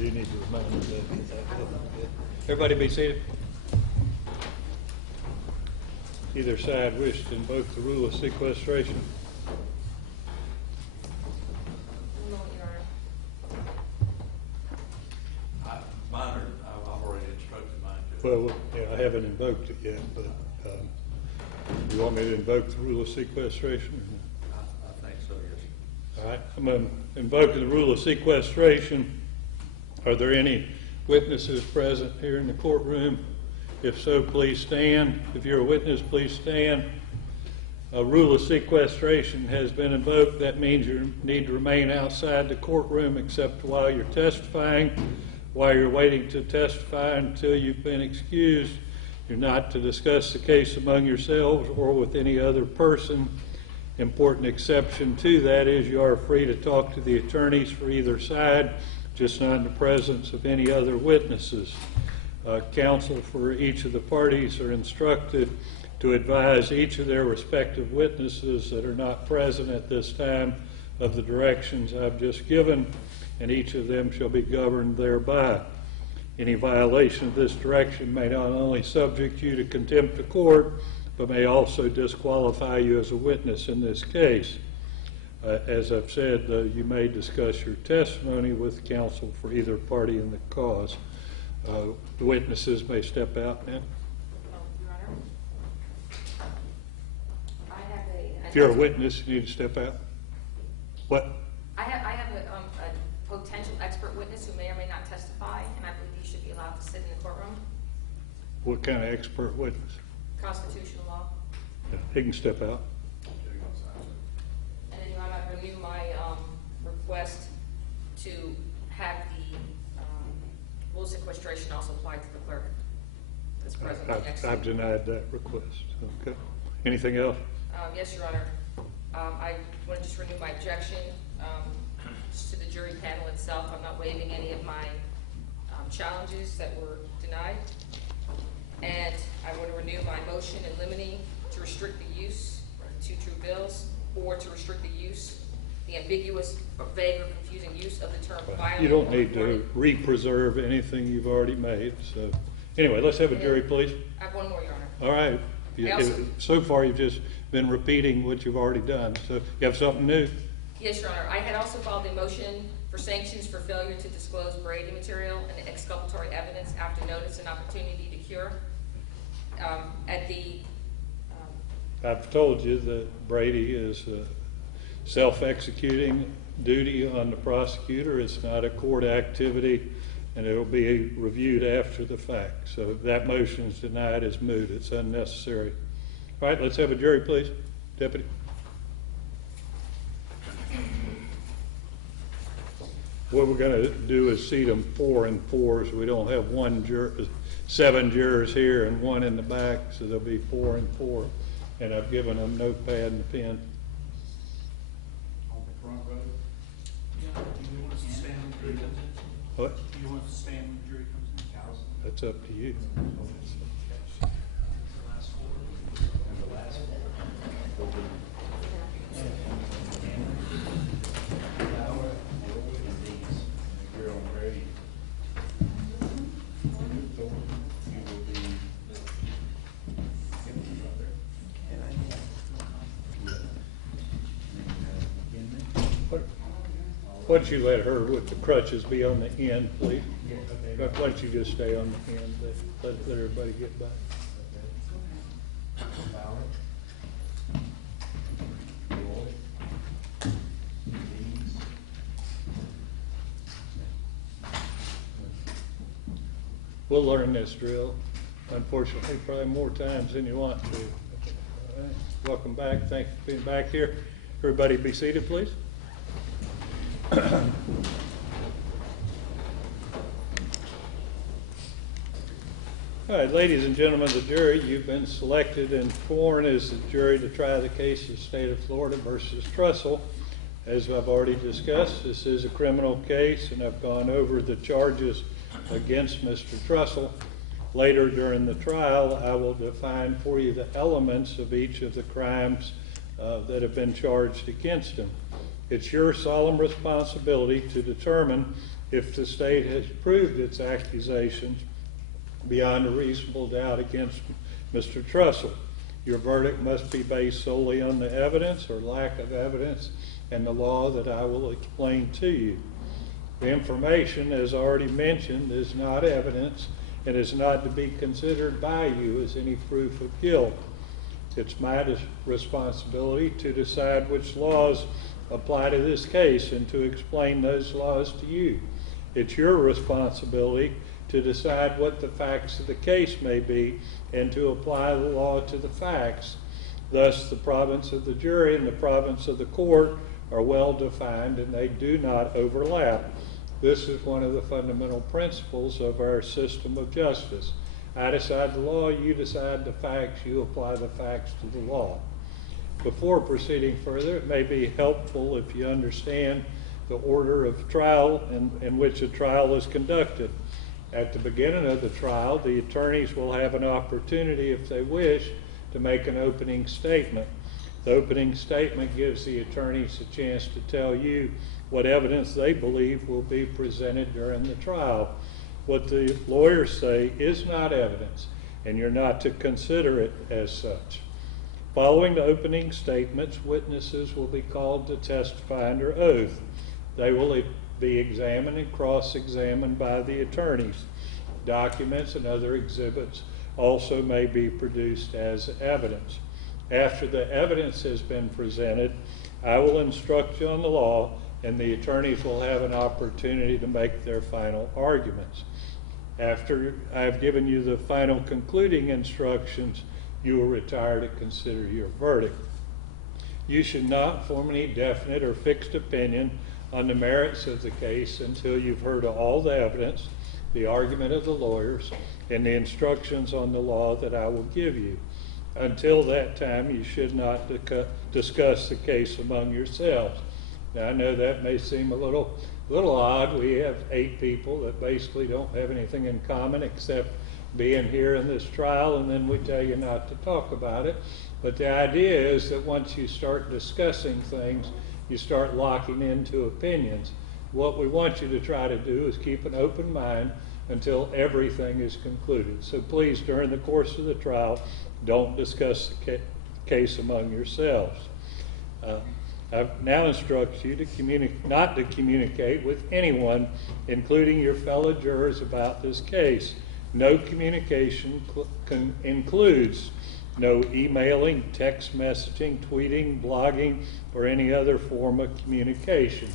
do need to remind them that. Everybody be seated. Either side wish to invoke the rule of sequestration. I've already instructed mine to. Well, yeah, I haven't invoked it yet, but you want me to invoke the rule of sequestration? I think so, yes. All right, I'm invoking the rule of sequestration. Are there any witnesses present here in the courtroom? If so, please stand. If you're a witness, please stand. A rule of sequestration has been invoked. That means you need to remain outside the courtroom except while you're testifying. While you're waiting to testify until you've been excused, you're not to discuss the case among yourselves or with any other person. Important exception to that is you are free to talk to the attorneys for either side, just not in the presence of any other witnesses. Counsel for each of the parties are instructed to advise each of their respective witnesses that are not present at this time of the directions I've just given, and each of them shall be governed thereby. Any violation of this direction may not only subject you to contempt of court, but may also disqualify you as a witness in this case. As I've said, you may discuss your testimony with counsel for either party in the cause. The witnesses may step out now. Your Honor, I have If you're a witness, you need to step out. What? I have a potential expert witness who may or may not testify, and I believe he should be allowed to sit in the courtroom. What kind of expert witness? Constitutional law. Yeah, he can step out. And then, Your Honor, I renew my request to have the rule of sequestration also applied to the clerk that's present next to me. I've denied that request. Okay. Anything else? Yes, Your Honor. I want to just renew my objection to the jury panel itself. I'm not waiving any of my challenges that were denied. And I want to renew my motion in limine to restrict the use of two true bills, or to restrict the use, the ambiguous, vague, or confusing use of the term violent. You don't need to re-preserve anything you've already made. So anyway, let's have a jury, please. I have one more, Your Honor. All right. So far, you've just been repeating what you've already done. So you have something new? Yes, Your Honor. I had also filed a motion for sanctions for failure to disclose Brady material and exculpatory evidence after notice and opportunity to cure. I've told you that Brady is a self-executing duty on the prosecutor. It's not a court activity, and it will be reviewed after the fact. So that motion is denied as moot. It's unnecessary. All right, let's have a jury, please. Deputy. What we're going to do is seat them 4 and 4, so we don't have 7 jurors here and 1 in the back, so there'll be 4 and 4. And I've given them notepad and a pen. On the front row? Yeah, do you want us to stand when the jury comes in? What? Do you want us to stand when the jury comes in? That's up to you. Why don't you let her with the crutches be on the end, please? Why don't you just stay on the end, let everybody get by. We'll learn this drill, unfortunately, probably more times than you want to. All right. Welcome back. Thank you for being back here. Everybody be seated, please. All right, ladies and gentlemen of the jury, you've been selected and sworn as the jury to try the case of the state of Florida versus Trussell. As I've already discussed, this is a criminal case, and I've gone over the charges against Mr. Trussell. Later during the trial, I will define for you the elements of each of the crimes that have been charged against him. It's your solemn responsibility to determine if the state has proved its accusations beyond a reasonable doubt against Mr. Trussell. Your verdict must be based solely on the evidence or lack of evidence and the law that I will explain to you. The information, as already mentioned, is not evidence and is not to be considered by you as any proof of guilt. It's my responsibility to decide which laws apply to this case and to explain those laws to you. It's your responsibility to decide what the facts of the case may be and to apply the law to the facts. Thus, the province of the jury and the province of the court are well defined and they do not overlap. This is one of the fundamental principles of our system of justice. I decide the law, you decide the facts, you apply the facts to the law. Before proceeding further, it may be helpful if you understand the order of trial in which a trial is conducted. At the beginning of the trial, the attorneys will have an opportunity, if they wish, to make an opening statement. The opening statement gives the attorneys a chance to tell you what evidence they believe will be presented during the trial. What the lawyers say is not evidence, and you're not to consider it as such. Following the opening statements, witnesses will be called to testify under oath. They will be examined and cross-examined by the attorneys. Documents and other exhibits also may be produced as evidence. After the evidence has been presented, I will instruct you on the law, and the attorneys will have an opportunity to make their final arguments. After I've given you the final concluding instructions, you will retire to consider your verdict. You should not form any definite or fixed opinion on the merits of the case until you've heard all the evidence, the argument of the lawyers, and the instructions on the law that I will give you. Until that time, you should not discuss the case among yourselves. Now, I know that may seem a little odd. We have 8 people that basically don't have anything in common except being here in this trial, and then we tell you not to talk about it. But the idea is that once you start discussing things, you start locking into opinions. What we want you to try to do is keep an open mind until everything is concluded. So please, during the course of the trial, don't discuss the case among yourselves. I now instruct you to not to communicate with anyone, including your fellow jurors, about this case. No communication includes no emailing, text messaging, tweeting, blogging, or any other form of communication.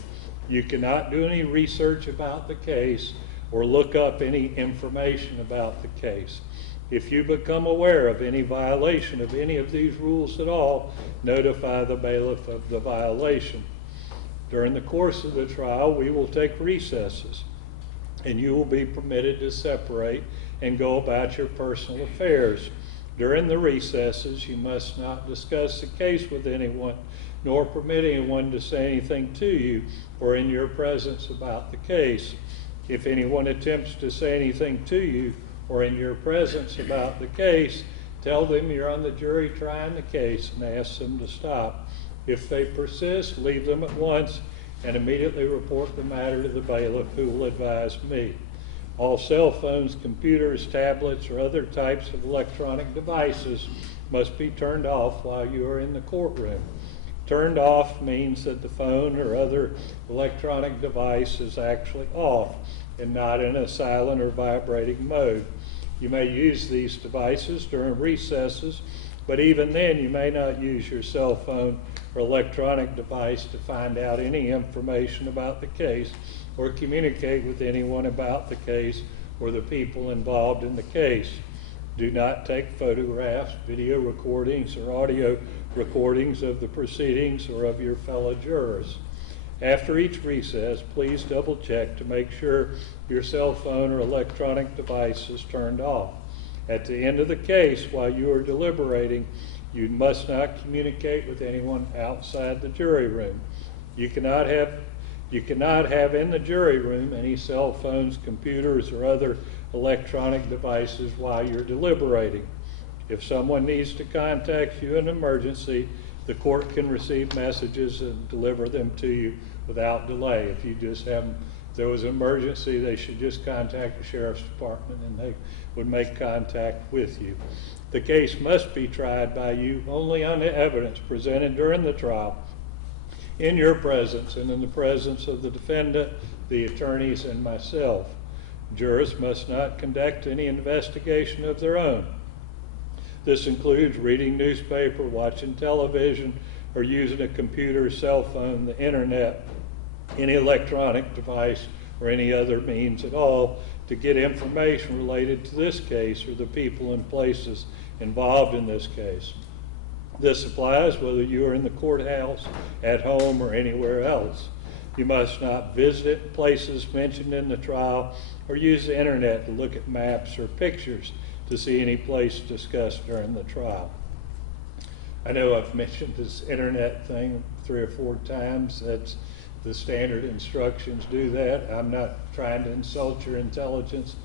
You cannot do any research about the case or look up any information about the case. If you become aware of any violation of any of these rules at all, notify the bailiff of the violation. During the course of the trial, we will take recesses, and you will be permitted to separate and go about your personal affairs. During the recesses, you must not discuss the case with anyone, nor permit anyone to say anything to you or in your presence about the case. If anyone attempts to say anything to you or in your presence about the case, tell them you're on the jury trying the case and ask them to stop. If they persist, leave them at once and immediately report the matter to the bailiff, who will advise me. All cell phones, computers, tablets, or other types of electronic devices must be turned off while you are in the courtroom. Turned off means that the phone or other electronic device is actually off and not in a silent or vibrating mode. You may use these devices during recesses, but even then you may not use your cell phone or electronic device to find out any information about the case or communicate with anyone about the case or the people involved in the case. Do not take photographs, video recordings, or audio recordings of the proceedings or of your fellow jurors. After each recess, please double check to make sure your cell phone or electronic device is turned off. At the end of the case, while you are deliberating, you must not communicate with anyone outside the jury room. You cannot have in the jury room any cell phones, computers, or other electronic devices while you're deliberating. If someone needs to contact you in an emergency, The court can receive messages and deliver them to you without delay. If you just have them, if there was an emergency, they should just contact the sheriff's department and they would make contact with you. The case must be tried by you only on the evidence presented during the trial, in your presence and in the presence of the defendant, the attorneys, and myself. Jurors must not conduct any investigation of their own. This includes reading newspaper, watching television, or using a computer, cell phone, the internet, any electronic device, or any other means at all to get information related to this case or the people and places involved in this case. This applies whether you are in the courthouse, at home, or anywhere else. You must not visit places mentioned in the trial or use the internet to look at maps or pictures to see any place discussed during the trial. I know I've mentioned this internet thing 3 or 4 times. That's the standard instructions do that. I'm not trying to insult your intelligence.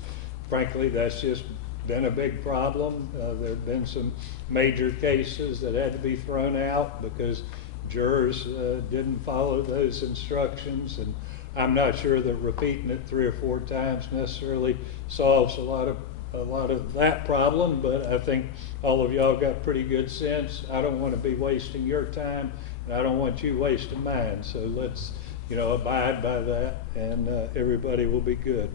Frankly, that's just been a big problem. There have been some major cases that had to be thrown out because jurors didn't follow those instructions, and I'm not sure that repeating it 3 or 4 times necessarily solves a lot of that problem, but I think all of y'all got pretty good sense. I don't want to be wasting your time, and I don't want you wasting mine, so let's abide by that, and everybody will be good.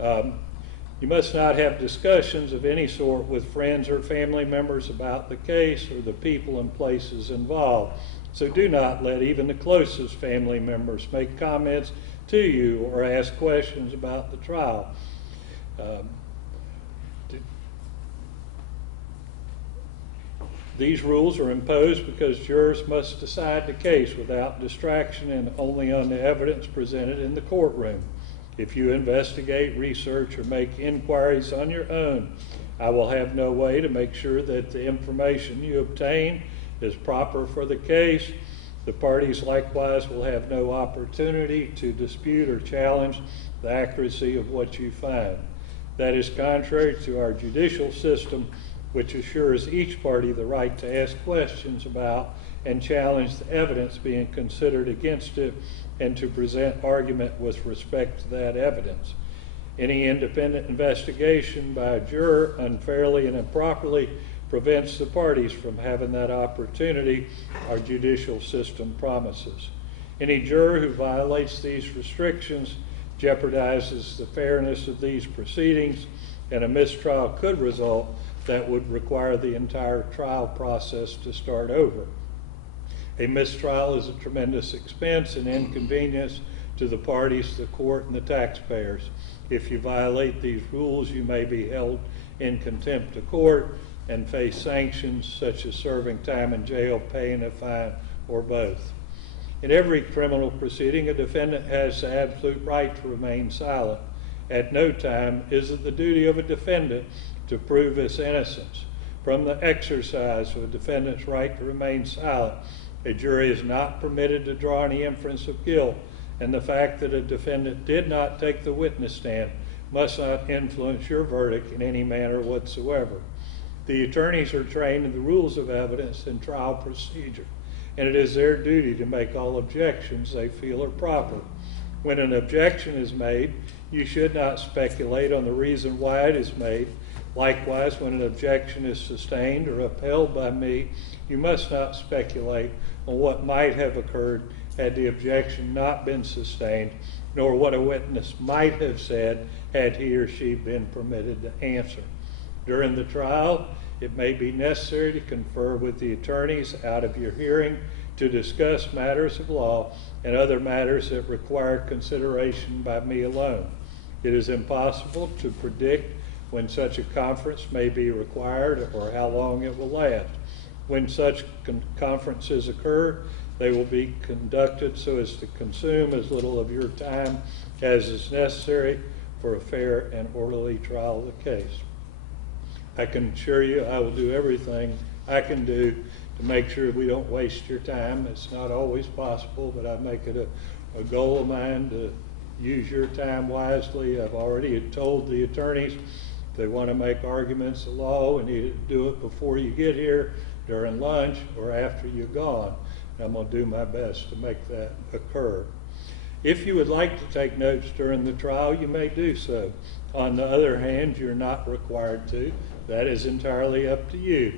You must not have discussions of any sort with friends or family members about the case or the people and places involved. So do not let even the closest family members make comments to you or ask questions about the trial. These rules are imposed because jurors must decide the case without distraction and only on the evidence presented in the courtroom. If you investigate, research, or make inquiries on your own, I will have no way to make sure that the information you obtain is proper for the case. The parties likewise will have no opportunity to dispute or challenge the accuracy of what you find. That is contrary to our judicial system, which assures each party the right to ask questions about and challenge the evidence being considered against it and to present argument with respect to that evidence. Any independent investigation by a juror unfairly and improperly prevents the parties from having that opportunity our judicial system promises. Any juror who violates these restrictions jeopardizes the fairness of these proceedings, and a mistrial could result that would require the entire trial process to start over. A mistrial is a tremendous expense and inconvenience to the parties, the court, and the taxpayers. If you violate these rules, you may be held in contempt of court and face sanctions such as serving time in jail, paying a fine, or both. In every criminal proceeding, a defendant has the absolute right to remain silent. At no time is it the duty of a defendant to prove his innocence. From the exercise of a defendant's right to remain silent, a jury is not permitted to draw any inference of guilt, and the fact that a defendant did not take the witness stand must not influence your verdict in any manner whatsoever. The attorneys are trained in the rules of evidence and trial procedure, and it is their duty to make all objections they feel are proper. When an objection is made, you should not speculate on the reason why it is made. Likewise, when an objection is sustained or upheld by me, you must not speculate on what might have occurred had the objection not been sustained, nor what a witness might have said had he or she been permitted to answer. During the trial, it may be necessary to confer with the attorneys out of your hearing to discuss matters of law and other matters that require consideration by me alone. It is impossible to predict when such a conference may be required or how long it will last. When such conferences occur, they will be conducted so as to consume as little of your time as is necessary for a fair and orderly trial of the case. I can assure you I will do everything I can do to make sure we don't waste your time. It's not always possible, but I make it a goal of mine to use your time wisely. I've already told the attorneys if they want to make arguments of law, we need to do it before you get here during lunch or after you're gone. I'm going to do my best to make that occur. If you would like to take notes during the trial, you may do so. On the other hand, you're not required to. That is entirely up to you.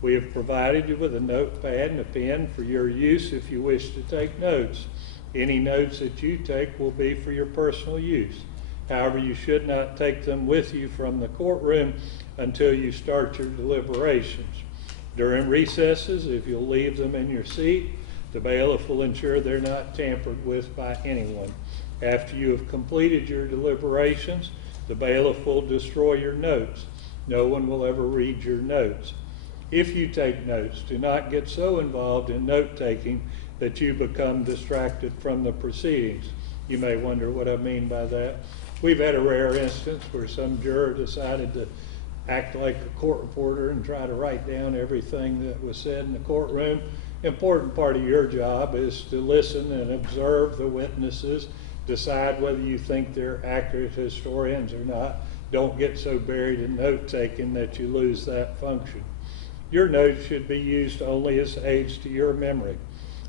We have provided you with a notepad and a pen for your use if you wish to take notes. Any notes that you take will be for your personal use. However, you should not take them with you from the courtroom until you start your deliberations. During recesses, if you'll leave them in your seat, the bailiff will ensure they're not tampered with by anyone. After you have completed your deliberations, the bailiff will destroy your notes. No one will ever read your notes. If you take notes, do not get so involved in note-taking that you become distracted from the proceedings. You may wonder what I mean by that. We've had a rare instance where some juror decided to act like a court reporter and try to write down everything that was said in the courtroom. Important part of your job is to listen and observe the witnesses, decide whether you think they're accurate historians or not. Don't get so buried in note-taking that you lose that function. Your notes should be used only as aids to your memory.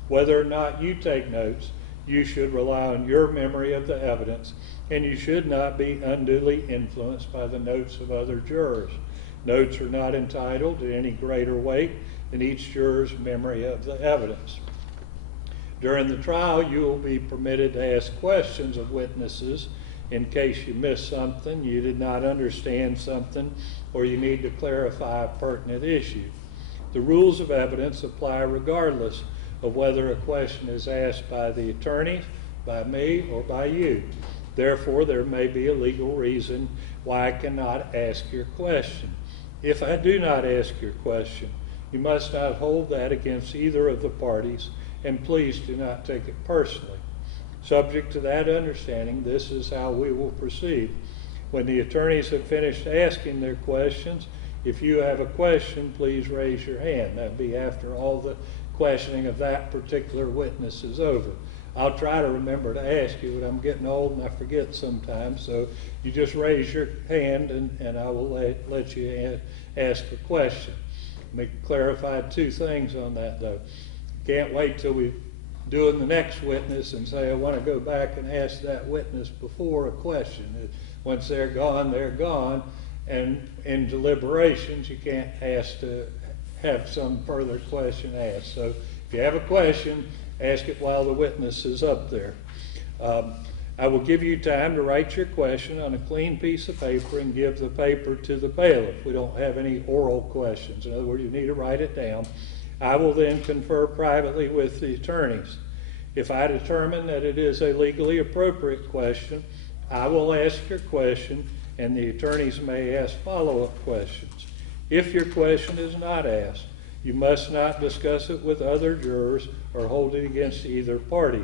Whether or not you take notes, you should rely on your memory of the evidence, and you should not be unduly influenced by the notes of other jurors. Notes are not entitled to any greater weight than each juror's memory of the evidence. During the trial, you will be permitted to ask questions of witnesses in case you missed something, you did not understand something, or you need to clarify a pertinent issue. The rules of evidence apply regardless of whether a question is asked by the attorneys, by me, or by you. Therefore, there may be a legal reason why I cannot ask your question. If I do not ask your question, you must not hold that against either of the parties, and please do not take it personally. Subject to that understanding, this is how we will proceed. When the attorneys have finished asking their questions, if you have a question, please raise your hand. That would be after all the questioning of that particular witness is over. I'll try to remember to ask you, but I'm getting old and I forget sometimes, so you just raise your hand and I will let you ask a question. Let me clarify two things on that though. Can't wait till we doing the next witness and say, I want to go back and ask that witness before a question. Once they're gone, and in deliberations, you can't ask to have some further question asked. So if you have a question, ask it while the witness is up there. I will give you time to write your question on a clean piece of paper and give the paper to the bailiff. We don't have any oral questions. In other words, you need to write it down. I will then confer privately with the attorneys. If I determine that it is a legally appropriate question, I will ask your question, and the attorneys may ask follow-up questions. If your question is not asked, you must not discuss it with other jurors or hold it against either party.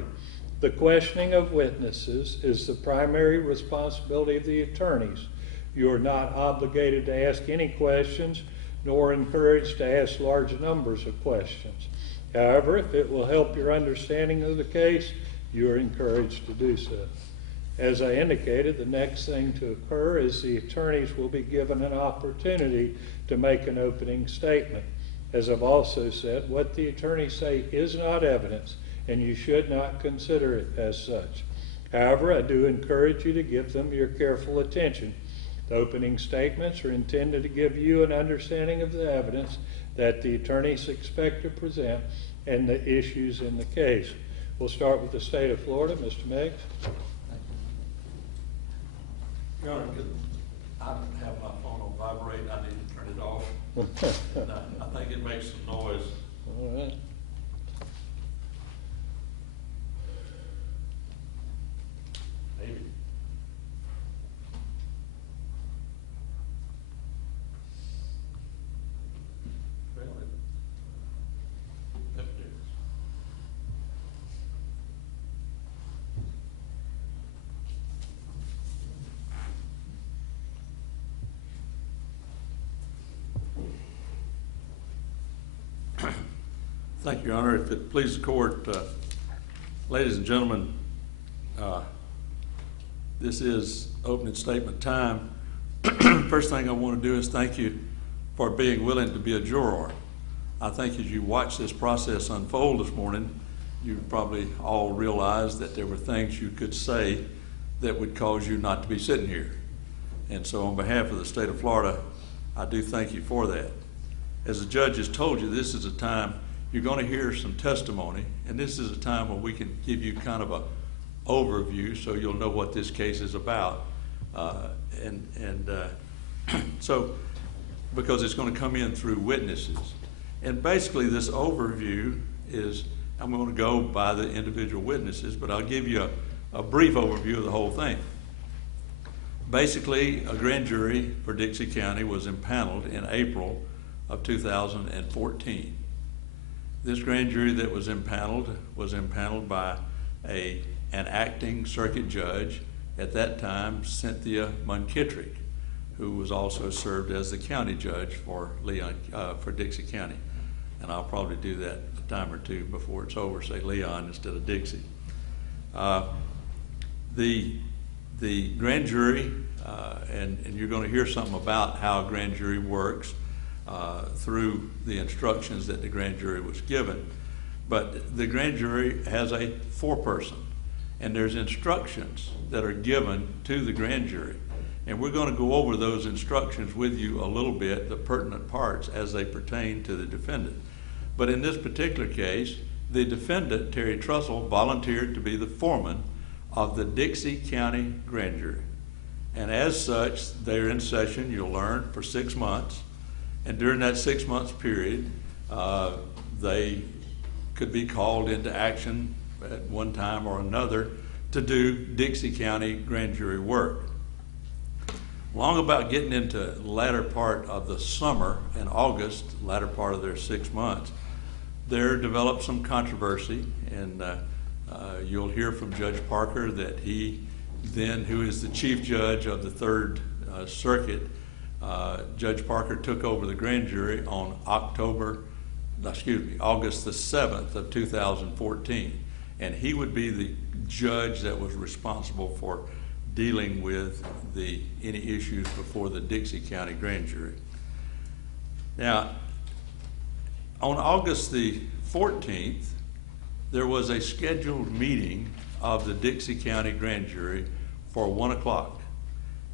The questioning of witnesses is the primary responsibility of the attorneys. You are not obligated to ask any questions, nor encouraged to ask large numbers of questions. However, if it will help your understanding of the case, you are encouraged to do so. As I indicated, the next thing to occur is the attorneys will be given an opportunity to make an opening statement. As I've also said, what the attorneys say is not evidence, and you should not consider it as such. However, I do encourage you to give them your careful attention. The opening statements are intended to give you an understanding of the evidence that the attorneys expect to present and the issues in the case. We'll start with the state of Florida. Mr. Meigs. Your Honor, I have my phone on vibrate. I need to turn it off. And I think it makes some noise. All right. Maybe. Well, it is. Thank you, Your Honor. If it pleases the court, ladies and gentlemen, this is opening statement time. First thing I want to do is thank you for being willing to be a juror. I think as you watch this process unfold this morning, you probably all realized that there were things you could say that would cause you not to be sitting here. And so on behalf of the state of Florida, I do thank you for that. As the judge has told you, this is a time you're going to hear some testimony, and this is a time where we can give you kind of a overview so you'll know what this case is about. So, because it's going to come in through witnesses. And basically this overview is, I'm going to go by the individual witnesses, but I'll give you a brief overview of the whole thing. Basically, a grand jury for Dixie County was impaneled in April of 2014. This grand jury that was impaneled by an acting circuit judge, at that time, Cynthia Munkittrick, who was also served as the county judge for Dixie County. And I'll probably do that a time or two before it's over, say Leon instead of Dixie. The grand jury, and you're going to hear something about how a grand jury works through the instructions that the grand jury was given. But the grand jury has a foreperson, and there's instructions that are given to the grand jury. And we're going to go over those instructions with you a little bit, the pertinent parts as they pertain to the defendant. But in this particular case, the defendant, Terry Trussell, volunteered to be the foreman of the Dixie County grand jury. And as such, they're in session, you'll learn, for 6 months. And during that 6 months period, they could be called into action at one time or another to do Dixie County grand jury work. Long about getting into the latter part of the summer in August, latter part of their 6 months, there developed some controversy, and you'll hear from Judge Parker that he then, who is the chief judge of the Third Circuit, Judge Parker took over the grand jury on August the 7th of 2014. And he would be the judge that was responsible for dealing with any issues before the Dixie County grand jury. Now, on August the 14th, there was a scheduled meeting of the Dixie County grand jury for 1 o'clock.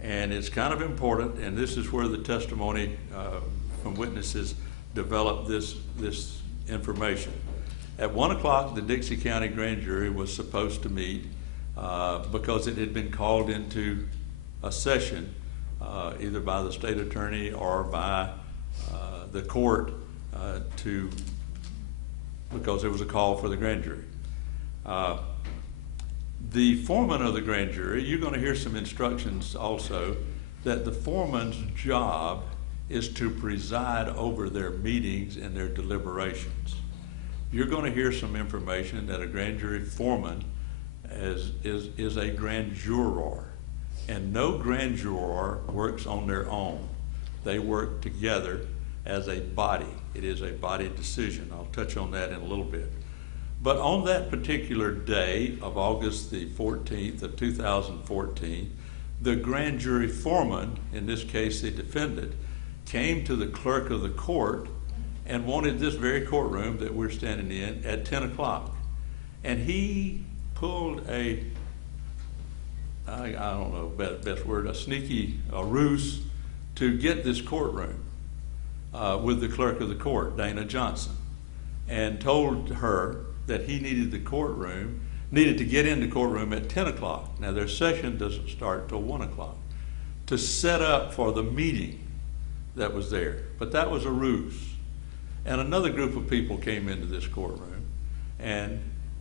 And it's kind of important, and this is where the testimony from witnesses developed this information. At 1 o'clock, the Dixie County grand jury was supposed to meet because it had been called into a session either by the state attorney or by the court because there was a call for the grand jury. The foreman of the grand jury, you're going to hear some instructions also, that the foreman's job is to preside over their meetings and their deliberations. You're going to hear some information that a grand jury foreman is a grand juror, and no grand juror works on their own. They work together as a body. It is a body decision. I'll touch on that in a little bit. But on that particular day of August the 14th of 2014, the grand jury foreman, in this case the defendant, came to the clerk of the court and wanted this very courtroom that we're standing in at 10 o'clock. And he pulled I don't know, best word, a ruse to get this courtroom with the clerk of the court, Dana Johnson, and told her that he needed to get in the courtroom at 10 o'clock. Now their session doesn't start till 1 o'clock, to set up for the meeting that was there. But that was a ruse. And another group of people came into this courtroom and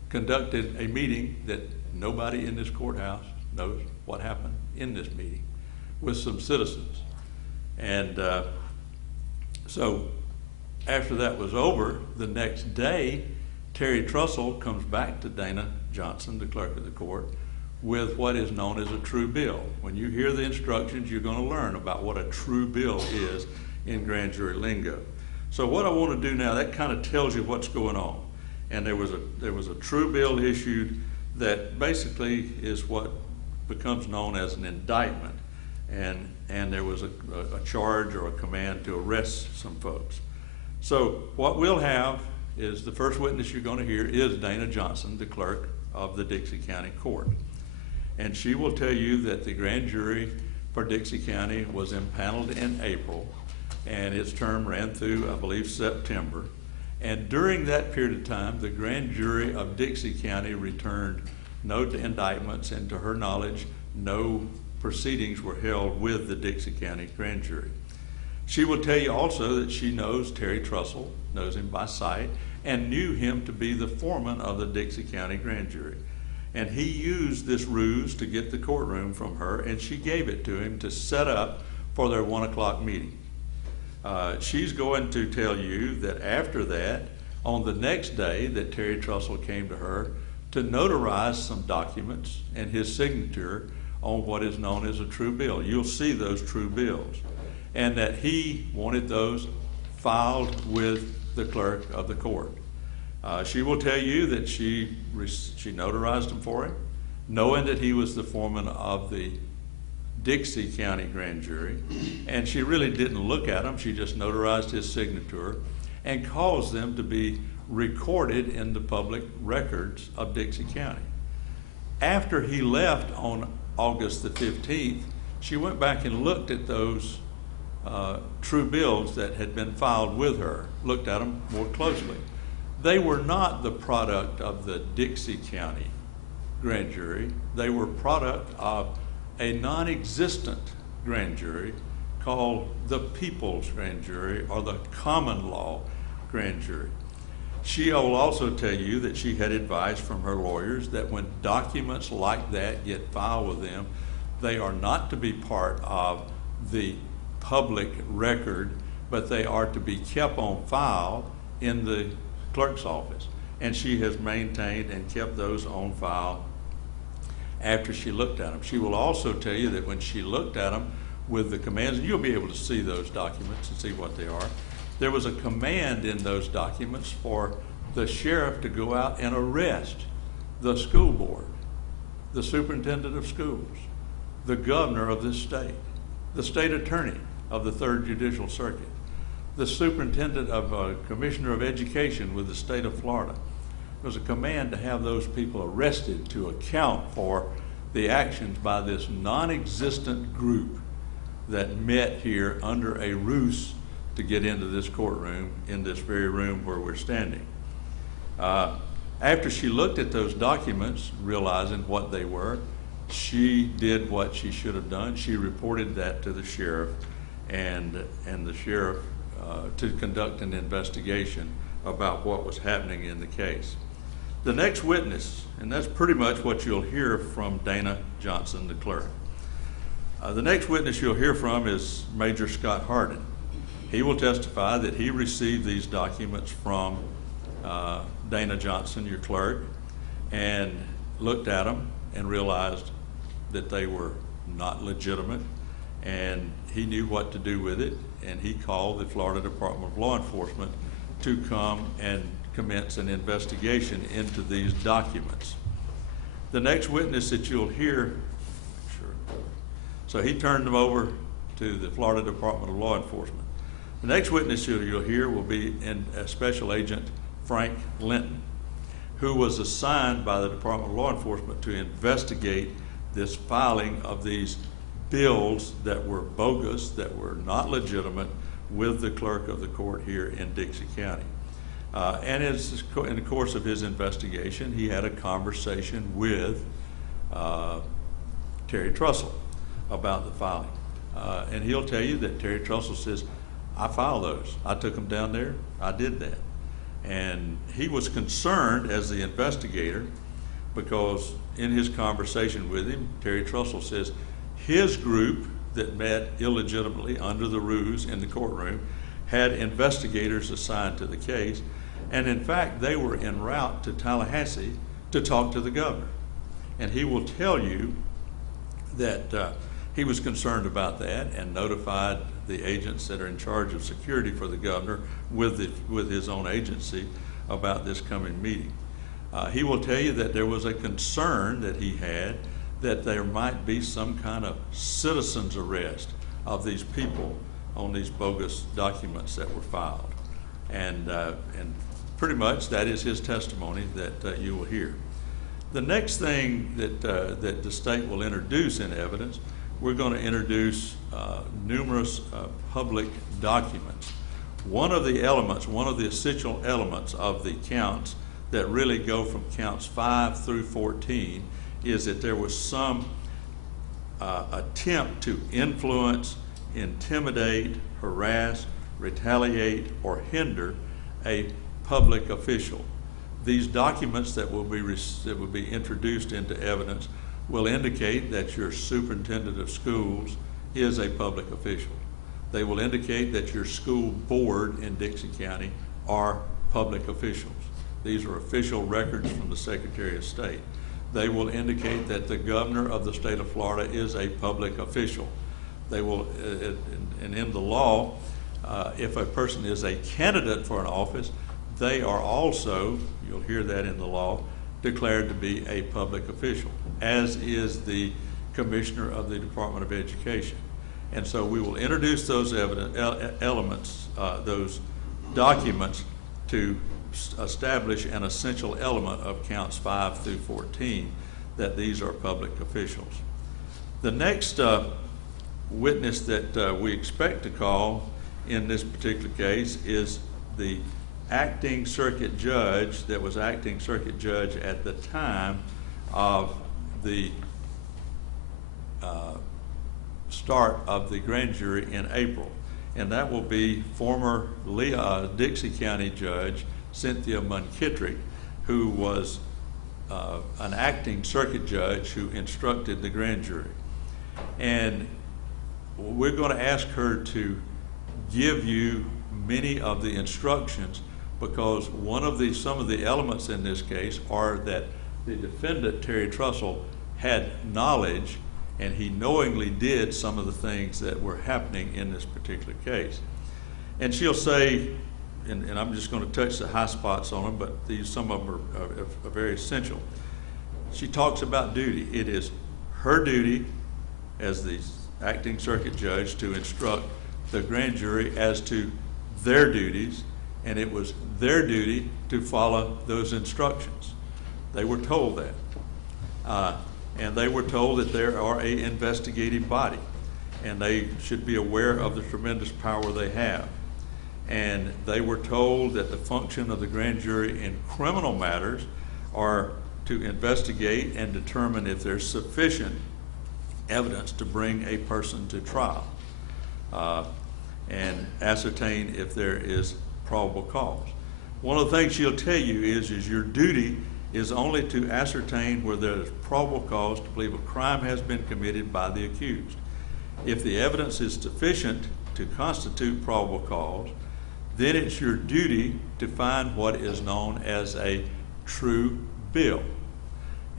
conducted a meeting that nobody in this courthouse knows what happened in this meeting with some citizens. And so after that was over, the next day, Terry Trussell comes back to Dana Johnson, the clerk of the court, with what is known as a true bill. When you hear the instructions, you're going to learn about what a true bill is in grand jury lingo. So what I want to do now, that kind of tells you what's going on. And there was a true bill issued that basically is what becomes known as an indictment. And there was a charge or a command to arrest some folks. So what we'll have is the first witness you're going to hear is Dana Johnson, the clerk of the Dixie County Court. And she will tell you that the grand jury for Dixie County was impaneled in April, and its term ran through, I believe, September. And during that period of time, the grand jury of Dixie County returned no indictments, and to her knowledge, no proceedings were held with the Dixie County grand jury. She will tell you also that she knows Terry Trussell, knows him by sight, and knew him to be the foreman of the Dixie County grand jury. And he used this ruse to get the courtroom from her, and she gave it to him to set up for their 1 o'clock meeting. She's going to tell you that after that, on the next day, that Terry Trussell came to her to notarize some documents and his signature on what is known as a true bill. You'll see those true bills. And that he wanted those filed with the clerk of the court. She will tell you that she notarized them for him, knowing that he was the foreman of the Dixie County grand jury, and she really didn't look at them. She just notarized his signature and caused them to be recorded in the public records of Dixie County. After he left on August the 15th, she went back and looked at those true bills that had been filed with her, looked at them more closely. They were not the product of the Dixie County grand jury. They were product of a non-existent grand jury called the People's Grand Jury, or the Common Law Grand Jury. She will also tell you that she had advice from her lawyers that when documents like that get filed with them, they are not to be part of the public record, but they are to be kept on file in the clerk's office. And she has maintained and kept those on file after she looked at them. She will also tell you that when she looked at them with the commands, and you'll be able to see those documents and see what they are, there was a command in those documents for the sheriff to go out and arrest the school board, the superintendent of schools, the governor of this state, the state attorney of the 3rd Judicial Circuit, the superintendent of commissioner of education with the state of Florida. There was a command to have those people arrested to account for the actions by this non-existent group that met here under a ruse to get into this courtroom in this very room where we're standing. After she looked at those documents, realizing what they were, she did what she should have done. She reported that to the sheriff, and the sheriff to conduct an investigation about what was happening in the case. The next witness, and that's pretty much what you'll hear from Dana Johnson, the clerk. The next witness you'll hear from is Major Scott Hardin. He will testify that he received these documents from Dana Johnson, your clerk, and looked at them and realized that they were not legitimate, and he knew what to do with it, and he called the Florida Department of Law Enforcement to come and commence an investigation into these documents. The next witness that you'll hear, so he turned them over to the Florida Department of Law Enforcement. The next witness you'll hear will be Special Agent Frank Linton, who was assigned by the Department of Law Enforcement to investigate this filing of these bills that were bogus, that were not legitimate, with the clerk of the court here in Dixie County. And in the course of his investigation, he had a conversation with Terry Trussell about the filing. And he'll tell you that Terry Trussell says, I filed those. I took them down there. I did that. And he was concerned as the investigator because in his conversation with him, Terry Trussell says his group that met illegitimately under the ruse in the courtroom had investigators assigned to the case. And in fact, they were en route to Tallahassee to talk to the governor. And he will tell you that he was concerned about that and notified the agents that are in charge of security for the governor with his own agency about this coming meeting. He will tell you that there was a concern that he had that there might be some kind of citizen's arrest of these people on these bogus documents that were filed. And pretty much that is his testimony that you will hear. The next thing that the state will introduce in evidence, we're going to introduce numerous public documents. One of the elements, one of the essential elements of the counts that really go from counts 5 through 14 is that there was some attempt to influence, intimidate, harass, retaliate, or hinder a public official. These documents that will be introduced into evidence will indicate that your superintendent of schools is a public official. They will indicate that your school board in Dixie County are public officials. These are official records from the Secretary of State. They will indicate that the governor of the state of Florida is a public official. They will, and in the law, if a person is a candidate for an office, they are also, you'll hear that in the law, declared to be a public official, as is the commissioner of the Department of Education. And so we will introduce those elements, those documents, to establish an essential element of counts 5 through 14, that these are public officials. The next witness that we expect to call in this particular case is the acting circuit judge that was acting circuit judge at the time of the start of the grand jury in April. And that will be former Dixie County Judge Cynthia Munkitrick, who was an acting circuit judge who instructed the grand jury. And we're going to ask her to give you many of the instructions, because some of the elements in this case are that the defendant, Terry Trussell, had knowledge, and he knowingly did some of the things that were happening in this particular case. And she'll say, and I'm just going to touch the high spots on them, but some of them are very essential. She talks about duty. It is her duty as the acting circuit judge to instruct the grand jury as to their duties, and it was their duty to follow those instructions. They were told that. And they were told that they are an investigative body, and they should be aware of the tremendous power they have. And they were told that the function of the grand jury in criminal matters are to investigate and determine if there's sufficient evidence to bring a person to trial, and ascertain if there is probable cause. One of the things she'll tell you is your duty is only to ascertain where there is probable cause to believe a crime has been committed by the accused. If the evidence is sufficient to constitute probable cause, then it's your duty to find what is known as a true bill.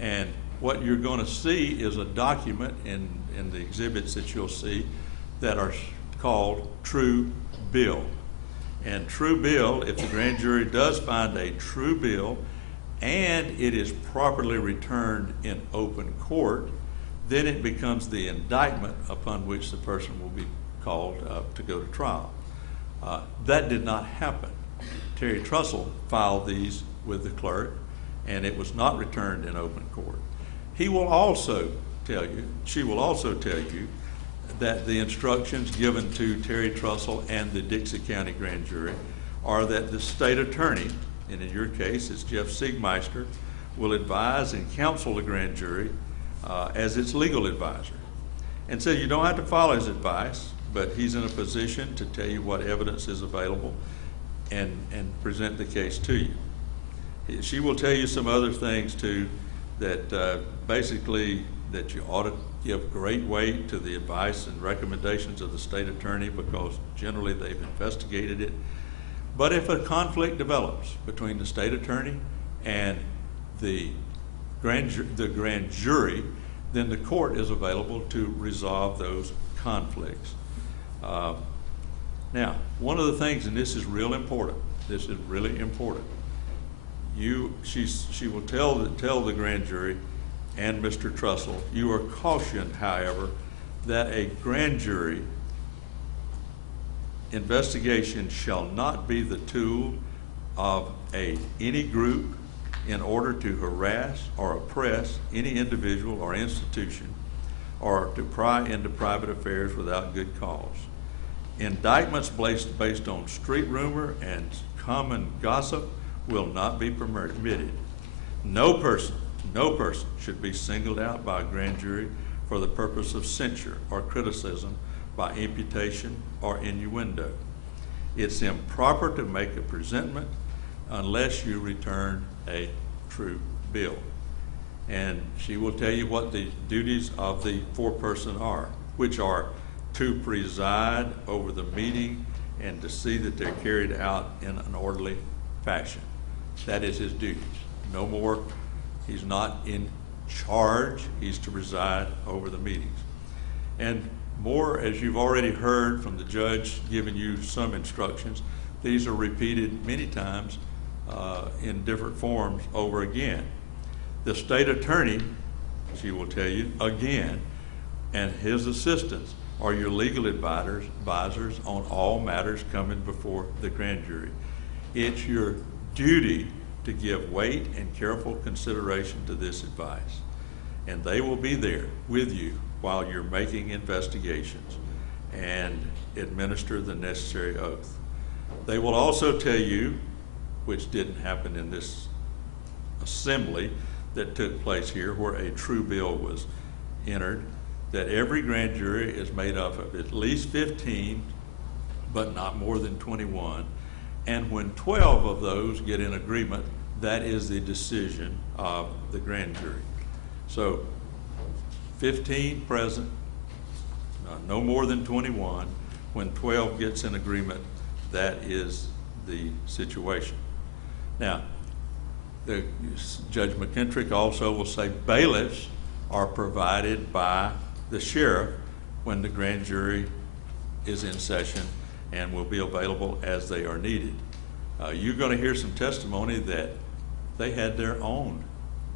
And what you're going to see is a document in the exhibits that you'll see that are called true bill. And true bill, if the grand jury does find a true bill and it is properly returned in open court, then it becomes the indictment upon which the person will be called to go to trial. That did not happen. Terry Trussell filed these with the clerk, and it was not returned in open court. He will also tell you, she will also tell you, that the instructions given to Terry Trussell and the Dixie County grand jury are that the state attorney, and in your case it's Jeff Siegmeister, will advise and counsel the grand jury as its legal advisor. And so you don't have to follow his advice, but he's in a position to tell you what evidence is available and present the case to you. She will tell you some other things too, that basically that you ought to give great weight to the advice and recommendations of the state attorney, because generally they've investigated it. But if a conflict develops between the state attorney and the grand jury, then the court is available to resolve those conflicts. Now, one of the things, and this is real important, this is really important, she will tell the grand jury and Mr. Trussell, you are cautioned, however, that a grand jury investigation shall not be the tool of any group in order to harass or oppress any individual or institution or to pry into private affairs without good cause. Indictments based on street rumor and common gossip will not be permitted. No person should be singled out by a grand jury for the purpose of censure or criticism by imputation or innuendo. It's improper to make a presentment unless you return a true bill. And she will tell you what the duties of the foreperson are, which are to preside over the meeting and to see that they're carried out in an orderly fashion. That is his duties. No more. He's not in charge. He's to preside over the meetings. And more, as you've already heard from the judge giving you some instructions, these are repeated many times in different forms over again. The state attorney, she will tell you again, and his assistants are your legal advisors on all matters coming before the grand jury. It's your duty to give weight and careful consideration to this advice, and they will be there with you while you're making investigations and administer the necessary oath. They will also tell you, which didn't happen in this assembly that took place here where a true bill was entered, that every grand jury is made up of at least 15, but not more than 21. And when 12 of those get in agreement, that is the decision of the grand jury. So 15 present, no more than 21. When 12 gets in agreement, that is the situation. Now, Judge McKentrick also will say bailiffs are provided by the sheriff when the grand jury is in session and will be available as they are needed. You're going to hear some testimony that they had their own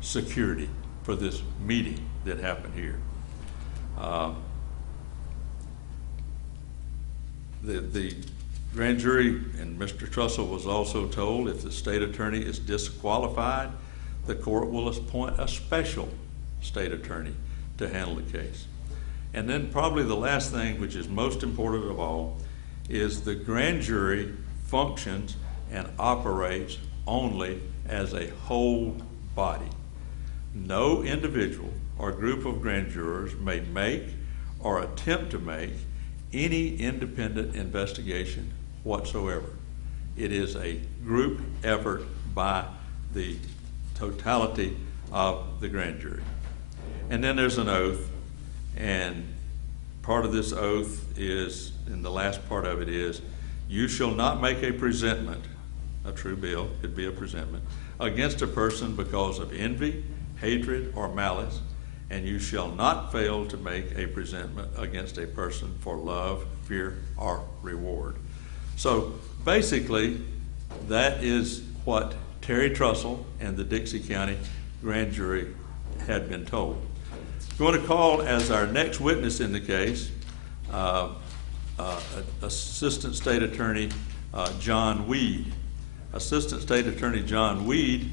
security for this meeting that happened here. The grand jury, and Mr. Trussell was also told, if the state attorney is disqualified, the court will appoint a special state attorney to handle the case. And then probably the last thing, which is most important of all, is the grand jury functions and operates only as a whole body. No individual or group of grand jurors may make or attempt to make any independent investigation whatsoever. It is a group effort by the totality of the grand jury. And then there's an oath, and part of this oath is, and the last part of it is, you shall not make a presentment, a true bill, could be a presentment, against a person because of envy, hatred, or malice, and you shall not fail to make a presentment against a person for love, fear, or reward. So basically, that is what Terry Trussell and the Dixie County grand jury had been told. I'm going to call as our next witness in the case Assistant State Attorney John Weed. Assistant State Attorney John Weed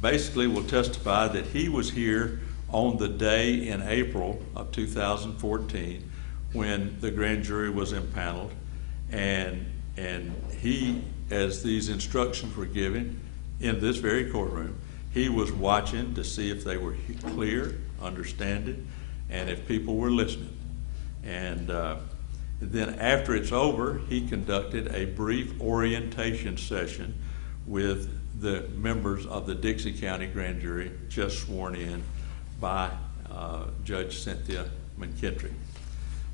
basically will testify that he was here on the day in April of 2014 when the grand jury was impaneled, and he, as these instructions were given in this very courtroom, he was watching to see if they were clear, understanding, and if people were listening. And then after it's over, he conducted a brief orientation session with the members of the Dixie County grand jury just sworn in by Judge Cynthia McKentrick,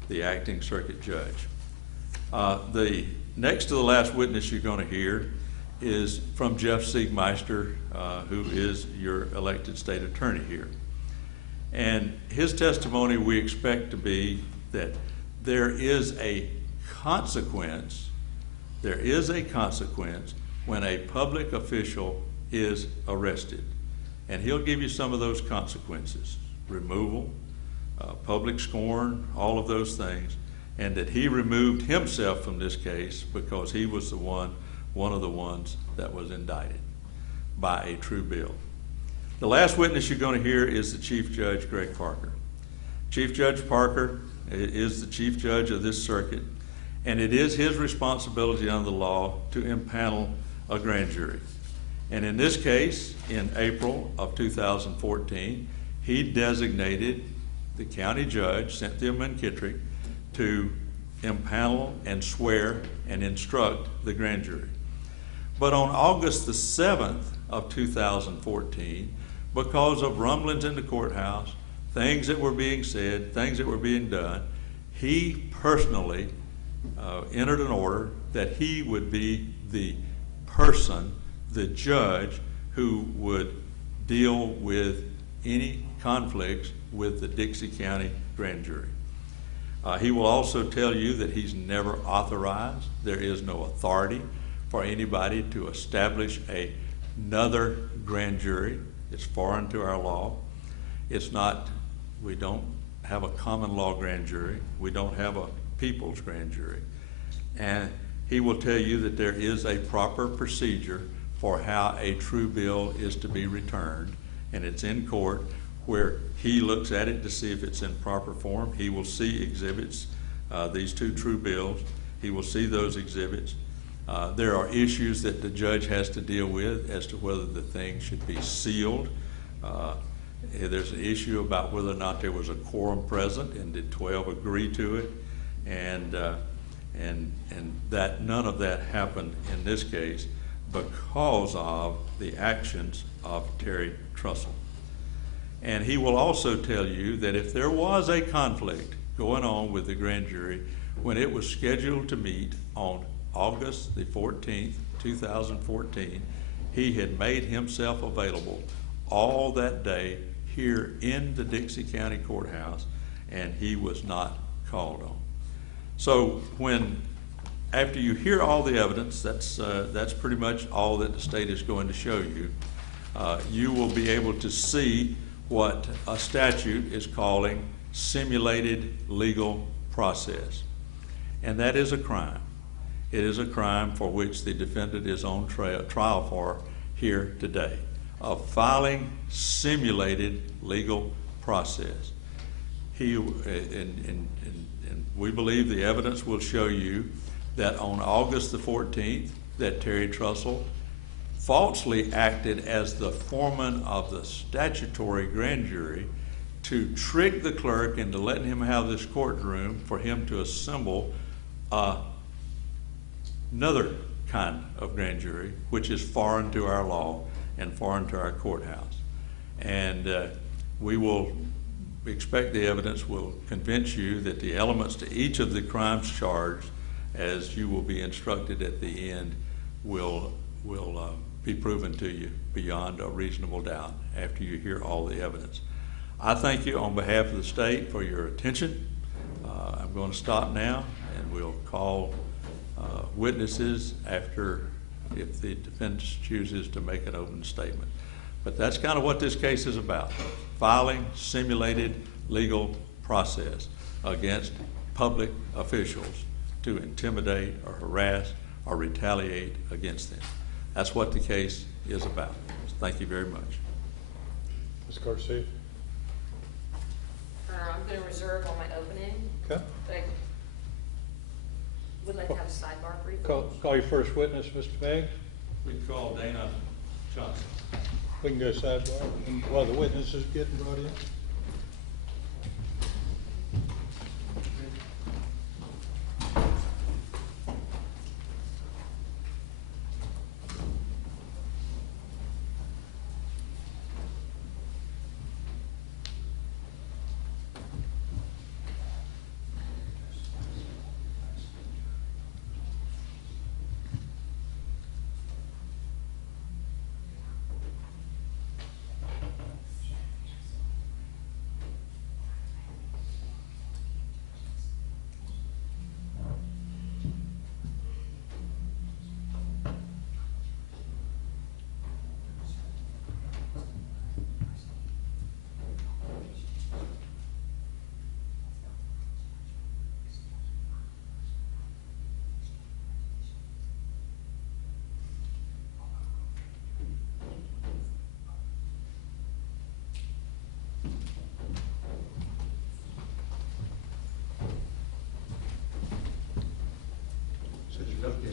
the acting circuit judge. The next to the last witness you're going to hear is from Jeff Siegmeister, who is your elected state attorney here. And his testimony we expect to be that there is a consequence when a public official is arrested. And he'll give you some of those consequences: removal, public scorn, all of those things. and that he removed himself from this case because he was one of the ones that was indicted by a true bill. The last witness you're going to hear is the Chief Judge, Greg Parker. Chief Judge Parker is the Chief Judge of this circuit, and it is his responsibility under the law to impanel a grand jury. And in this case, in April of 2014, he designated the county judge, Cynthia McKittrick, to impanel and swear and instruct the grand jury. But on August the 7th of 2014, because of rumblings in the courthouse, things that were being said, things that were being done, he personally entered an order that he would be the person, the judge, who would deal with any conflicts with the Dixie County grand jury. He will also tell you that he's never authorized, there is no authority for anybody to establish another grand jury. It's foreign to our law. It's not, we don't have a common law grand jury. We don't have a people's grand jury. And he will tell you that there is a proper procedure for how a true bill is to be returned, and it's in court where he looks at it to see if it's in proper form. He will see exhibits, these two true bills. He will see those exhibits. There are issues that the judge has to deal with as to whether the thing should be sealed. There's an issue about whether or not there was a quorum present, and did 12 agree to it, and that none of that happened in this case because of the actions of Terry Trussell. And he will also tell you that if there was a conflict going on with the grand jury when it was scheduled to meet on August the 14th, 2014, he had made himself available all that day here in the Dixie County Courthouse, and he was not called on. So after you hear all the evidence, that's pretty much all that the state is going to show you. You will be able to see what a statute is calling simulated legal process. And that is a crime. It is a crime for which the defendant is on trial for here today, of filing simulated legal process. And we believe the evidence will show you that on August the 14th, that Terry Trussell falsely acted as the foreman of the statutory grand jury to trick the clerk into letting him have this courtroom for him to assemble another kind of grand jury, which is foreign to our law and foreign to our courthouse. And we will expect the evidence will convince you that the elements to each of the crimes charged, as you will be instructed at the end, will be proven to you beyond a reasonable doubt after you hear all the evidence. I thank you on behalf of the state for your attention. I'm going to stop now, and we'll call witnesses after, if the defense chooses to make an open statement. But that's kind of what this case is about: filing simulated legal process against public officials to intimidate or harass or retaliate against them. That's what the case is about. Thank you very much. Ms. Garcia? I'm going to reserve on my opening. Okay. But I would like to have a sidebar briefly. Call your first witness, Mr. Meggs. We can call Dana Johnson. We can go sidebar while the witness is getting brought in.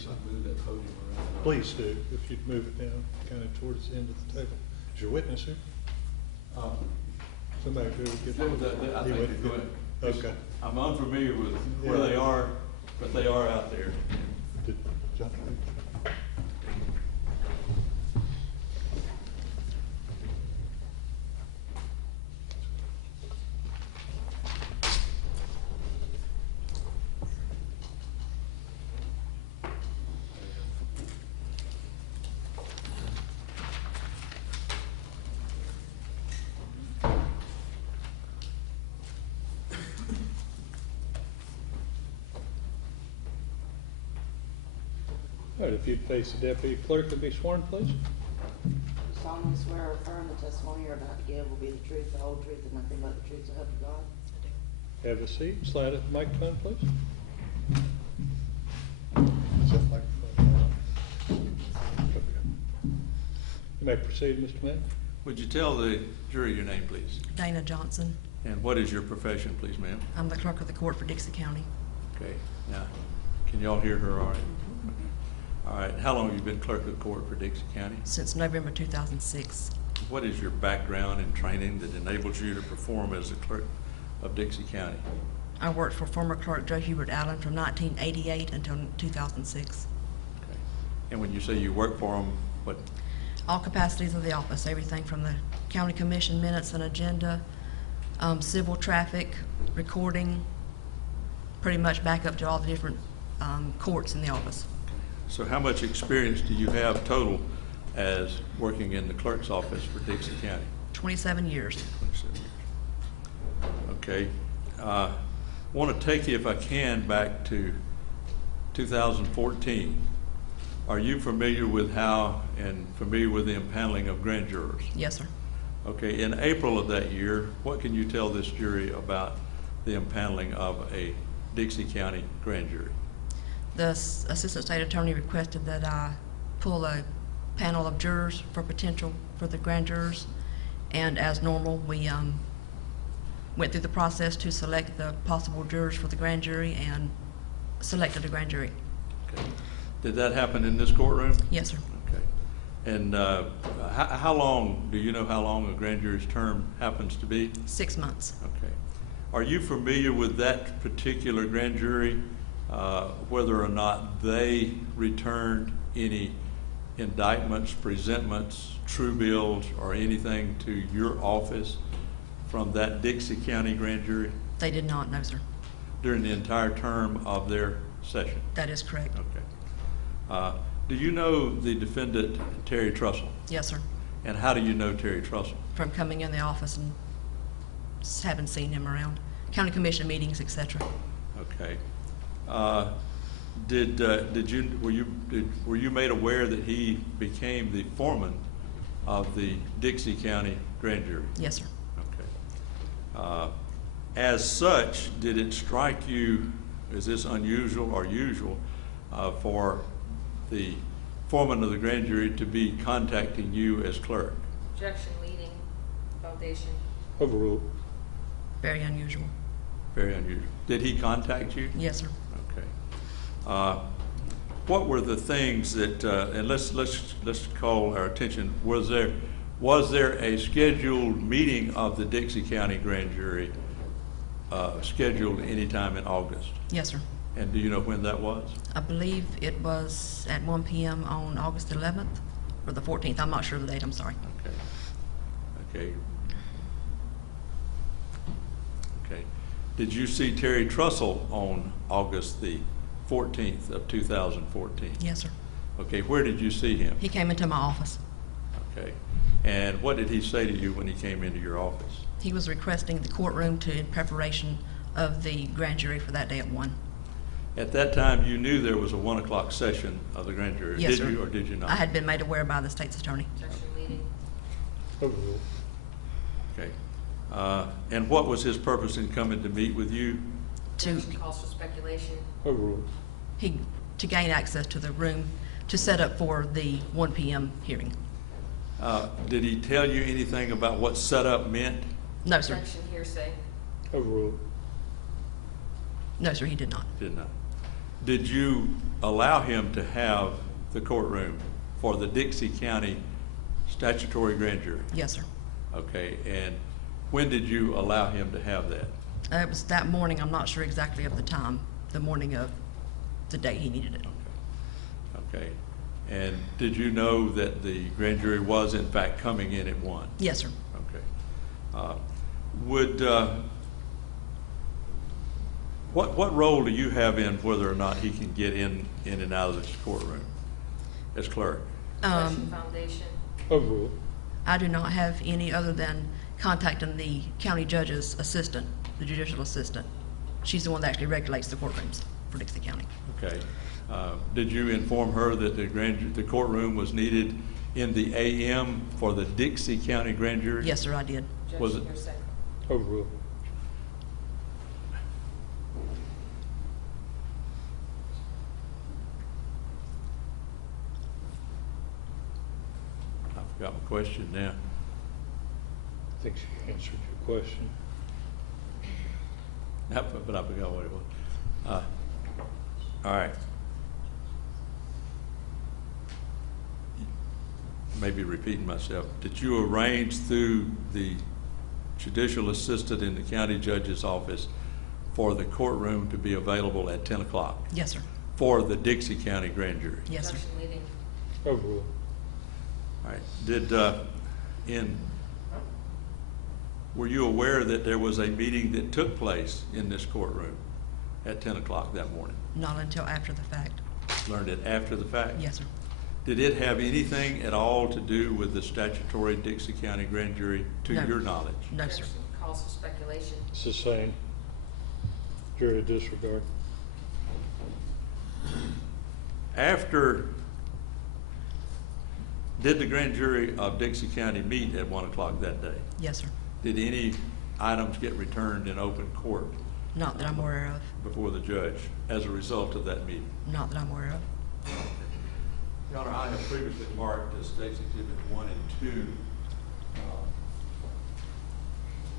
please. Please do, if you'd move it down, kind of towards the end of the table. Is your witness here? Somebody who would get. I He think would- go ahead. Okay. I'm unfamiliar with where they are, but they are out there. Did John- All right, if you'd face the deputy clerk to be sworn, please. Solemnly swear or affirm the testimony you're about to give will be the truth, the whole truth, and nothing but the truth, so help you God. Have a seat, slide at the microphone, please. Is that microphone on? Okay. You may proceed, Mr. Mayor. Would you tell the jury your name, please? Dana Johnson. And what is your profession, please, ma'am? I'm the clerk of the court for Dixie County. Okay, now, can y'all hear her all right? All right, how long have you been clerk of the court for Dixie County? Since November 2006. What is your background and training that enables you to perform as the clerk of Dixie County? I worked for former clerk Joe Hubert Allen from 1988 until 2006. Okay. And when you say you work for them, what, All capacities of the office, everything from the county commission minutes and agenda, civil traffic, recording, pretty much back up to all the different courts in the office. so how much experience do you have total as working in the clerk's office for Dixie County? 27 years. 27 years. Okay. Want to take you, if I can, back to 2014. Are you familiar with how and familiar with the impaneling of grand jurors? Yes, sir. Okay, in April of that year, what can you tell this jury about the impaneling of a Dixie County grand jury? The assistant state attorney requested that I pull a panel of jurors for potential for the grand jurors. And as normal, we went through the process to select the possible jurors for the grand jury and selected a grand jury. Okay. Did that happen in this courtroom? Yes, sir. Okay. And how long, do you know how long a grand jury's term happens to be? 6 months. Okay. Are you familiar with that particular grand jury, whether or not they returned any indictments, presentments, true bills, or anything to your office from that Dixie County grand jury They did not, no, sir. during the entire term of their session? That is correct. Okay. Do you know the defendant, Terry Trussell? Yes, sir. And how do you know Terry Trussell? From coming in the office and haven't seen him around county commission meetings, etc. Okay. Were you made aware that he became the foreman of the Dixie County grand jury? Yes, sir. Okay. As such, did it strike you, is this unusual or usual, for the foreman of the grand jury to be contacting you as clerk? Objection, leading, foundation. Overruled. Very unusual. Very unusual. Did he contact you? Yes, sir. Okay. What were the things that, and let's call our attention, was there a scheduled meeting of the Dixie County grand jury scheduled anytime in August? Yes, sir. And do you know when that was? I believe it was at 1 p.m. on August 11th or the 14th. I'm not sure the date. I'm sorry. Okay. Okay. Did you see Terry Trussell on August the 14th of 2014? Yes, sir. Okay, where did you see him? He came into my office. Okay. And what did he say to you when he came into your office? He was requesting the courtroom in preparation of the grand jury for that day at 1. At that time, you knew there was a 1 o'clock session of the grand jury, Yes, did sir. you or did you not? I had been made aware by the state's attorney. Objection, leading. Overruled. Okay. And what was his purpose in coming to meet with you? Objection calls for speculation. Overruled. To gain access to the room to set up for the 1 p.m. hearing. Did he tell you anything about what setup meant? No, sir. Objection, hearsay. Overruled. No, sir, he did not. Did not. Did you allow him to have the courtroom for the Dixie County statutory grand jury? Yes, sir. Okay, and when did you allow him to have that? It was that morning, I'm not sure exactly of the time, the morning of the day he needed it. Okay, and did you know that the grand jury was in fact coming in at 1? Yes, sir. Okay. What role do you have in whether or not he can get in and out of this courtroom as clerk? Objection foundation. Overruled. I do not have any other than contacting the county judge's assistant, the judicial assistant. She's the one that actually regulates the courtrooms for Dixie County. Okay. Did you inform her that the courtroom was needed in the AM for the Dixie County grand jury? Yes, sir, I did. Was Objection, it- your second. Overruled. I forgot my question now. I think she answered your question. But I forgot what it was. All right. Maybe repeating myself. Did you arrange through the judicial assistant in the county judge's office for the courtroom to be available at 10 o'clock Yes, sir. for the Dixie County grand jury? Yes, sir. Objection leading. Overruled. All right. Were you aware that there was a meeting that took place in this courtroom at 10 o'clock that morning? Not until after the fact. Learned it after the fact? Yes, sir. Did it have anything at all to do with the statutory Dixie County grand jury, to No. your knowledge? No, sir. Objection calls for speculation. Sustained. Jury disregard. Did the grand jury of Dixie County meet at 1 o'clock that day? Yes, sir. Did any items get returned in open court Not that I'm aware of. before the judge as a result of that meeting? Not that I'm aware of. Your Honor, I have previously marked as State's Exhibit 1 and 2,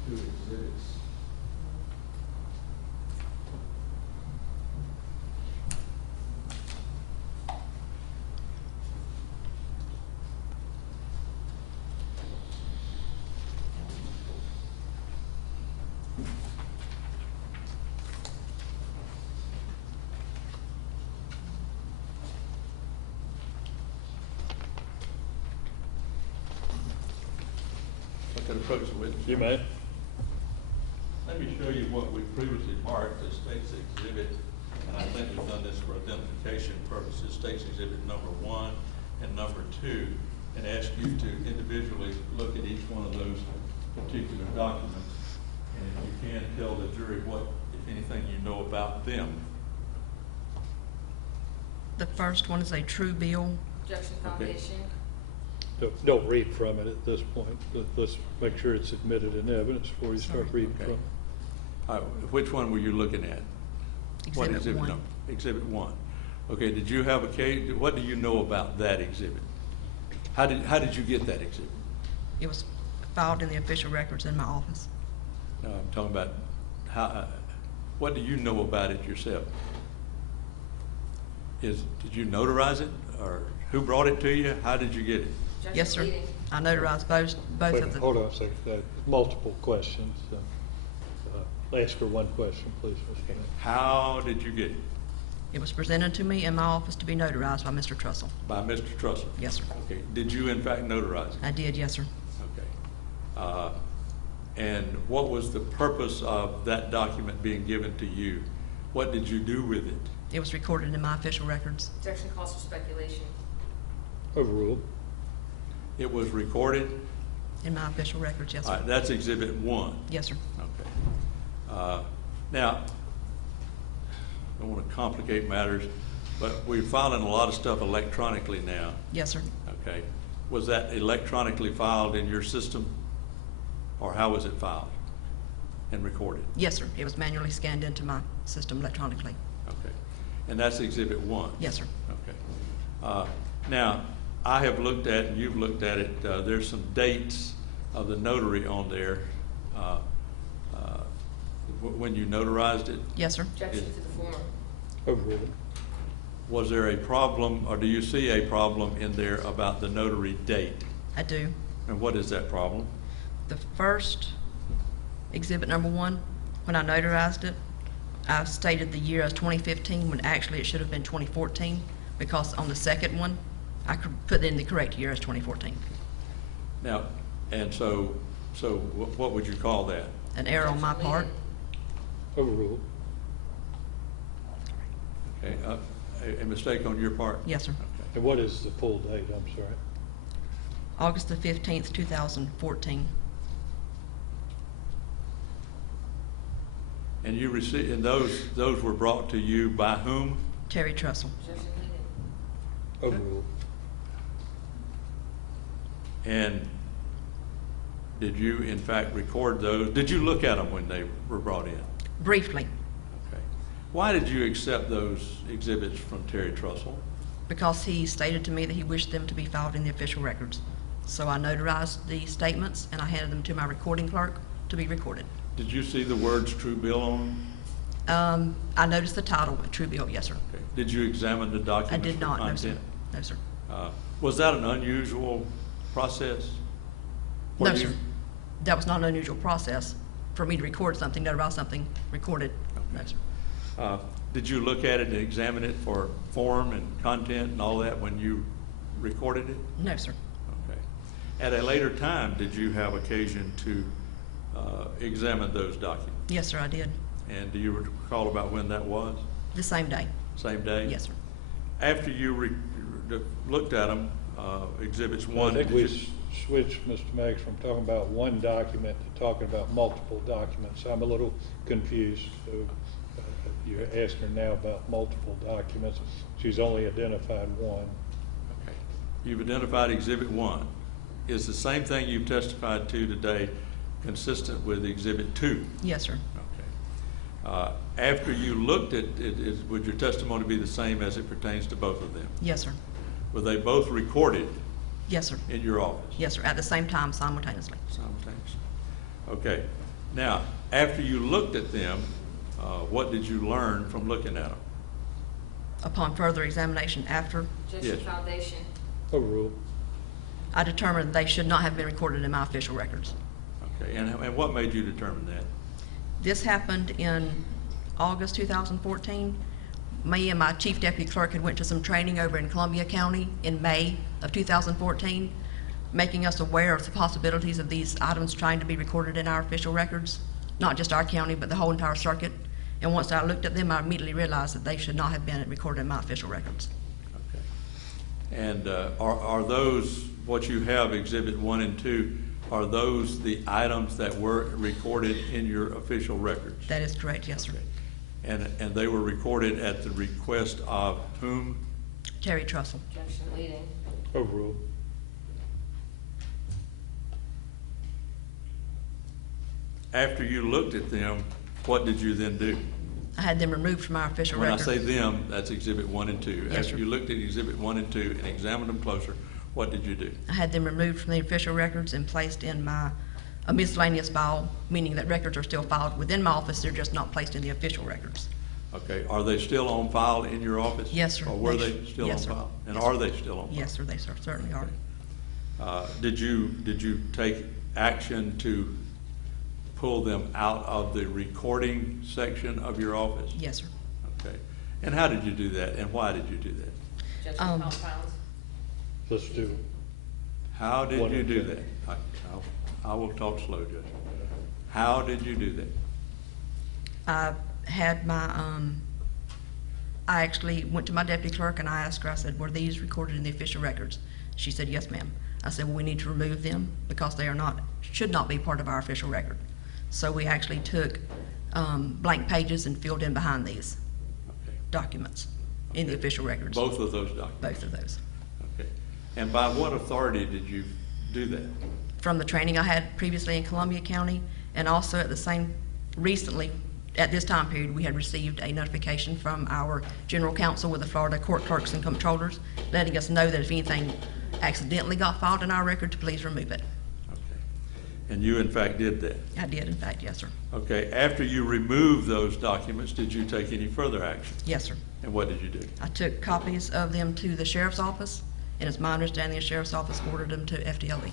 two exhibits. I could approach the witness. You may. Let me show you what we previously marked as State's Exhibit, and I think we've done this for identification purposes, State's Exhibit number 1 and number 2, and ask you to individually look at each one of those particular documents, and if you can, tell the jury what, if anything, you know about them. The first one is a true bill. Objection foundation. Don't read from it at this point. Let's make sure it's admitted in evidence before you start reading Okay. from it. Which one were you looking at? What Exhibit 1. number? Exhibit 1. Okay, did you have a case, what do you know about that exhibit? How did you get that exhibit? It was filed in the official records in my office. I'm talking about what do you know about it yourself? Did you notarize it, or who brought it to you? How did you get it? Objection Yes, sir. leading. I notarized both Wait, of the. hold on a second. Multiple questions. Ask her one question, please, Ms. Kennedy. How did you get it? It was presented to me in my office to be notarized by Mr. Trussell. By Mr. Trussell? Yes, sir. Okay, did you in fact notarize it? I did, yes, sir. Okay. And what was the purpose of that document being given to you? What did you do with it? It was recorded in my official records. Objection calls for speculation. Overruled. It was recorded? In my official records, yes, All sir. right, that's Exhibit 1. Yes, sir. Okay. Now, I don't want to complicate matters, but we're filing a lot of stuff electronically now, Yes, sir. okay? Was that electronically filed in your system, or how was it filed and recorded? Yes, sir. It was manually scanned into my system electronically. Okay. And that's Exhibit 1? Yes, sir. Okay. Now, I have looked at, and you've looked at it, there's some dates of the notary on there. When you notarized it, Yes, sir. Objection to the form. Overruled. Was there a problem, or do you see a problem in there about the notary date? I do. And what is that problem? The first exhibit number 1, when I notarized it, I stated the year as 2015 when actually it should have been 2014, because on the second one, I could put in the correct year as 2014. Now, and so what would you call that? An error on my part. Overruled. Okay, a mistake on your part? Yes, sir. Okay. And what is the full date? I'm sorry. August the 15th, 2014. And you received, and those were brought to you by whom? Terry Trussell. Jefferson Leland. Overruled. And did you in fact record those? Did you look at them when they were brought in? Briefly, Okay. Why did you accept those exhibits from Terry Trussell? because he stated to me that he wished them to be filed in the official records. So I notarized the statements and I handed them to my recording clerk to be recorded. Did you see the words true bill on them? I noticed the title, True Bill, yes, sir. Okay. Did you examine the I documents did for not, no, sir. content? No, sir. Was that an unusual process? No, Were sir. you- That was not an unusual process for me to record something, notarize something, record it. No, sir. Did you look at it and examine it for form and content and all that when you recorded it? No, sir. Okay. At a later time, did you have occasion to examine those documents? Yes, sir, I did. And do you recall about when that was? The same day. Same day? Yes, sir. After you looked at them, exhibits I one, think did we you- switched, Mr. Meggs, from talking about one document to talking about multiple documents. I'm a little confused. So you're asking her now about multiple documents. She's only identified one. Okay. You've identified exhibit one. Is the same thing you've testified to today consistent with exhibit two? Yes, sir. Okay. After you looked at it, would your testimony be the same as it pertains to both of them? Yes, sir. Were they both recorded Yes, sir. in your office? Yes, sir, at the same time simultaneously. Simultaneously. Okay. Now, after you looked at them, what did you learn from looking at them? Upon further examination after, Jefferson Yes. Foundation. Overruled. I determined they should not have been recorded in my official records. Okay. And what made you determine that? This happened in August 2014. Me and my chief deputy clerk had went to some training over in Columbia County in May of 2014, making us aware of the possibilities of these items trying to be recorded in our official records, not just our county, but the whole entire circuit. And once I looked at them, I immediately realized that they should not have been recorded in my official records. Okay. And are those, what you have, exhibit 1 and 2, are those the items that were recorded in your official records? That is correct, yes, sir. Okay. And they were recorded at the request of whom? Terry Trussell. Jefferson Leland. Overruled. After you looked at them, what did you then do? I had them removed from our official When I records. say them, that's exhibit 1 and 2. Yes, After sir. you looked at exhibit 1 and 2 and examined them closer, what did you do? I had them removed from the official records and placed in a miscellaneous file, meaning that records are still filed within my office, they're just not placed in the official records. Okay, are they still on file in your office? Yes, sir. Or were They they sh- still on yes, sir. file? And Yes, are sir. they still on file? Yes, sir, they certainly are. Did you take action to pull them out of the recording section of your office? Yes, sir. Okay. And how did you do that, and why did you do that? Jefferson Um, Compounds. Let's do it. How did One you and do two. that? I will talk slow, Judge. How did you do that? I had my, I actually went to my deputy clerk and I asked her, I said, were these recorded in the official records? She said, yes, ma'am. I said, well, we need to remove them because they are not, should not be part of our official record. So we actually took blank pages and filled in behind these Okay. documents in the Okay. official records. Both of those documents? Both of those. Okay. And by what authority did you do that? From the training I had previously in Columbia County, and also at the same, recently, at this time period, we had received a notification from our general counsel with the Florida court clerks and comptrollers, letting us know that if anything accidentally got filed in our record, to please remove it. Okay. And you in fact did that? I did, in fact, yes, sir. Okay, after you removed those documents, did you take any further action? Yes, sir. And what did you do? I took copies of them to the sheriff's office, and it's my understanding the sheriff's office ordered them to FDLE.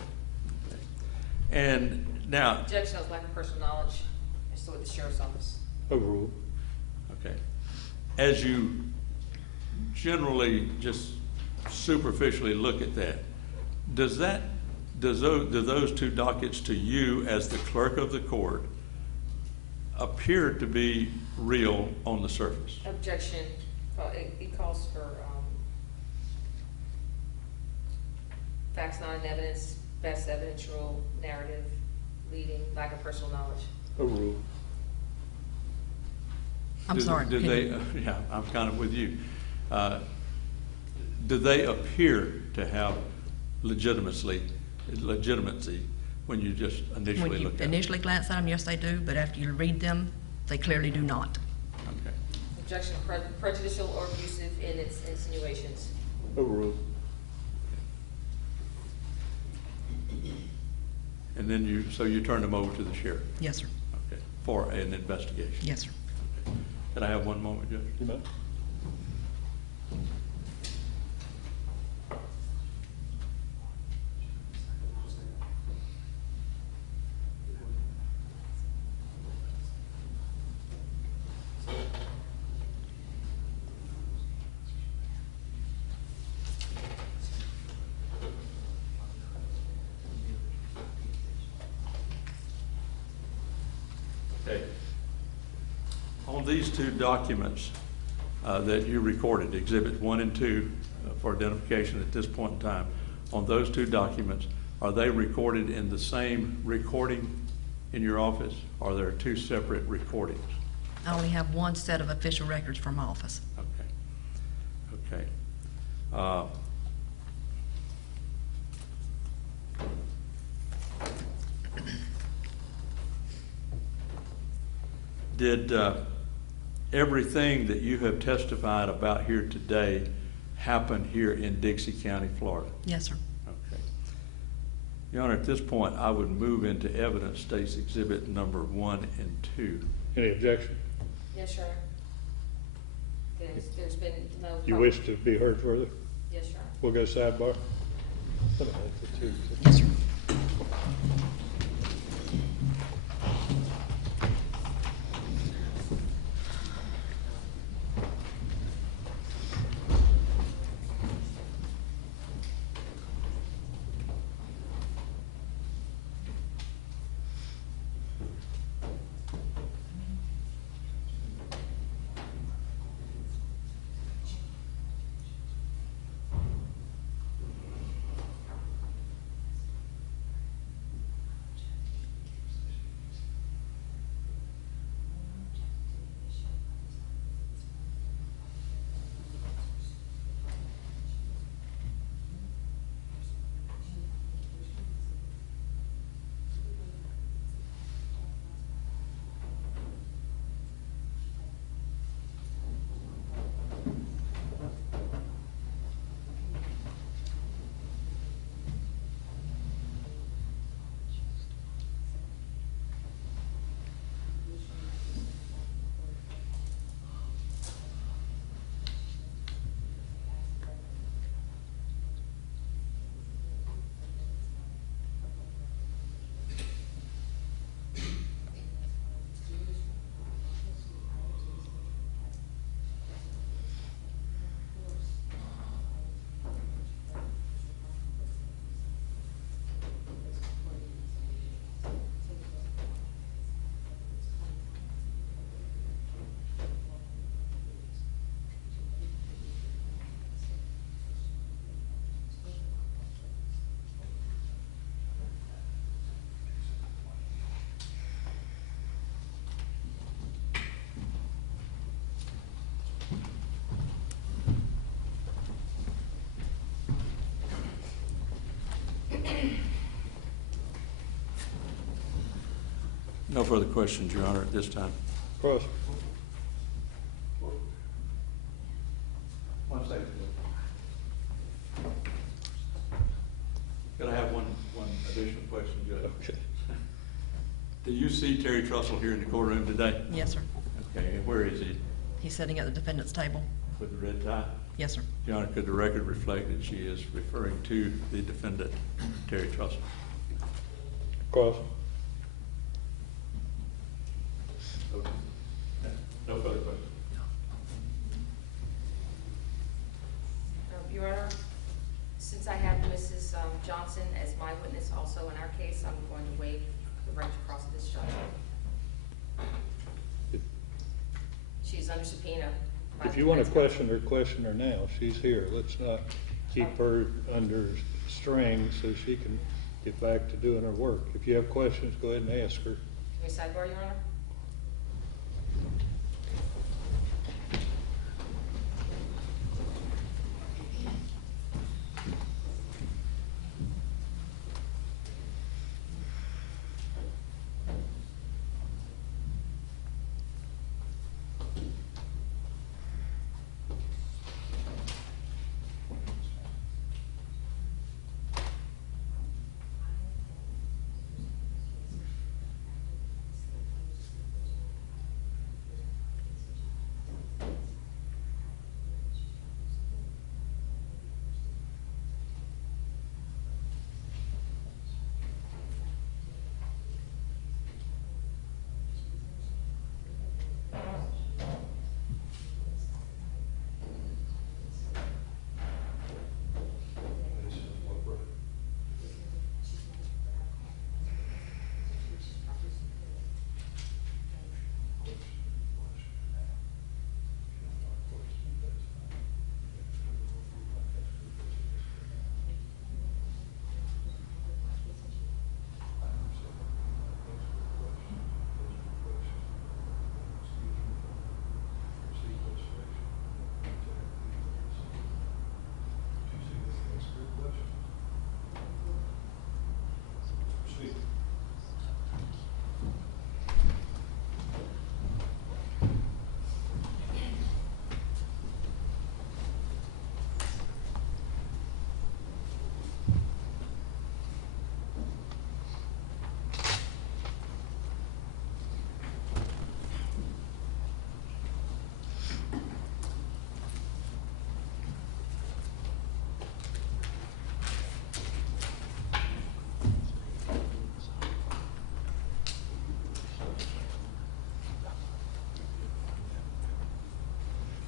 And now, Objection of lack of personal knowledge, I still with the sheriff's office. Overruled. okay, as you generally just superficially look at that, do those two dockets to you as the clerk of the court appear to be real on the surface? Objection, it calls for, facts not in evidence, best evidence rule, narrative, leading, lack of personal knowledge. Overruled. I'm sorry. Did can they, you- yeah, I'm kind of with you. Do they appear to have legitimacy when you just initially When you look at them? initially glance at them, yes, they do, but after you read them, they clearly do not. Okay. Objection, prejudicial or abusive in its insinuations. Overruled. And then so you turn them over to the sheriff? Yes, sir. Okay, for an investigation? Yes, sir. Okay. Can I have one moment, Judge? You may. Okay. On these two documents that you recorded, Exhibits 1 and 2 for identification at this point in time, on those two documents, are they recorded in the same recording in your office, or are there two separate recordings? I only have one set of official records from my office. Okay. Okay. Did everything that you have testified about here today happen here in Dixie County, Florida? Yes, sir. Okay. Your Honor, at this point, I would move into evidence states exhibit number 1 and 2. Any objection? Yes, Your Honor. There's been no. You wish to be heard further? Yes, Your Honor. We'll go sidebar. Yes, sir. No further questions, Your Honor, at this time. Cross. One second. Could I have one additional question, Judge? Okay. Do you see Terry Trussell here in the courtroom today? Yes, sir. Okay, and where is he? He's sitting at the defendant's table. With the red tie? Yes, sir. Your Honor, could the record reflect that she is referring to the defendant, Terry Trussell? Cross. Okay. No further questions. Your Honor, since I have Mrs. Johnson as my witness also in our case, I'm going to waive the right to cross this judgment. She's under subpoena. by If the you want to defense counsel. question her now. She's here. Let's not keep her under strings so she can get back to doing her work. If you have questions, go ahead and ask her. Can we sidebar, Your Honor?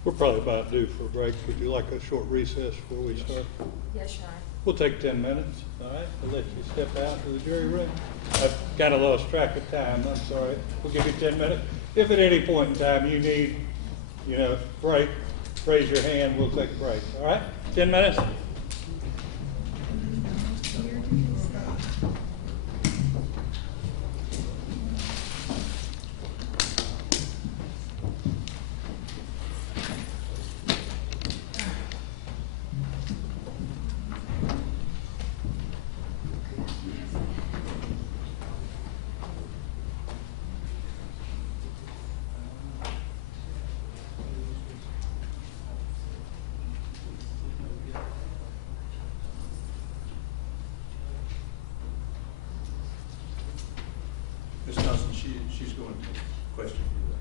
We're probably about due for a break. Would you like a short recess before we start? Yes, Your Honor. We'll take 10 minutes, all right? We'll let you step out to the jury room. I've kind of lost track of time, I'm sorry. We'll give you 10 minutes. If at any point in time you need, break, raise your hand, we'll take a break, all right? 10 minutes? Ms. Johnson, she's going to question you.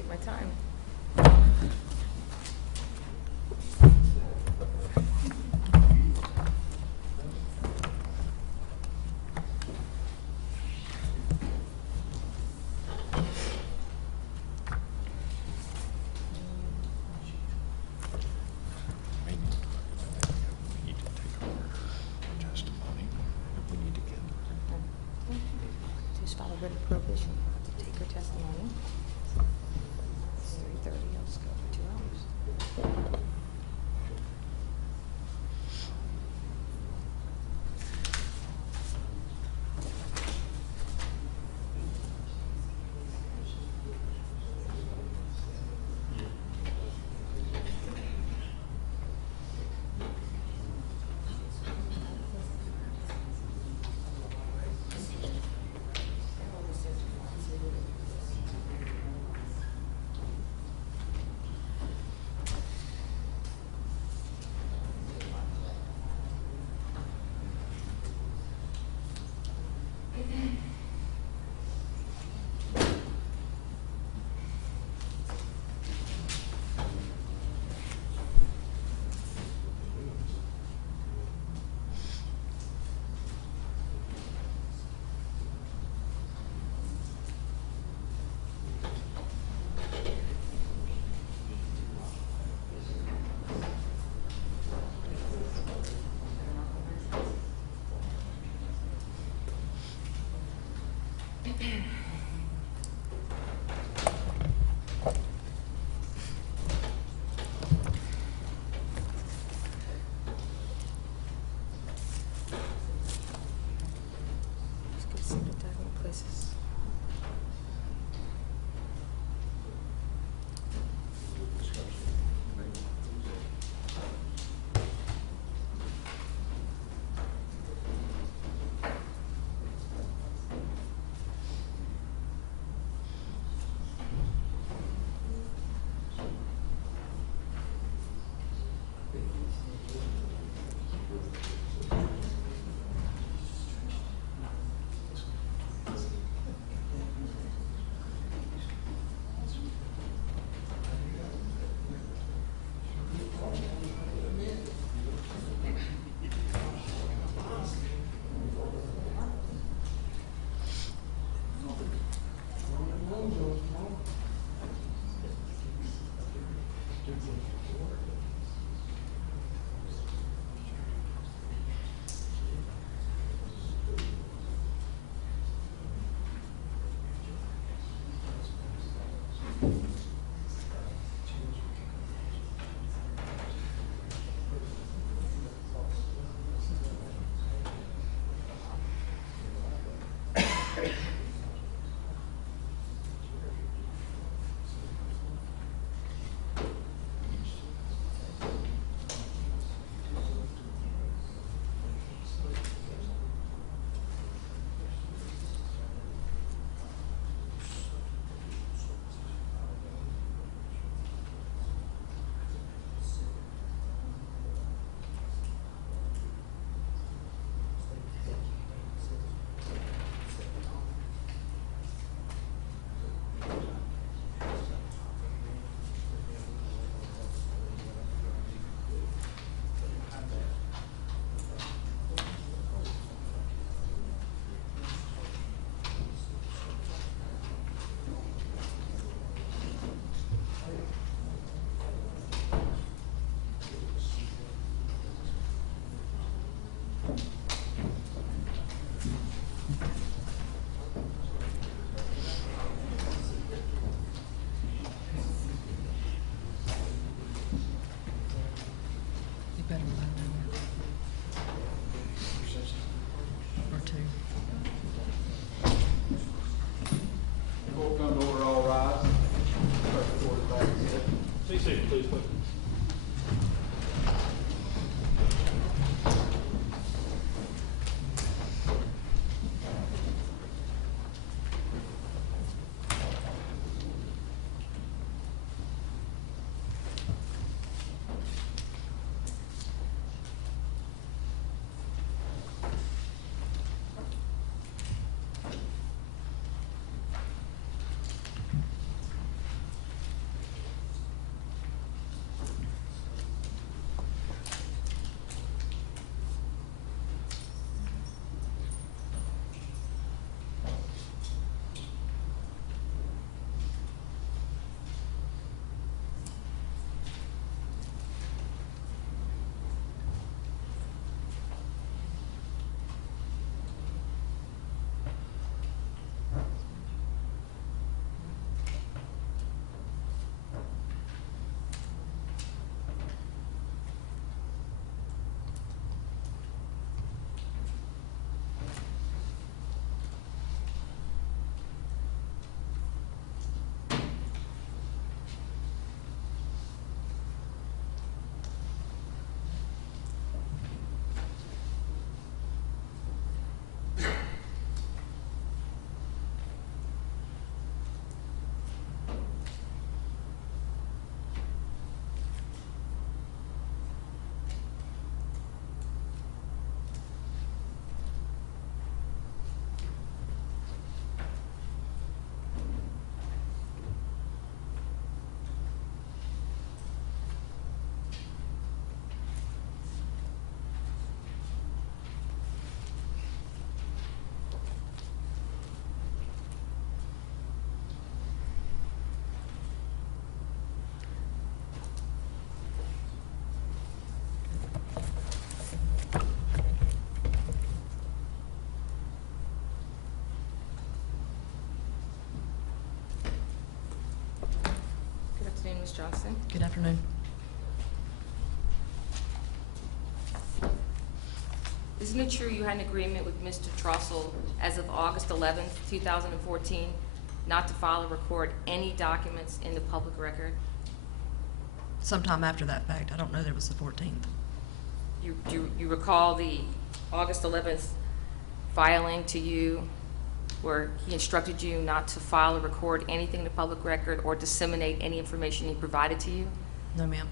take my time. Just follow written prohibition to take her testimony. It's 3:30, I'll just go for 2 hours. Let's get some different places. You better run or two. Court come to order, all rise. Clerk, the court is back in session. Be seated, please, clerk. Ms. Johnston. Good afternoon. Isn't it true you had an agreement with Mr. Trussell as of August 11th, 2014, not to file or record any documents in the public record? Sometime after that fact, I don't know that it was the 14th. You recall the August 11th filing to you where he instructed you not to file or record anything in the public record or disseminate any information he provided to you? No, ma'am.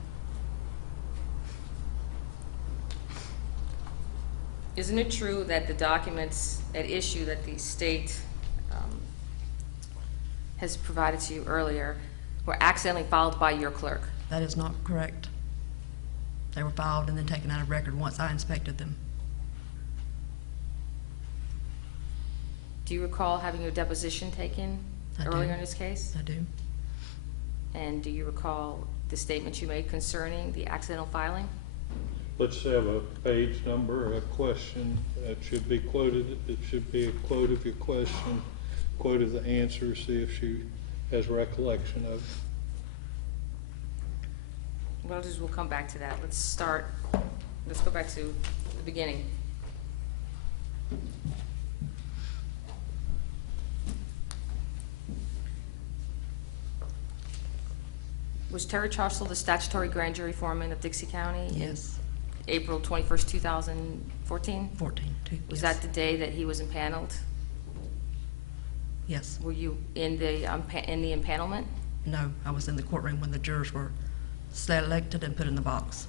Isn't it true that the documents at issue that the state has provided to you earlier were accidentally filed by your clerk? That is not correct. They were filed and then taken out of record once I inspected them. Do you recall having your deposition taken I do. earlier in this case? I do. And do you recall the statements you made concerning the accidental filing? Let's have a page number, a question that should be quoted. It should be a quote of your question, quote of the answer, see if she has recollection of it. Well, we'll come back to that. Let's go back to the beginning. Was Terry Trussell the statutory grand jury foreman of Dixie County? Yes. April 21st, 2014? 14. Was Yes. that the day that he was impaneled? Yes. Were you in the impanelment? No, I was in the courtroom when the jurors were selected and put in the box.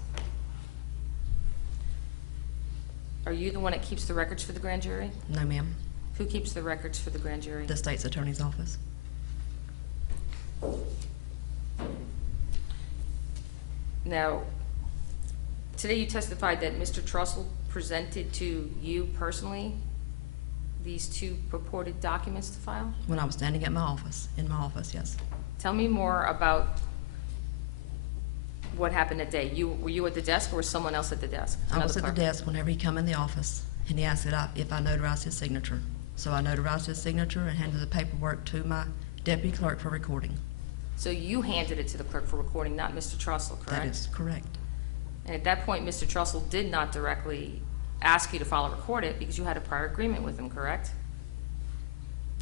Are you the one that keeps the records for the grand jury? No, ma'am. Who keeps the records for the grand jury? The state's attorney's office. Now, today you testified that Mr. Trussell presented to you personally these two purported documents to file? When I was standing at my office, in my office, yes. Tell me more about what happened that day. Were you at the desk or was someone else at the desk? I was at Another the clerk? desk whenever he come in the office, and he asked if I notarized his signature. So I notarized his signature and handed the paperwork to my deputy clerk for recording. So you handed it to the clerk for recording, not Mr. Trussell, correct? That is correct. And at that point, Mr. Trussell did not directly ask you to file or record it because you had a prior agreement with him, correct?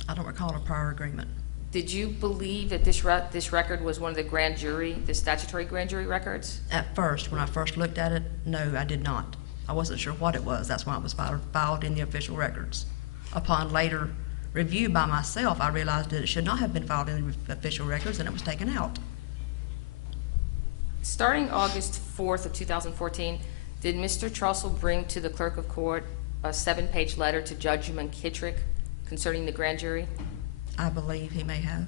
I don't recall a prior agreement. Did you believe that this record was one of the statutory grand jury records? At first, when I first looked at it, no, I did not. I wasn't sure what it was. That's why it was filed in the official records. Upon later review by myself, I realized that it should not have been filed in the official records and it was taken out. Starting August 4th of 2014, did Mr. Trussell bring to the clerk of court a 7-page letter to Judge McKittrick concerning the grand jury? I believe he may have.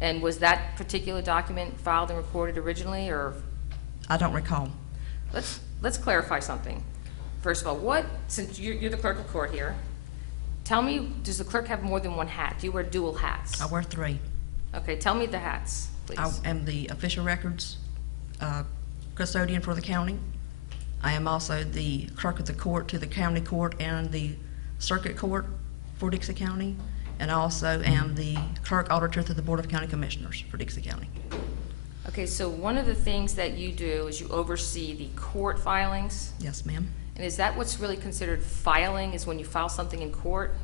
And was that particular document filed and recorded originally, or? I don't recall. Let's clarify something. First of all, since you're the clerk of court here, tell me, does the clerk have more than one hat? Do you wear dual hats? I wear 3. Okay, tell me the hats, please. I am the official records custodian for the county. I am also the clerk of the court to the county court and the circuit court for Dixie County, and I also am the clerk auditor to the Board of County Commissioners for Dixie County. Okay, so one of the things that you do is you oversee the court filings, Yes, ma'am. and is that what's really considered filing, is when you file something in court?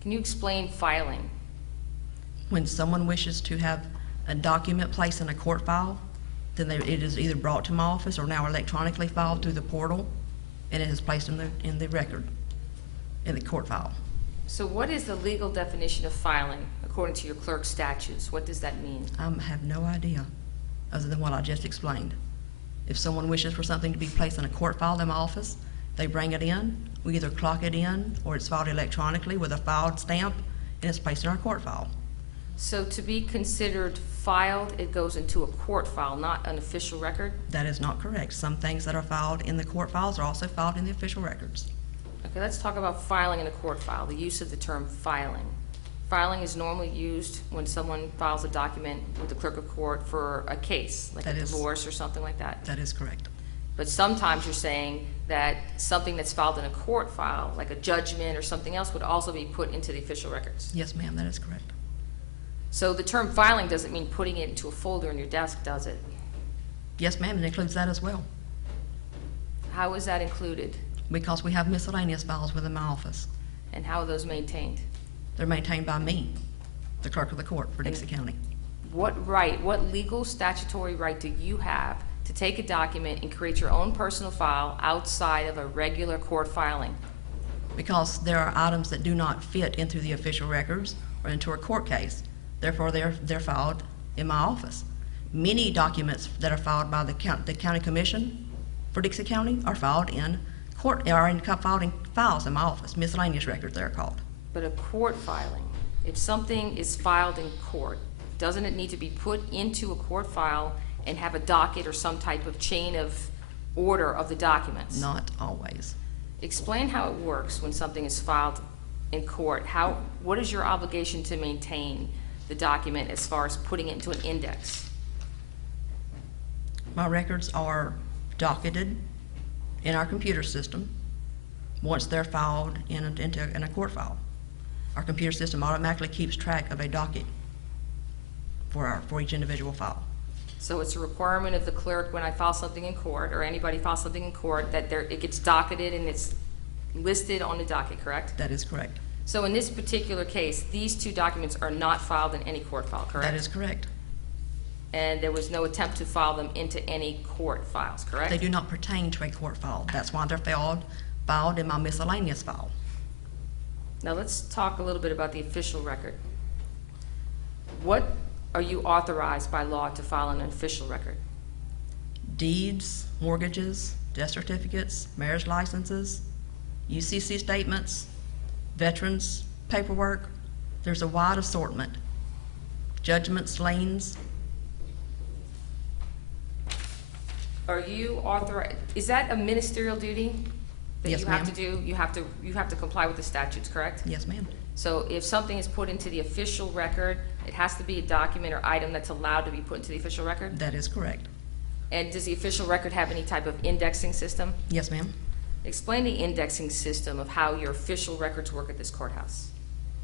Can you explain filing? When someone wishes to have a document placed in a court file, then it is either brought to my office or now electronically filed through the portal, and it is placed in the record, in the court file. So what is the legal definition of filing according to your clerk statutes? What does that mean? I have no idea, other than what I just explained. If someone wishes for something to be placed in a court file in my office, they bring it in, we either clock it in, or it's filed electronically with a filed stamp, and it's placed in our court file. So to be considered filed, it goes into a court file, not an official record? That is not correct. Some things that are filed in the court files are also filed in the official records. Okay, let's talk about filing in a court file, the use of the term filing. Filing is normally used when someone files a document with the clerk of court for a case, like a divorce or something like that. That is correct. But sometimes you're saying that something that's filed in a court file, like a judgment or something else, would also be put into the official records. Yes, ma'am, that is correct. So the term filing doesn't mean putting it into a folder in your desk, does it? Yes, ma'am, it includes that as well, How is that included, because we have miscellaneous files within my office. and how are those maintained? They're maintained by me, the clerk of the court for Dixie County. What legal statutory right do you have to take a document and create your own personal file outside of a regular court filing? Because there are items that do not fit into the official records or into a court case. Therefore, they're filed in my office. Many documents that are filed by the county commission for Dixie County are filed in court, filed in files in my office, miscellaneous records they're called. But a court filing, if something is filed in court, doesn't it need to be put into a court file and have a docket or some type of chain of order of the documents? Not always. Explain how it works when something is filed in court. What is your obligation to maintain the document as far as putting it into an index? My records are docketed in our computer system once they're filed in a court file. Our computer system automatically keeps track of a docket for each individual file. So it's a requirement of the clerk when I file something in court, or anybody files something in court, that it gets docketed and it's listed on the docket, correct? That is correct. So in this particular case, these two documents are not filed in any court file, correct? That is correct. And there was no attempt to file them into any court files, correct? They do not pertain to a court file. That's why they're filed in my miscellaneous file. Now let's talk a little bit about the official record. What are you authorized by law to file in an official record? Deeds, mortgages, death certificates, marriage licenses, UCC statements, veterans paperwork. There's a wide assortment. Judgments, liens. Are you authorized, is that a ministerial duty that Yes, you have ma'am. to do? You have to comply with the statutes, correct? Yes, ma'am. So if something is put into the official record, it has to be a document or item that's allowed to be put into the official record? That is correct. And does the official record have any type of indexing system? Yes, ma'am. Explain the indexing system of how your official records work at this courthouse.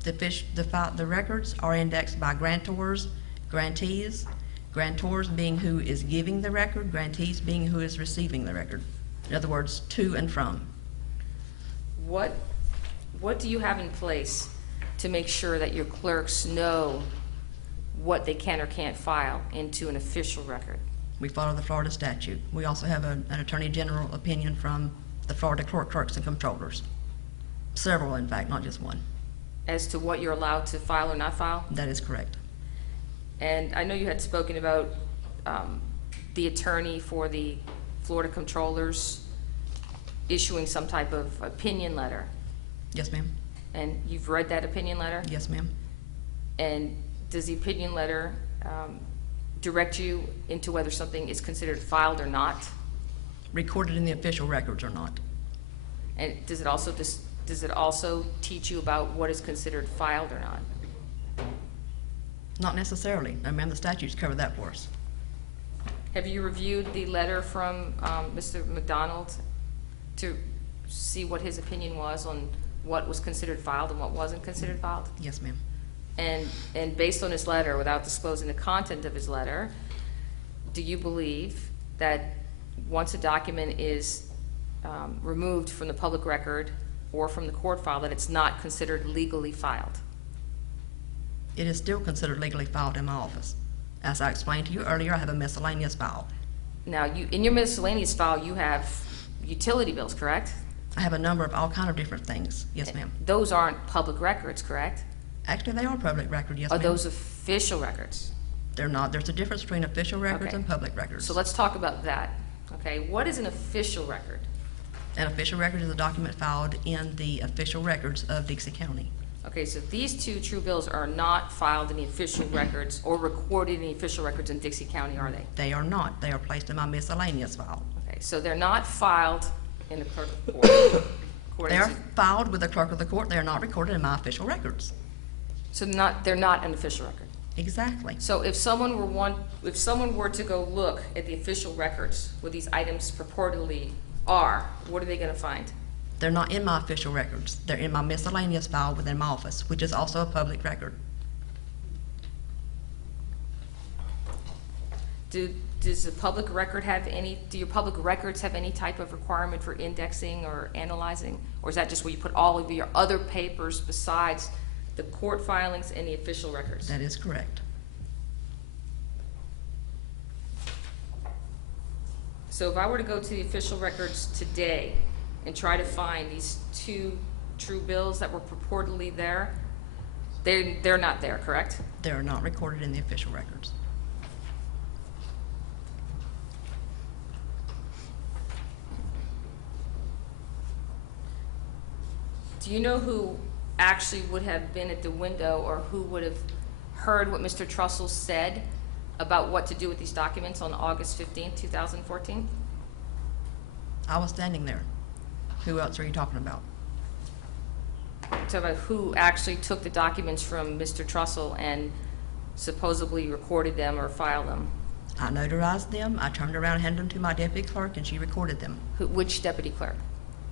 The records are indexed by grantors, grantees, grantors being who is giving the record, grantees being who is receiving the record. In other words, to and from. What do you have in place to make sure that your clerks know what they can or can't file into an official record? We follow the Florida statute. We also have an Attorney General opinion from the Florida clerks and comptrollers. Several, in fact, not just one. As to what you're allowed to file or not file? That is correct. And I know you had spoken about the attorney for the Florida comptrollers issuing some type of opinion letter. Yes, ma'am. And you've read that opinion letter? Yes, ma'am. And does the opinion letter direct you into whether something is considered filed or not? Recorded in the official records or not. And does it also teach you about what is considered filed or not? Not necessarily. No, ma'am, the statutes cover that for us. Have you reviewed the letter from Mr. McDonald to see what his opinion was on what was considered filed and what wasn't considered filed? Yes, ma'am. And based on his letter, without disclosing the content of his letter, do you believe that once a document is removed from the public record or from the court file, that it's not considered legally filed? It is still considered legally filed in my office. As I explained to you earlier, I have a miscellaneous file. Now, in your miscellaneous file, you have utility bills, correct? I have a number of all kind of different things. Yes, ma'am. Those aren't public records, correct? Actually, they are public record, yes, Are ma'am. those official records? They're not. There's a difference between official records Okay. and public records. So let's talk about that. Okay, what is an official record? An official record is a document filed in the official records of Dixie County. Okay, so these two true bills are not filed in the official records or recorded in the official records in Dixie County, are they? They are not. They are placed in my miscellaneous file. Okay, so they're not filed in the clerk of court. They are filed with the clerk of the court. They are not recorded in my official records. So they're not an official record. Exactly. So if someone were to go look at the official records where these items purportedly are, what are they gonna find? They're not in my official records. They're in my miscellaneous file within my office, which is also a public record. Does the public record have any, do your public records have any type of requirement for indexing or analyzing? Or is that just where you put all of your other papers besides the court filings and the official records? That is correct. So if I were to go to the official records today and try to find these 2 true bills that were purportedly there, they're not there, correct? They are not recorded in the official records. Do you know who actually would have been at the window or who would have heard what Mr. Trussell said about what to do with these documents on August 15th, 2014? I was standing there. Who else are you talking about? So about who actually took the documents from Mr. Trussell and supposedly recorded them or filed them? I notarized them, I turned around and handed them to my deputy clerk, and she recorded them. Which deputy clerk?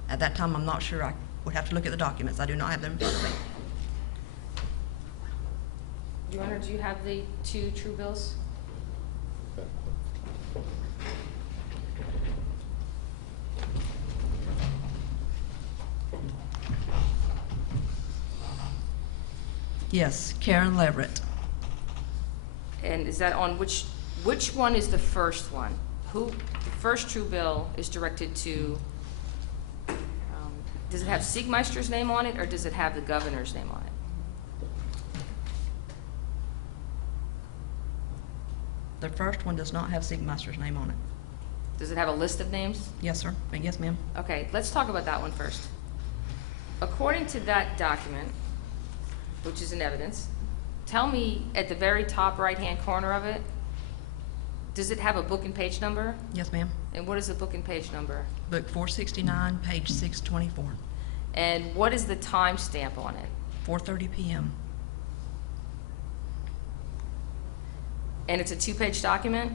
At that time, I'm not sure. I would have to look at the documents. I do not have them in front of me. Your Honor, do you have the 2 true bills? Yes, Karen Leverett. And is that on which one is the first one? The first true bill is directed to, does it have Siegmeister's name on it, or does it have the governor's name on it? The first one does not have Siegmeister's name on it. Does it have a list of names? Yes, sir. Yes, ma'am. Okay, let's talk about that one first. According to that document, which is in evidence, tell me at the very top right-hand corner of it, does it have a book and page number? Yes, ma'am. And what is the book and page number? Book 469, page 624, And what is the time stamp on it? 4:30 p.m. And it's a 2-page document?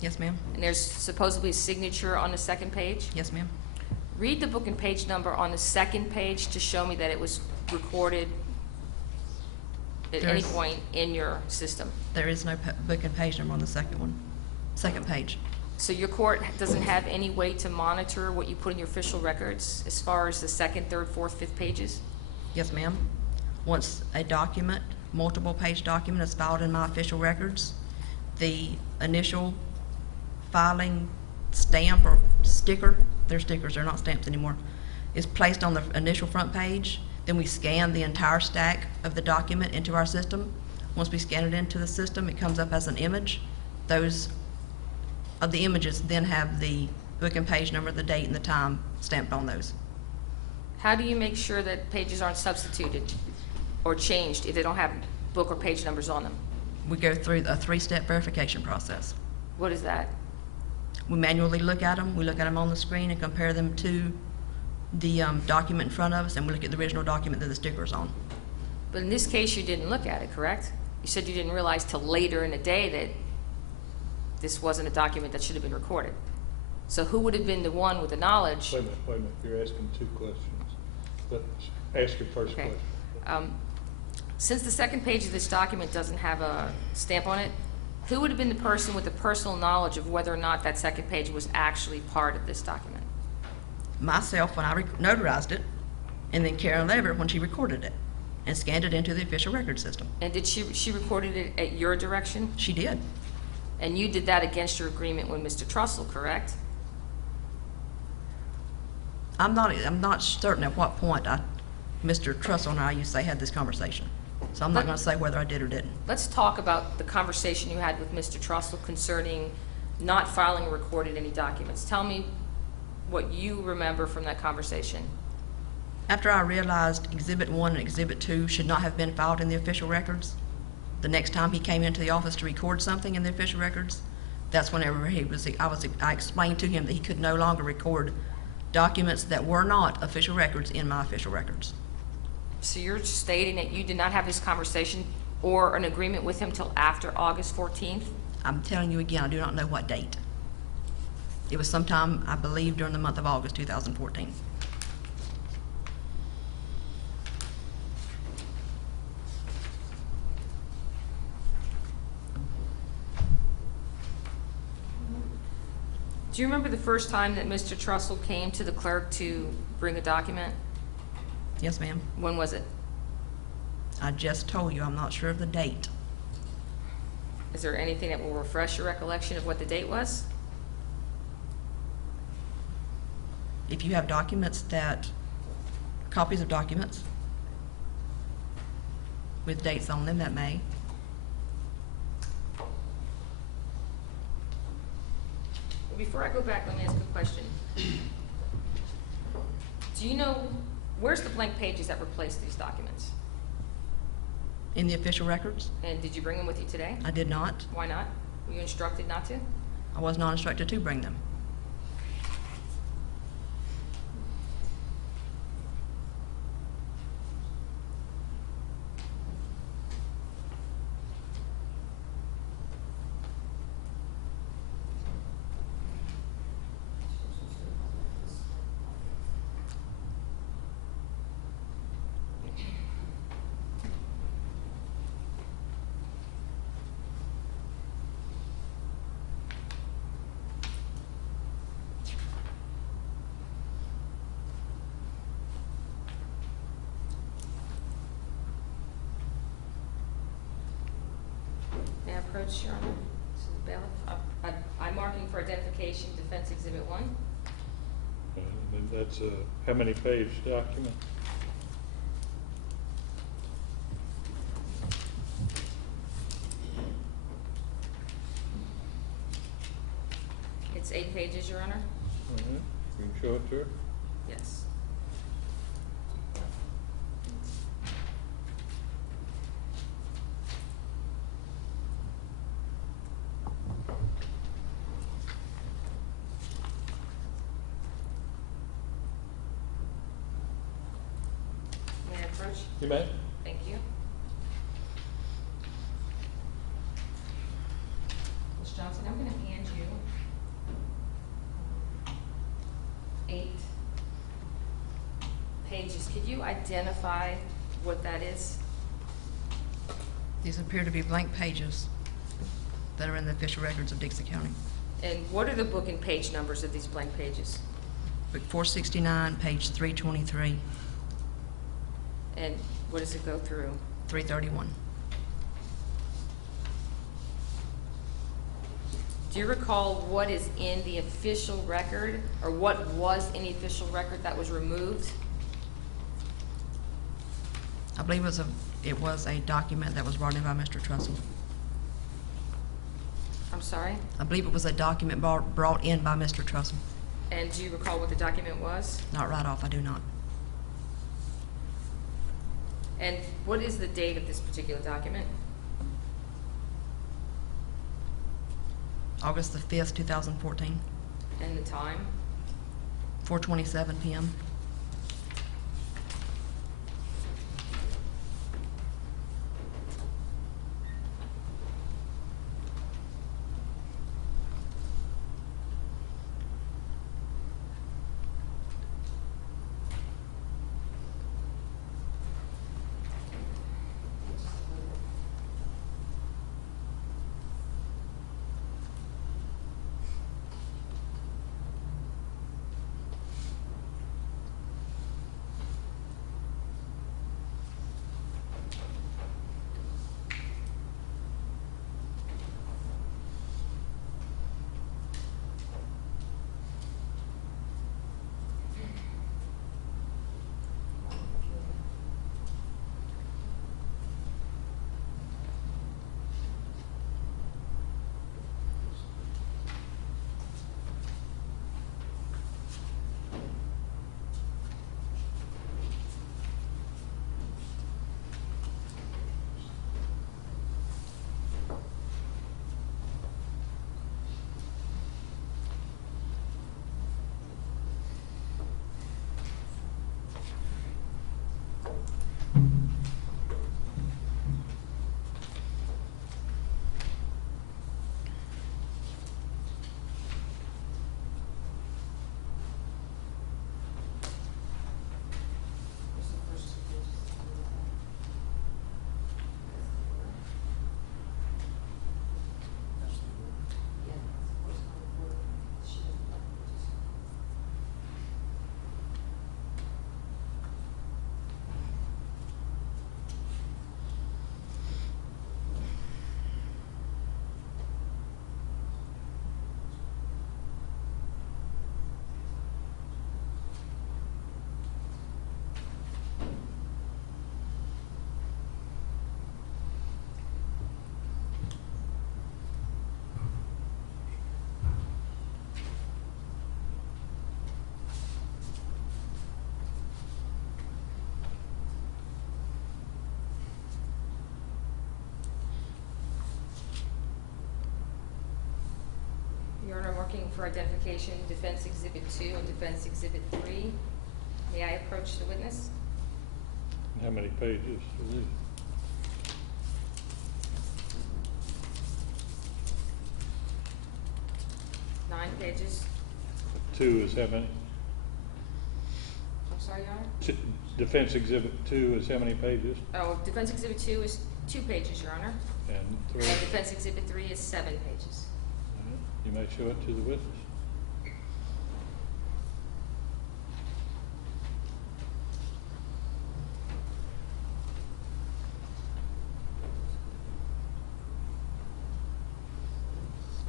Yes, ma'am. And there's supposedly a signature on the second page? Yes, ma'am. Read the book and page number on the second page to show me that it was recorded at any There's- point in your system. There is no book and page number on the second page. So your court doesn't have any way to monitor what you put in your official records as far as the second, third, fourth, fifth pages? Yes, ma'am. Once a document, multiple page document is filed in my official records, the initial filing stamp or sticker, they're stickers, they're not stamps anymore, is placed on the initial front page. Then we scan the entire stack of the document into our system. Once we scan it into the system, it comes up as an image. Those of the images then have the book and page number, the date, and the time stamped on those. How do you make sure that pages aren't substituted or changed if they don't have book or page numbers on them? We go through a 3-step verification process. What is that? We manually look at them, we look at them on the screen and compare them to the document in front of us, and we look at the original document that the sticker is on. But in this case, you didn't look at it, correct? You said you didn't realize till later in the day that this wasn't a document that should have been recorded. So who would have been the one with the knowledge? Wait a minute, you're asking 2 questions. Let's ask your first Okay. question. Since the second page of this document doesn't have a stamp on it, who would have been the person with the personal knowledge of whether or not that second page was actually part of this document? Myself, when I notarized it, and then Karen Leverett when she recorded it and scanned it into the official record system. And did she recorded it at your direction? She did. And you did that against your agreement with Mr. Trussell, correct? I'm not certain at what point Mr. Trussell and I, you say, had this conversation. So I'm not going to say whether I did or didn't. Let's talk about the conversation you had with Mr. Trussell concerning not filing or recording any documents. Tell me what you remember from that conversation. After I realized Exhibit 1 and Exhibit 2 should not have been filed in the official records, the next time he came into the office to record something in the official records, that's whenever I explained to him that he could no longer record documents that were not official records in my official records. So you're stating that you did not have this conversation or an agreement with him till after August 14th? I'm telling you again, I do not know what date. It was sometime, I believe, during the month of August 2014. Do you remember the first time that Mr. Trussell came to the clerk to bring a document? Yes, ma'am. When was it? I just told you, I'm not sure of the date. Is there anything that will refresh your recollection of what the date was? If you have documents copies of documents with dates on them, that may. Before I go back, let me ask a question. Do you know, where's the blank pages that replaced these documents? In the official records, And did you bring them with you today? I did not. Why not? Were you instructed not to? I was not instructed to bring them. May I approach, Your Honor? This is the bailiff. I'm marking for identification, Defense Exhibit 1. And that's a, how many page document? It's 8 pages, Your Honor. All right, you can show it to her. Yes. May I approach? You may. Thank you. Ms. Johnson, I'm going to hand you 8 pages. Could you identify what that is? These appear to be blank pages that are in the official records of Dixie County. And what are the book and page numbers of these blank pages? Book 469, page 323, And what does it go through? 331. Do you recall what is in the official record, or what was in the official record that was removed? I believe it was a document that was brought in by Mr. Trussell. I'm sorry? I believe it was a document brought in by Mr. Trussell. And do you recall what the document was? Not right off, I do not. And what is the date of this particular document? August the 5th, 2014, And the time? 4:27 p.m. marking for identification, Defense Exhibit 2 and Defense Exhibit 3. May I approach the witness? How many pages is this? 9 pages. 2 is how many? I'm sorry, Your Honor? Defense Exhibit 2 is how many pages? Oh, Defense Exhibit 2 is 2 pages, Your Honor. And 3? And Defense Exhibit 3 is 7 pages. All right. You may show it to the witness.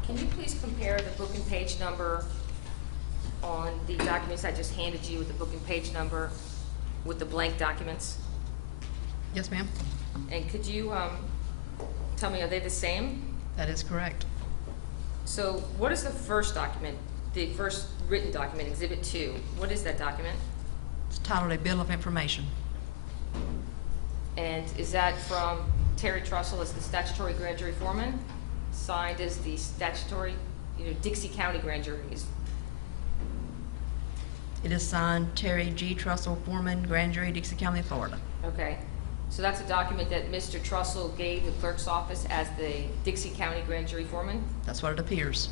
Can you please compare the book and page number on the documents I just handed you with the book and page number with the blank documents? Yes, ma'am. And could you tell me, are they the same? That is correct. So what is the first document, the first written document, Exhibit 2? What is that document? It's titled a Bill of Information. And is that from Terry Trussell as the statutory grand jury foreman, signed as the statutory, Dixie County grand jury? It is signed Terry G. Trussell, Foreman, Grand Jury, Dixie County, Florida. Okay, so that's a document that Mr. Trussell gave the clerk's office as the Dixie County grand jury foreman? That's what it appears.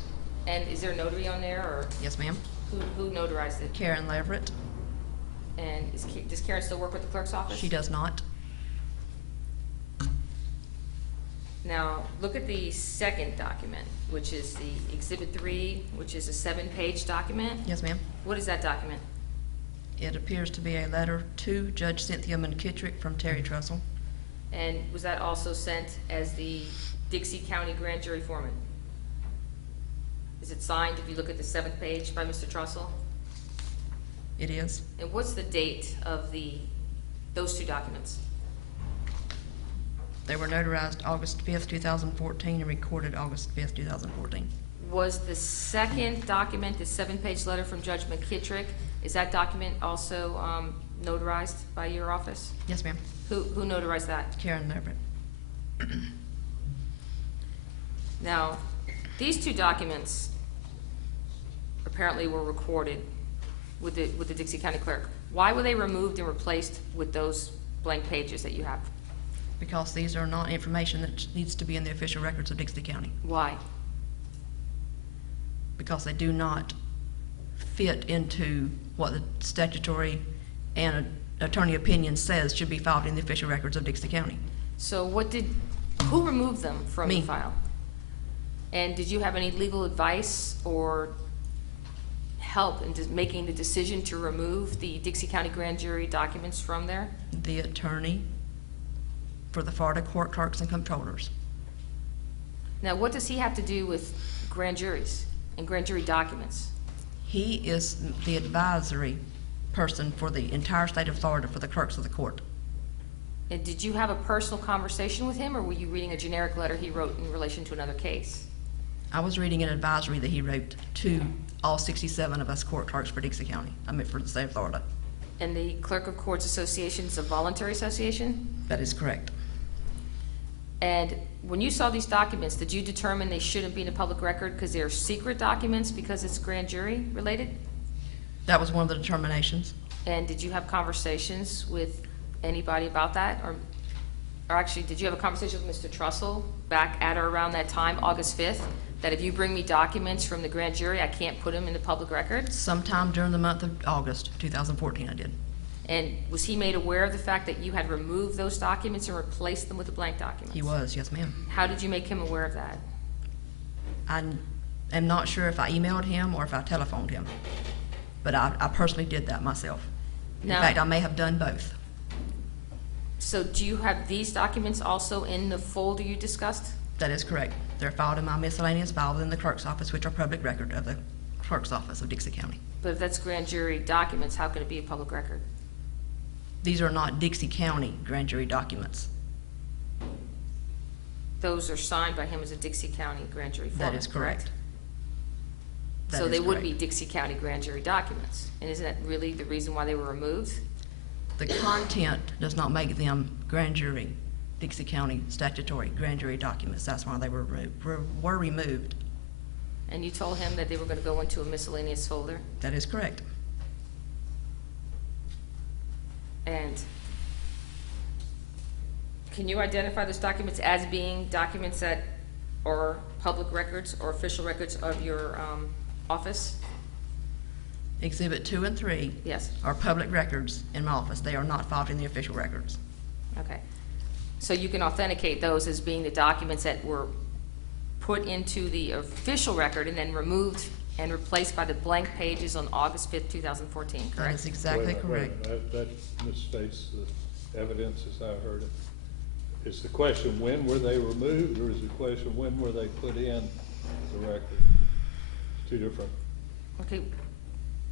And is there a notary on there, or Yes, ma'am. who notarized it? Karen Leverett. And does Karen still work with the clerk's office? She does not. Now, look at the second document, which is the Exhibit 3, which is a 7-page document. Yes, ma'am. What is that document? It appears to be a letter to Judge Cynthia McKittrick from Terry Trussell. And was that also sent as the Dixie County grand jury foreman? Is it signed, if you look at the 7th page, by Mr. Trussell? It is. And what's the date of those 2 documents? They were notarized August 5th, 2014, and recorded August 5th, 2014. Was the second document, the 7-page letter from Judge McKittrick, is that document also notarized by your office? Yes, ma'am. Who notarized that? Karen Leverett. Now, these 2 documents apparently were recorded with the Dixie County clerk. Why were they removed and replaced with those blank pages that you have? Because these are not information that needs to be in the official records of Dixie County. Why? Because they do not fit into what the statutory and attorney opinion says should be filed in the official records of Dixie County. So who removed them from Me. the file? And did you have any legal advice or help in making the decision to remove the Dixie County grand jury documents from there? The attorney for the Florida court clerks and comptrollers. Now, what does he have to do with grand juries and grand jury documents? He is the advisory person for the entire state of Florida for the clerks of the court. And did you have a personal conversation with him, or were you reading a generic letter he wrote in relation to another case? I was reading an advisory that he wrote to all 67 of us court clerks for Dixie County, for the state of Florida. And the Clerk of Courts Association is a voluntary association? That is correct. And when you saw these documents, did you determine they shouldn't be in a public record because they're secret documents because it's grand jury related? That was one of the determinations. And did you have conversations with anybody about that? Or actually, did you have a conversation with Mr. Trussell back at or around that time, August 5th, that if you bring me documents from the grand jury, I can't put them in the public record? Sometime during the month of August 2014, I did. And was he made aware of the fact that you had removed those documents and replaced them with the blank documents? He was, yes, ma'am. How did you make him aware of that? I am not sure if I emailed him or if I telephoned him, but I personally did that myself. In Now- fact, I may have done both. So do you have these documents also in the folder you discussed? That is correct. They're filed in my miscellaneous file within the clerk's office, which are public record of the clerk's office of Dixie County. But if that's grand jury documents, how can it be a public record? These are not Dixie County grand jury documents. Those are signed by him as a Dixie County grand jury foreman, That is correct. That So is they would correct. be Dixie County grand jury documents. And isn't that really the reason why they were removed? The content does not make them grand jury, Dixie County statutory grand jury documents. That's why they were removed. And you told him that they were gonna go into a miscellaneous folder? That is correct. And can you identify those documents as being documents that are public records or official records of your office? Exhibit 2 and 3 Yes, are public records in my office. They are not filed in the official records. okay. So you can authenticate those as being the documents that were put into the official record and then removed and replaced by the blank pages on August 5th, 2014, That correct? is exactly Wait a minute, correct. That misstates the evidence as I heard it. Is the question, when were they removed, or is the question, when were they put in the record? It's two different. Okay,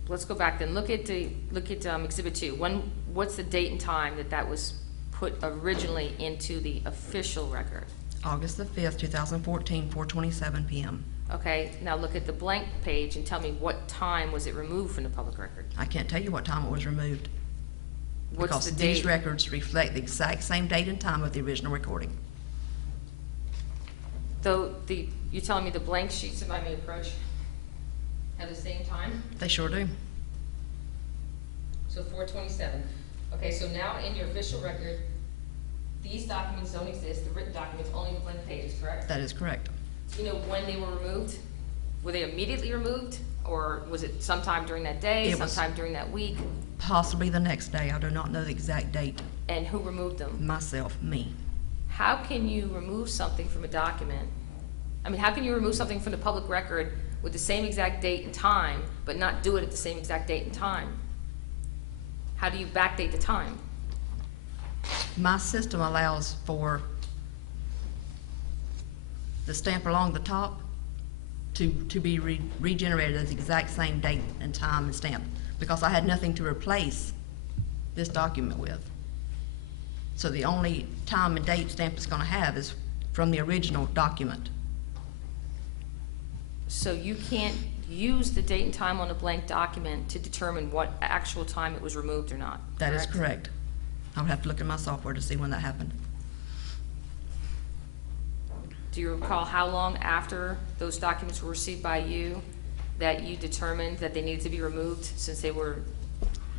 let's go back then. Look at Exhibit 2. What's the date and time that that was put originally into the official record? August the 5th, 2014, 4:27 p.m. Okay, now look at the blank page and tell me what time was it removed from the public record? I can't tell you what time it was removed. What's Because the these date? records reflect the exact same date and time of the original recording. Though you're telling me the blank sheets that I may approach have the same time? They sure do. So 427. Okay, so now in your official record, these documents don't exist, the written documents, only the blank pages, correct? That is correct. Do you know when they were removed? Were they immediately removed? Or was it sometime during that day, It was- sometime during that week? Possibly the next day. I do not know the exact date. And who removed them? Myself, me. How can you remove something from a document? I mean, how can you remove something from the public record with the same exact date and time, but not do it at the same exact date and time? How do you backdate the time? My system allows for the stamp along the top to be regenerated as the exact same date and time and stamp, because I had nothing to replace this document with. So the only time and date stamp it's gonna have is from the original document. So you can't use the date and time on a blank document to determine what actual time it was removed or not? That is correct. I would have to look in my software to see when that happened. Do you recall how long after those documents were received by you that you determined that they needed to be removed since they were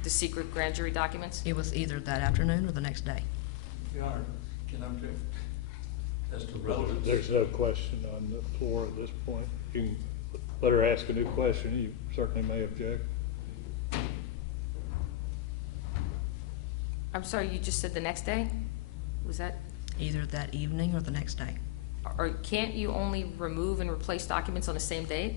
the secret grand jury documents? It was either that afternoon or the next day. Your Honor, can I object? As to relevance. There's no question on the floor at this point. You can let her ask a new question. You certainly may object. I'm sorry, you just said the next day? Was that, Either that evening or the next day. or can't you only remove and replace documents on the same date?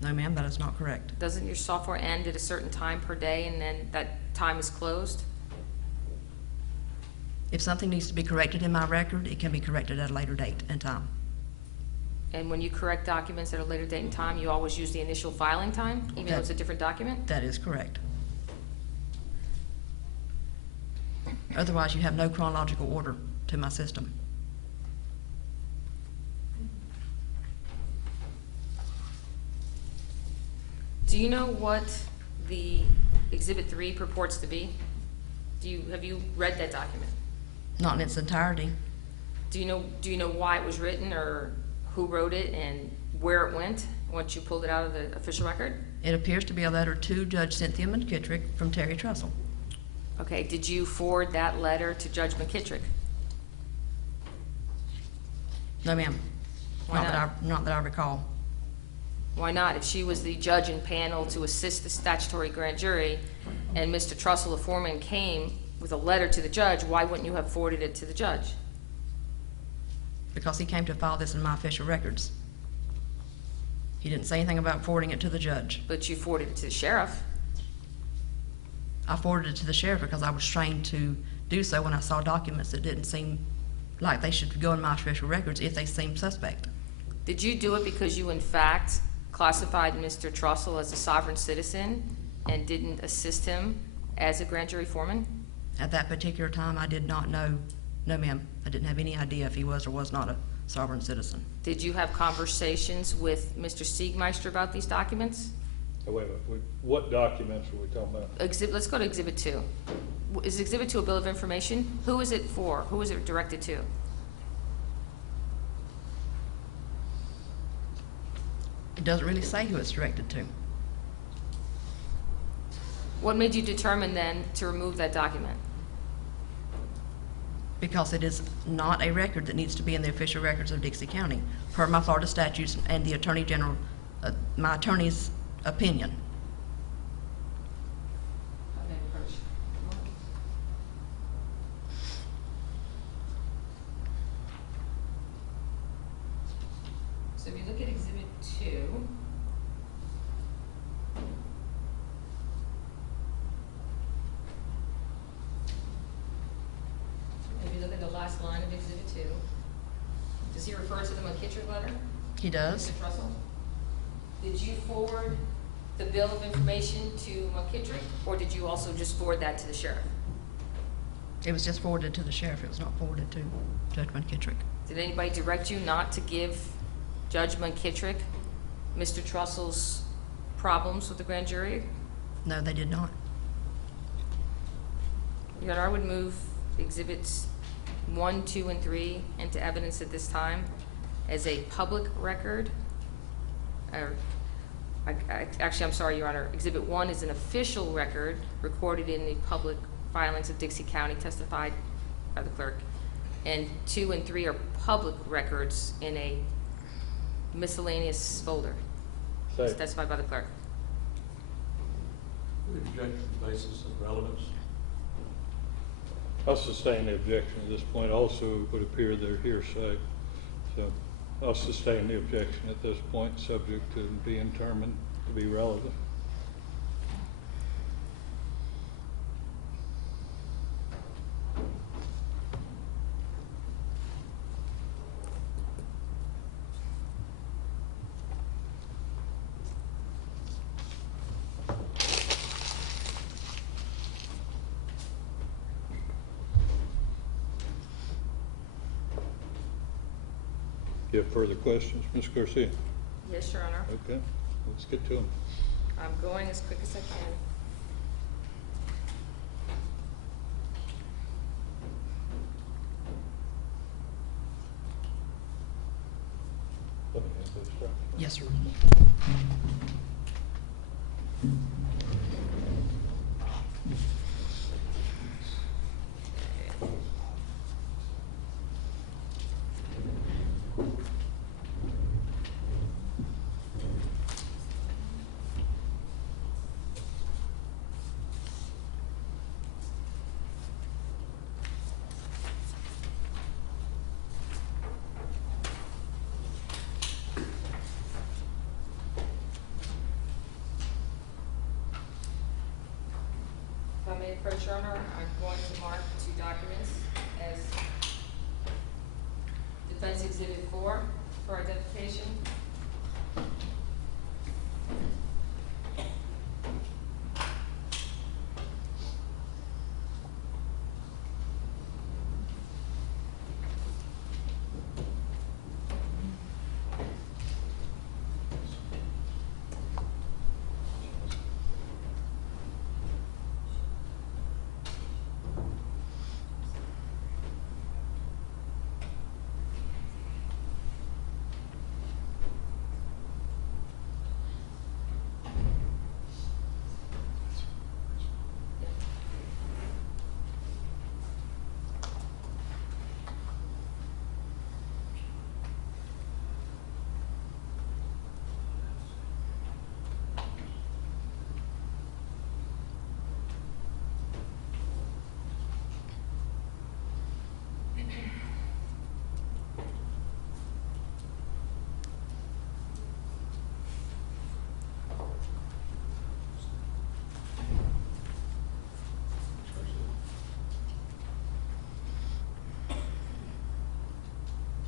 No, ma'am, that is not correct. Doesn't your software end at a certain time per day and then that time is closed? If something needs to be corrected in my record, it can be corrected at a later date and time. And when you correct documents at a later date and time, you always use the initial filing time, even though it's a different document? That is correct. Otherwise, you have no chronological order to my system. Do you know what the Exhibit 3 purports to be? Have you read that document? Not in its entirety. Do you know why it was written or who wrote it and where it went once you pulled it out of the official record? It appears to be a letter to Judge Cynthia McKittrick from Terry Trussell. Okay, did you forward that letter to Judge McKittrick? No, ma'am. Why Not that I recall. Why not? If she was the judge and panel to assist the statutory grand jury and Mr. Trussell, the foreman, came with a letter to the judge, why wouldn't you have forwarded it to the judge? Because he came to file this in my official records. He didn't say anything about forwarding it to the judge. But you forwarded it to the sheriff. I forwarded it to the sheriff because I was trained to do so when I saw documents that didn't seem like they should go in my official records if they seemed suspect. Did you do it because you in fact classified Mr. Trussell as a sovereign citizen and didn't assist him as a grand jury foreman? At that particular time, I did not know. No, ma'am. I didn't have any idea if he was or was not a sovereign citizen. Did you have conversations with Mr. Siegmeister about these documents? Wait, what documents are we talking about? Let's go to Exhibit 2. Is Exhibit 2 a bill of information? Who is it for? Who is it directed to? It doesn't really say who it's directed to. What made you determine then to remove that document? Because it is not a record that needs to be in the official records of Dixie County, per my Florida statutes and the Attorney General, my attorney's opinion. So if you look at Exhibit 2, if you look at the last line of Exhibit 2, does he refer to the McKittrick letter? He does. Mr. Trussell? Did you forward the bill of information to McKittrick, or did you also just forward that to the sheriff? It was just forwarded to the sheriff. It was not forwarded to Judge McKittrick. Did anybody direct you not to give Judge McKittrick Mr. Trussell's problems with the grand jury? No, they did not. Your Honor, I would move Exhibits 1, 2, and 3 into evidence at this time as a public record. Actually, I'm sorry, Your Honor. Exhibit 1 is an official record recorded in the public filings of Dixie County, testified by the clerk. And 2 and 3 are public records in a miscellaneous folder, Second. testified by the clerk. We object to the basis of relevance. I'll sustain the objection at this point. Also, it would appear they're hearsay. So I'll sustain the objection at this point, subject to being determined to be relevant. You have further questions, Ms. Garcia? Yes, Your Honor. Okay, let's get to them. I'm going as quick as I can. Let me have those documents. Yes, sir. If I may approach, Your Honor, I'm going to mark the 2 documents as Defense Exhibit 4 for identification.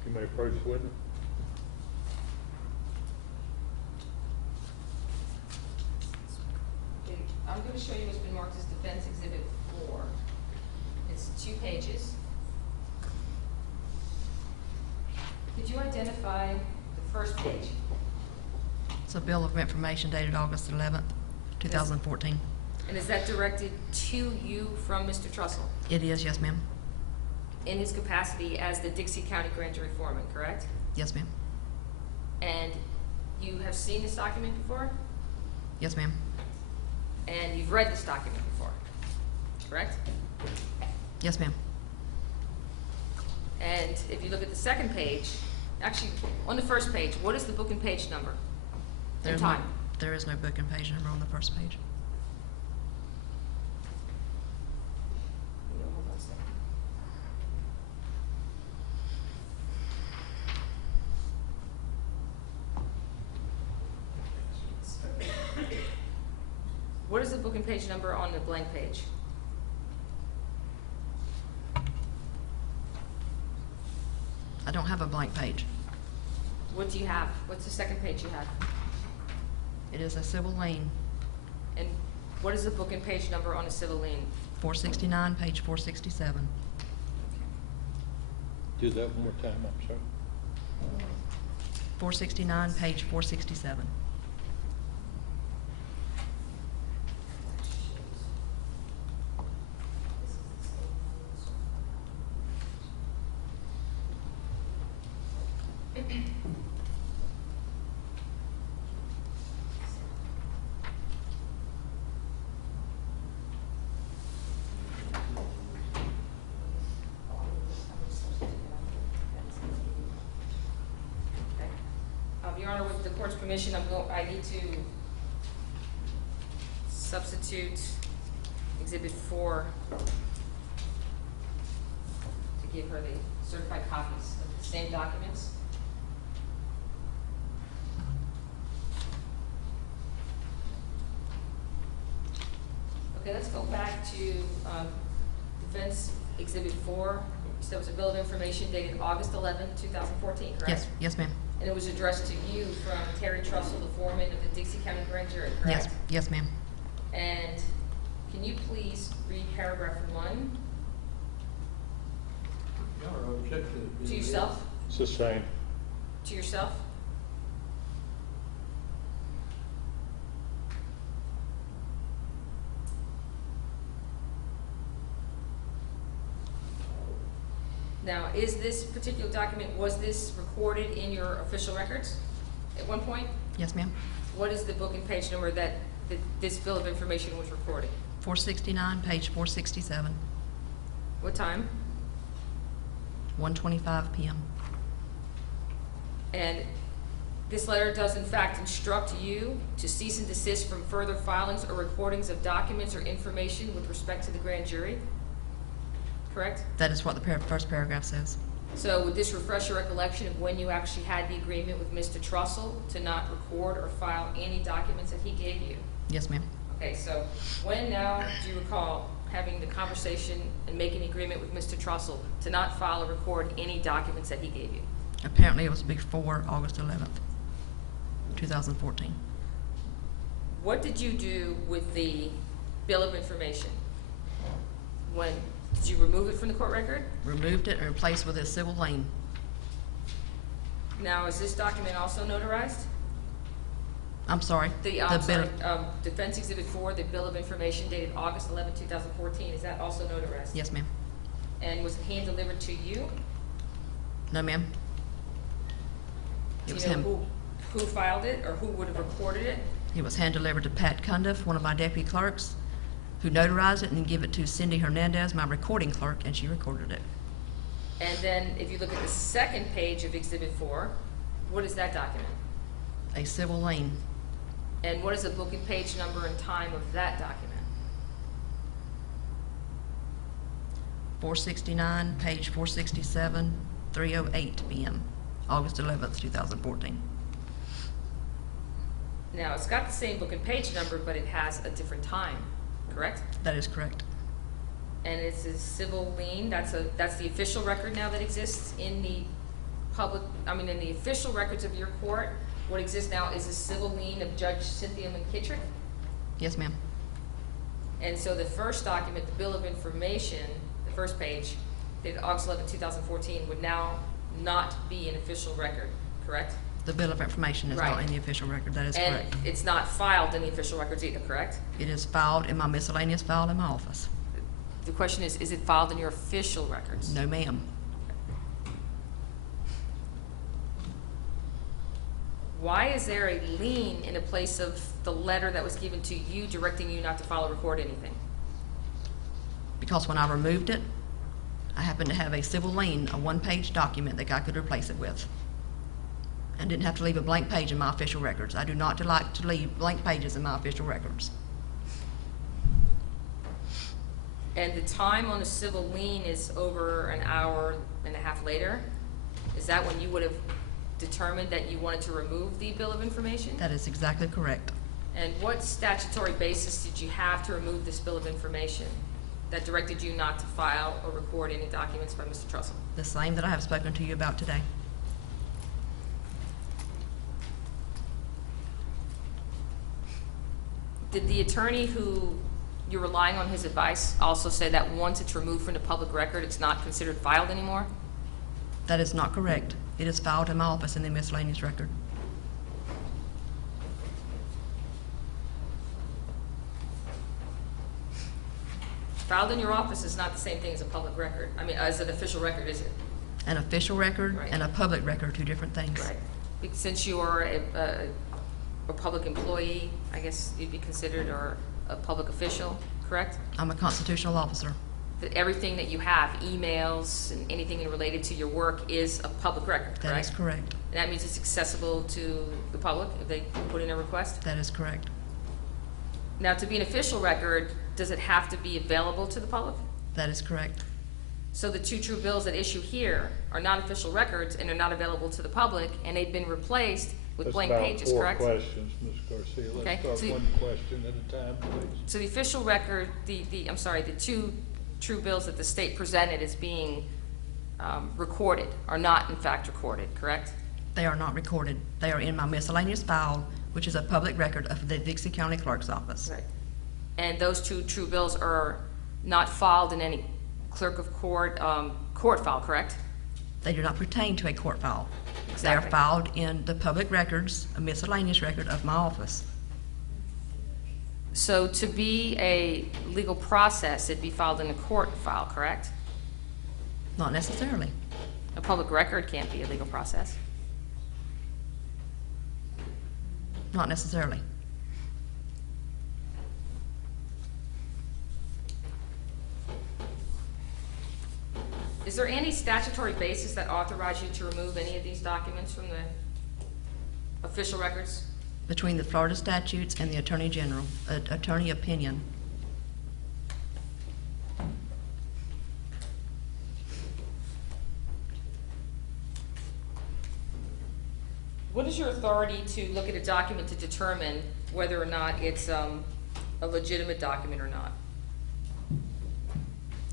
You may approach the witness. Okay, I'm going to show you what's been marked as Defense Exhibit 4. It's 2 pages. Could you identify the first page? It's a bill of information dated August 11th, 2014. And is that directed to you from Mr. Trussell It is, yes, ma'am. in his capacity as the Dixie County Grand Jury Foreman, correct? Yes, ma'am. And you have seen this document before, Yes, ma'am. and you've read this document before, correct? Yes, ma'am. And if you look at the second page, actually, on the first page, what is the book and page number and There's no- time? There is no book and page number on the first page. Hold on a second. What is the book and page number on the blank page? I don't have a blank page. What do you have? What's the second page you have? It is a civil lien, And what is the book and page number on a civil lien? 469, page 467. Do that one more time, I'm sorry. 469, page 467. Okay. Your Honor, with the court's permission, I need to substitute Exhibit 4 to give her the certified copies of the same documents. Okay, let's go back to Defense Exhibit 4. So it was a bill of information dated August 11, 2014, correct? Yes, yes, ma'am. And it was addressed to you from Terry Trussell, the foreman of the Dixie County Grand Jury, correct? Yes, yes, ma'am. And can you please read paragraph 1 to yourself? It's the same. To yourself? Now, is this particular document, was this recorded in your official records at one point? Yes, ma'am. What is the book and page number that this bill of information was recorded? 469, page 467, What time? 1:25 p.m. And this letter does in fact instruct you to cease and desist from further filings or recordings of documents or information with respect to the grand jury, correct? That is what the first paragraph says. So would this refresh your recollection of when you actually had the agreement with Mr. Trussell to not record or file any documents that he gave you? Yes, ma'am. Okay, so when now do you recall having the conversation and making an agreement with Mr. Trussell to not file or record any documents that he gave you? Apparently it was before August 11th, 2014. What did you do with the bill of information? Did you remove it from the court record? Removed it and replaced with a civil lien. Now, is this document also notarized? I'm sorry. I'm bill- sorry, Defense Exhibit 4, the bill of information dated August 11, 2014, is that also notarized? Yes, ma'am. And was it hand-delivered to you? No, ma'am. Do It was you know him. who filed it, or who would have recorded it? It was hand-delivered to Pat Cundiff, one of my deputy clerks, who notarized it and then gave it to Cindy Hernandez, my recording clerk, and she recorded it. And then, if you look at the second page of Exhibit 4, what is that document? A civil lien, And what is the book and page number and time of that document? 469, page 467, 3:08 p.m., August 11th, 2014. Now, it's got the same book and page number, but it has a different time, correct? That is correct. And it's a civil lien, that's the official record now that exists in the in the official records of your court. What exists now is a civil lien of Judge Cynthia McKittrick. Yes, ma'am. And so the first document, the bill of information, the first page, dated August 11, 2014, would now not be an official record, correct? The bill of information is not Right. in the official record. That is And correct. it's not filed in the official records either, correct? It is filed in my miscellaneous file in my office. The question is it filed in your official records? No, ma'am. why is there a lien in a place of the letter that was given to you directing you not to file or record anything? Because when I removed it, I happened to have a civil lien, a one-page document that I could replace it with. And didn't have to leave a blank page in my official records. I do not like to leave blank pages in my official records. And the time on the civil lien is over an hour and a half later? Is that when you would have determined that you wanted to remove the bill of information? That is exactly correct. And what statutory basis did you have to remove this bill of information that directed you not to file or record any documents by Mr. Trussell? The same that I have spoken to you about today. Did the attorney who you're relying on his advice also say that once it's removed from the public record, it's not considered filed anymore? That is not correct. It is filed in my office in the miscellaneous record. Filed in your office is not the same thing as a public record. I mean, as an official record, is it? An official record Right. and a public record are two different things. Right. Since you are a public employee, I guess you'd be considered, or a public official, correct? I'm a constitutional officer. That everything that you have, emails and anything related to your work, is a public record, correct? That is correct. And that means it's accessible to the public if they put in a request? That is correct. Now, to be an official record, does it have to be available to the public? That is correct. So the two true bills at issue here are not official records and are not available to the public, and they've been replaced with blank pages, correct? That's about 4 questions, Ms. Garcia. Okay, Let's start so- one question at a time, please. So the official record, the two true bills that the state presented as being recorded are not in fact recorded, correct? They are not recorded. They are in my miscellaneous file, which is a public record of the Dixie County Clerk's Office. Right. And those two true bills are not filed in any clerk of court, court file, correct? They do not pertain to a court file. They Exactly. are filed in the public records, a miscellaneous record of my office. So to be a legal process, it'd be filed in a court file, correct? Not necessarily. A public record can't be a legal process. Not necessarily. Is there any statutory basis that authorized you to remove any of these documents from the official records? Between the Florida statutes and the Attorney General, attorney opinion. What is your authority to look at a document to determine whether or not it's a legitimate document or not?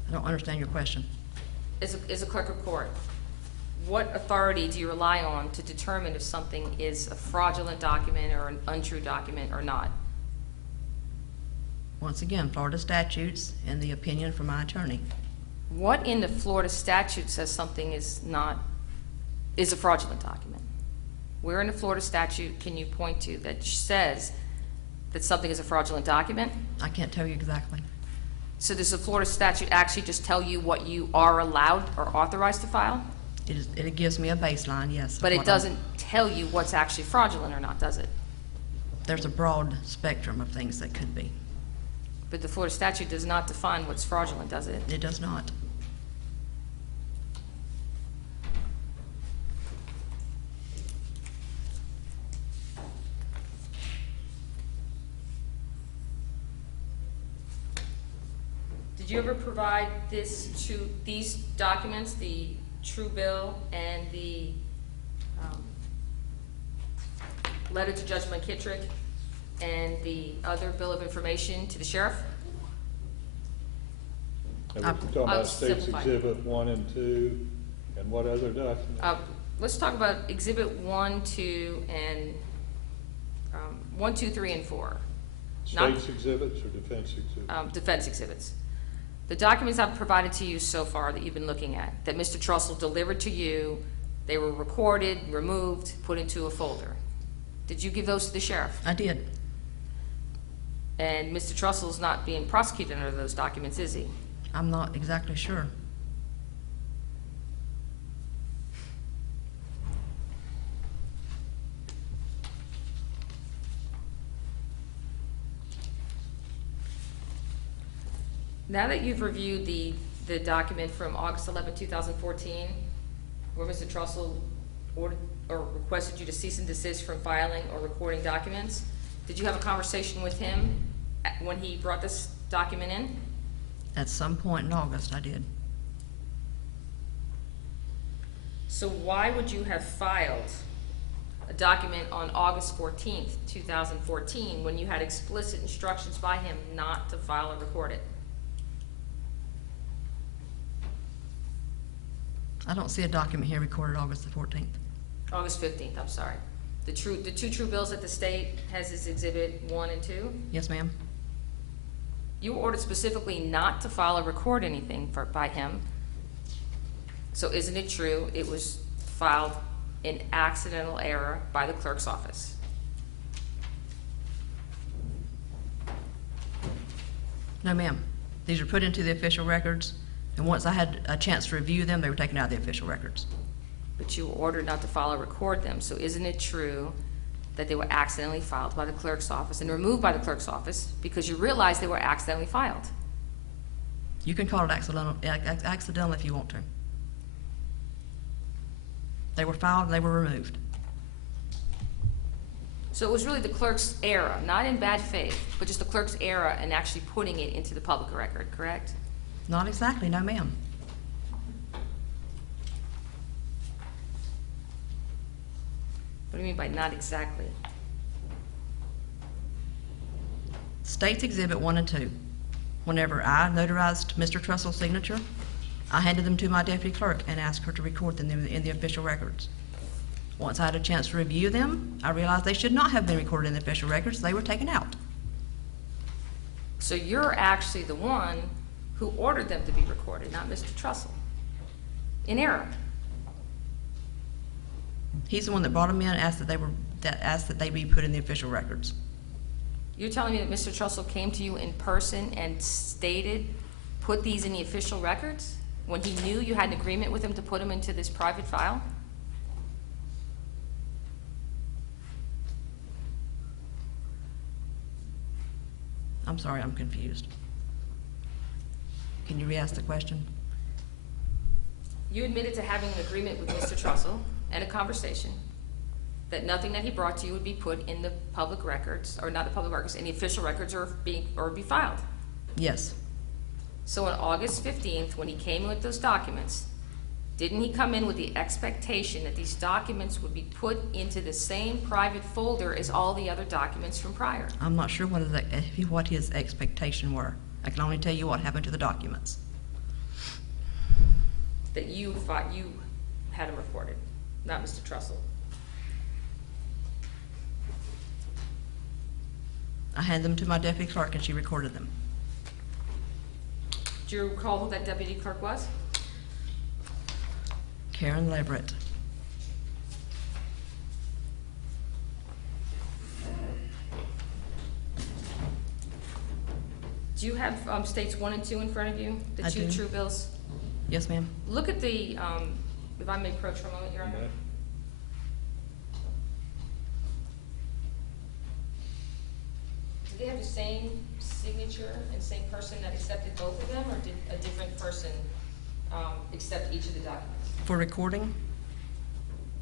I don't understand your question. As a clerk of court, what authority do you rely on to determine if something is a fraudulent document or an untrue document or not? Once again, Florida statutes and the opinion from my attorney. What in the Florida statute says something is a fraudulent document? Where in the Florida statute can you point to that says that something is a fraudulent document? I can't tell you exactly. So does the Florida statute actually just tell you what you are allowed or authorized to file? It gives me a baseline, yes. of But it what I'm- doesn't tell you what's actually fraudulent or not, does it? There's a broad spectrum of things that could be. But the Florida statute does not define what's fraudulent, does it? It does not. Did you ever provide these documents, the true bill and the letter to Judge McKittrick and the other bill of information to the sheriff? And I'll we're talking about States simplify. Exhibit 1 and 2, and what other documents? Let's talk about Exhibit 1, 2, and 1, 2, 3, and 4. not- States exhibits or defense exhibits? Defense exhibits. The documents I've provided to you so far that you've been looking at, that Mr. Trussell delivered to you, they were recorded, removed, put into a folder. Did you give those to the sheriff? I did. And Mr. Trussell's not being prosecuted under those documents, is he? I'm not exactly sure. Now that you've reviewed the document from August 11, 2014, where Mr. Trussell ordered or requested you to cease and desist from filing or recording documents, did you have a conversation with him when he brought this document in? At some point in August, I did. So why would you have filed a document on August 14th, 2014, when you had explicit instructions by him not to file or record it? I don't see a document here recorded August the 14th. August 15th, I'm sorry. The two true bills that the state has as Exhibit 1 and 2, Yes, ma'am? you were ordered specifically not to file or record anything by him. So isn't it true it was filed in accidental error by the clerk's office? No, ma'am. These were put into the official records, and once I had a chance to review them, they were taken out of the official records. But you were ordered not to file or record them, so isn't it true that they were accidentally filed by the clerk's office and removed by the clerk's office because you realized they were accidentally filed? You can call it accidental if you want to. They were filed and they were removed. So it was really the clerk's error, not in bad faith, but just the clerk's error in actually putting it into the public record, correct? Not exactly, no, ma'am. What do you mean by not exactly? States Exhibit 1 and 2. Whenever I notarized Mr. Trussell's signature, I handed them to my deputy clerk and asked her to record them in the official records. Once I had a chance to review them, I realized they should not have been recorded in the official records. They were taken out. So you're actually the one who ordered them to be recorded, not Mr. Trussell, in error. He's the one that brought them in and asked that they be put in the official records. You're telling me that Mr. Trussell came to you in person and stated, put these in the official records, when he knew you had an agreement with him to put them into this private file? I'm sorry, I'm confused. Can you re-ask the question? You admitted to having an agreement with Mr. Trussell and a conversation that nothing that he brought to you would be put in the public records, or not the public records, in the official records or be filed. Yes. So on August 15th, when he came in with those documents, didn't he come in with the expectation that these documents would be put into the same private folder as all the other documents from prior? I'm not sure what his expectations were. I can only tell you what happened to the documents. That you thought you had them recorded, not Mr. Trussell. I handed them to my deputy clerk and she recorded them. Do you recall who that deputy clerk was? Karen Leverett. Do you have states 1 and 2 in front of you? The I two do. true bills? Yes, ma'am. Look at the, if I may approach for a moment, Your Honor. Okay. Do they have the same signature and same person that accepted both of them, or did a different person accept each of the documents? For recording,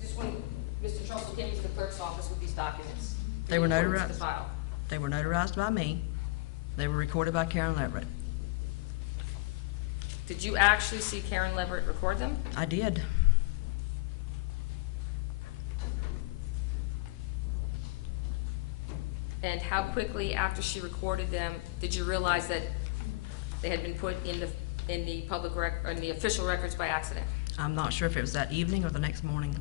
Just when Mr. Trussell came into the clerk's office with these documents. They were recorded to notarized. the file. they were notarized by me. They were recorded by Karen Leverett. Did you actually see Karen Leverett record them? I did. And how quickly after she recorded them did you realize that they had been put in the public in the official records by accident? I'm not sure if it was that evening or the next morning.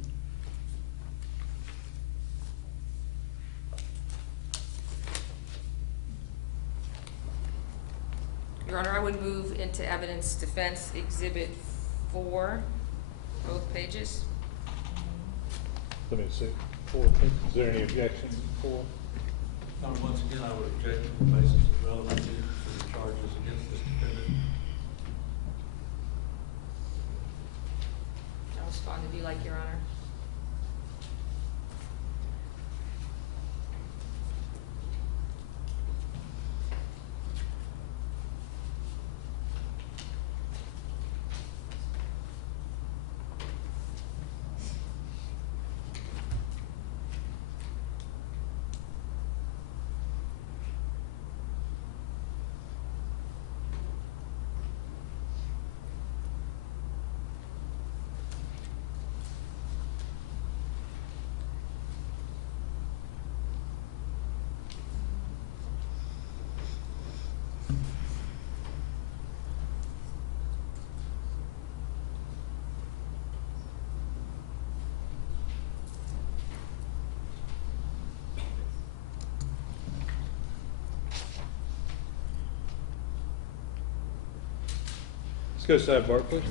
Your Honor, I would move into evidence defense exhibit 4, both pages. Let me see. Is there any objection? 4? Once again, I would object to the basis of relevancy to the charges against this defendant. I'll respond to be like, Your Honor. Let's go sidebar, please.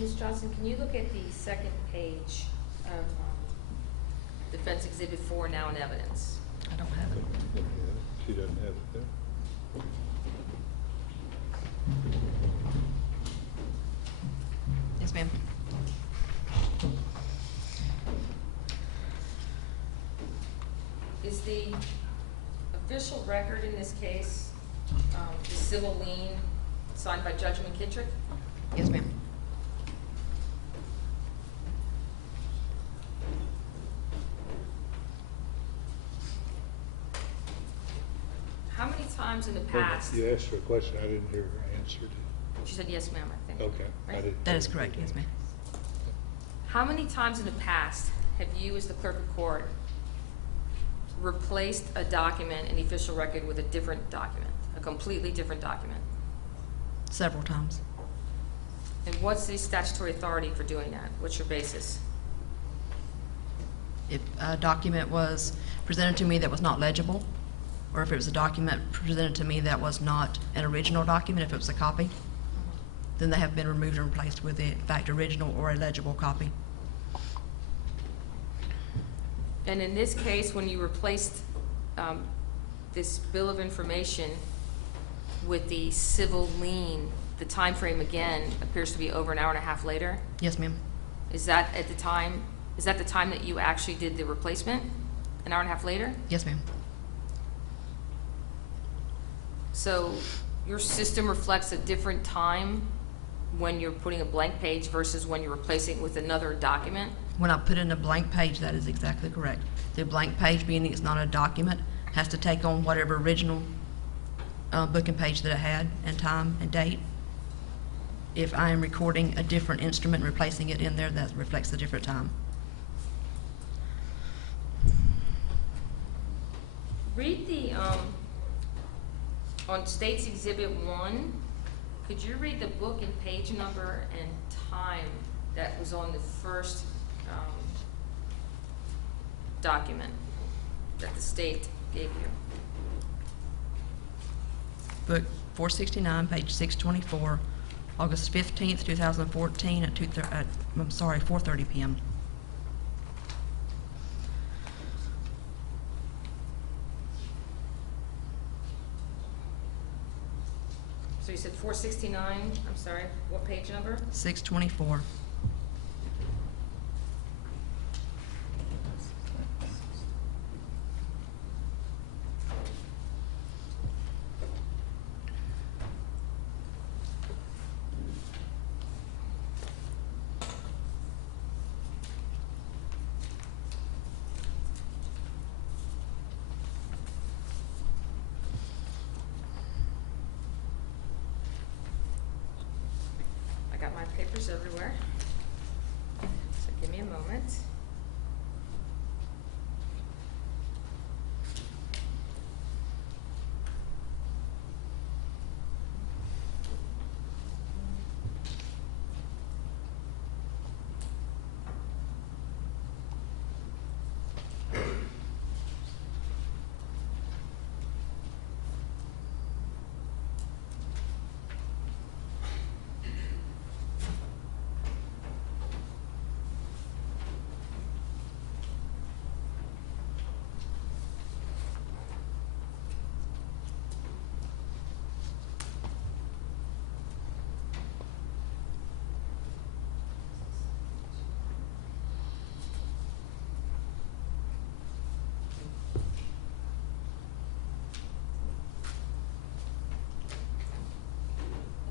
Ms. Johnson, can you look at the second page of Defense Exhibit 4, now in evidence? I don't have it. She doesn't have it there. Yes, ma'am. Is the official record in this case, the civil lien signed by Judge McKittrick. Yes, ma'am. How many times in the past? You asked for a question, I didn't hear her answer to. She said yes, ma'am, I think. Okay. I Right? didn't- That is correct, yes, ma'am. How many times in the past have you, as the clerk of court, replaced a document in the official record with a different document, a completely different document? Several times. And what's the statutory authority for doing that? What's your basis? If a document was presented to me that was not legible, or if it was a document presented to me that was not an original document, if it was a copy, then they have been removed and replaced with a, in fact, original or a legible copy. And in this case, when you replaced this bill of information with the civil lien, the time frame again appears to be over an hour and a half later. Yes, ma'am. Is that at the time, is that the time that you actually did the replacement? An hour and a half later? Yes, ma'am. So your system reflects a different time when you're putting a blank page versus when you're replacing it with another document? When I put in a blank page, that is exactly correct. The blank page, being it's not a document, has to take on whatever original booking page that it had, and time and date. If I am recording a different instrument and replacing it in there, that reflects the different time. Read the, on State's Exhibit 1, could you read the book and page number and time that was on the first document that the state gave you? Book 469, page 624, August 15th, 2014 at 4:30 p.m. So you said 469, I'm sorry, what page number? 624. I got my papers everywhere. So give me a moment.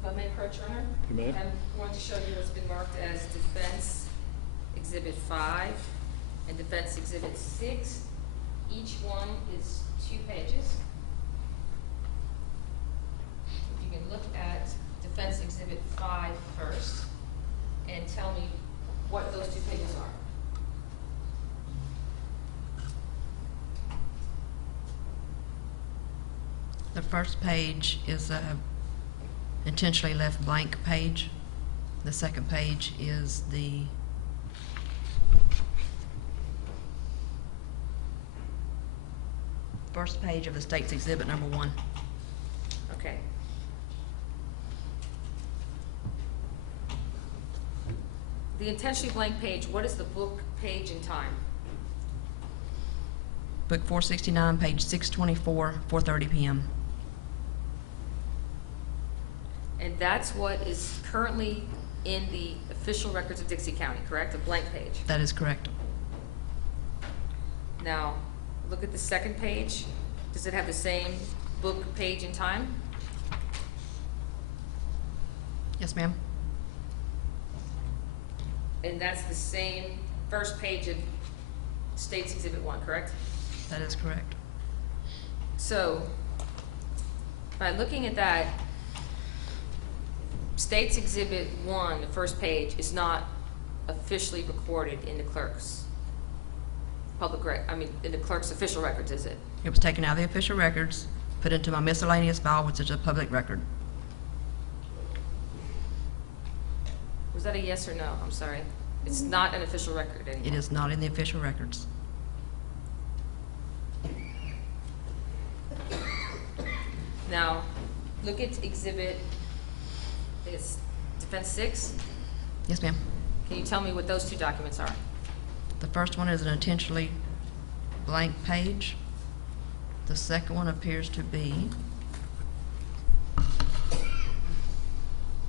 If I may approach, Your Honor? You may. I'm going to show you what's been marked as Defense Exhibit 5 and Defense Exhibit 6. Each one is 2 pages. If you can look at Defense Exhibit 5 first and tell me what those 2 pages are. The first page is a intentionally left blank page. The second page is the first page of the state's exhibit number 1. Okay. The intentionally blank page, what is the book, page, and time? Book 469, page 624, 4:30 p.m. And that's what is currently in the official records of Dixie County, correct? A blank page. That is correct. Now, look at the second page. Does it have the same book, page, and time? Yes, ma'am. And that's the same first page of State's Exhibit 1, correct? That is correct. So, by looking at that, State's Exhibit 1, the first page, is not officially recorded in the clerk's in the clerk's official records, is it? It was taken out of the official records, put into my miscellaneous file, which is a public record. Was that a yes or no? I'm sorry. It's not an official record anymore. It is not in the official records. Now, look at Exhibit, it's Defense 6. Yes, ma'am. Can you tell me what those two documents are? The first one is an intentionally blank page. The second one appears to be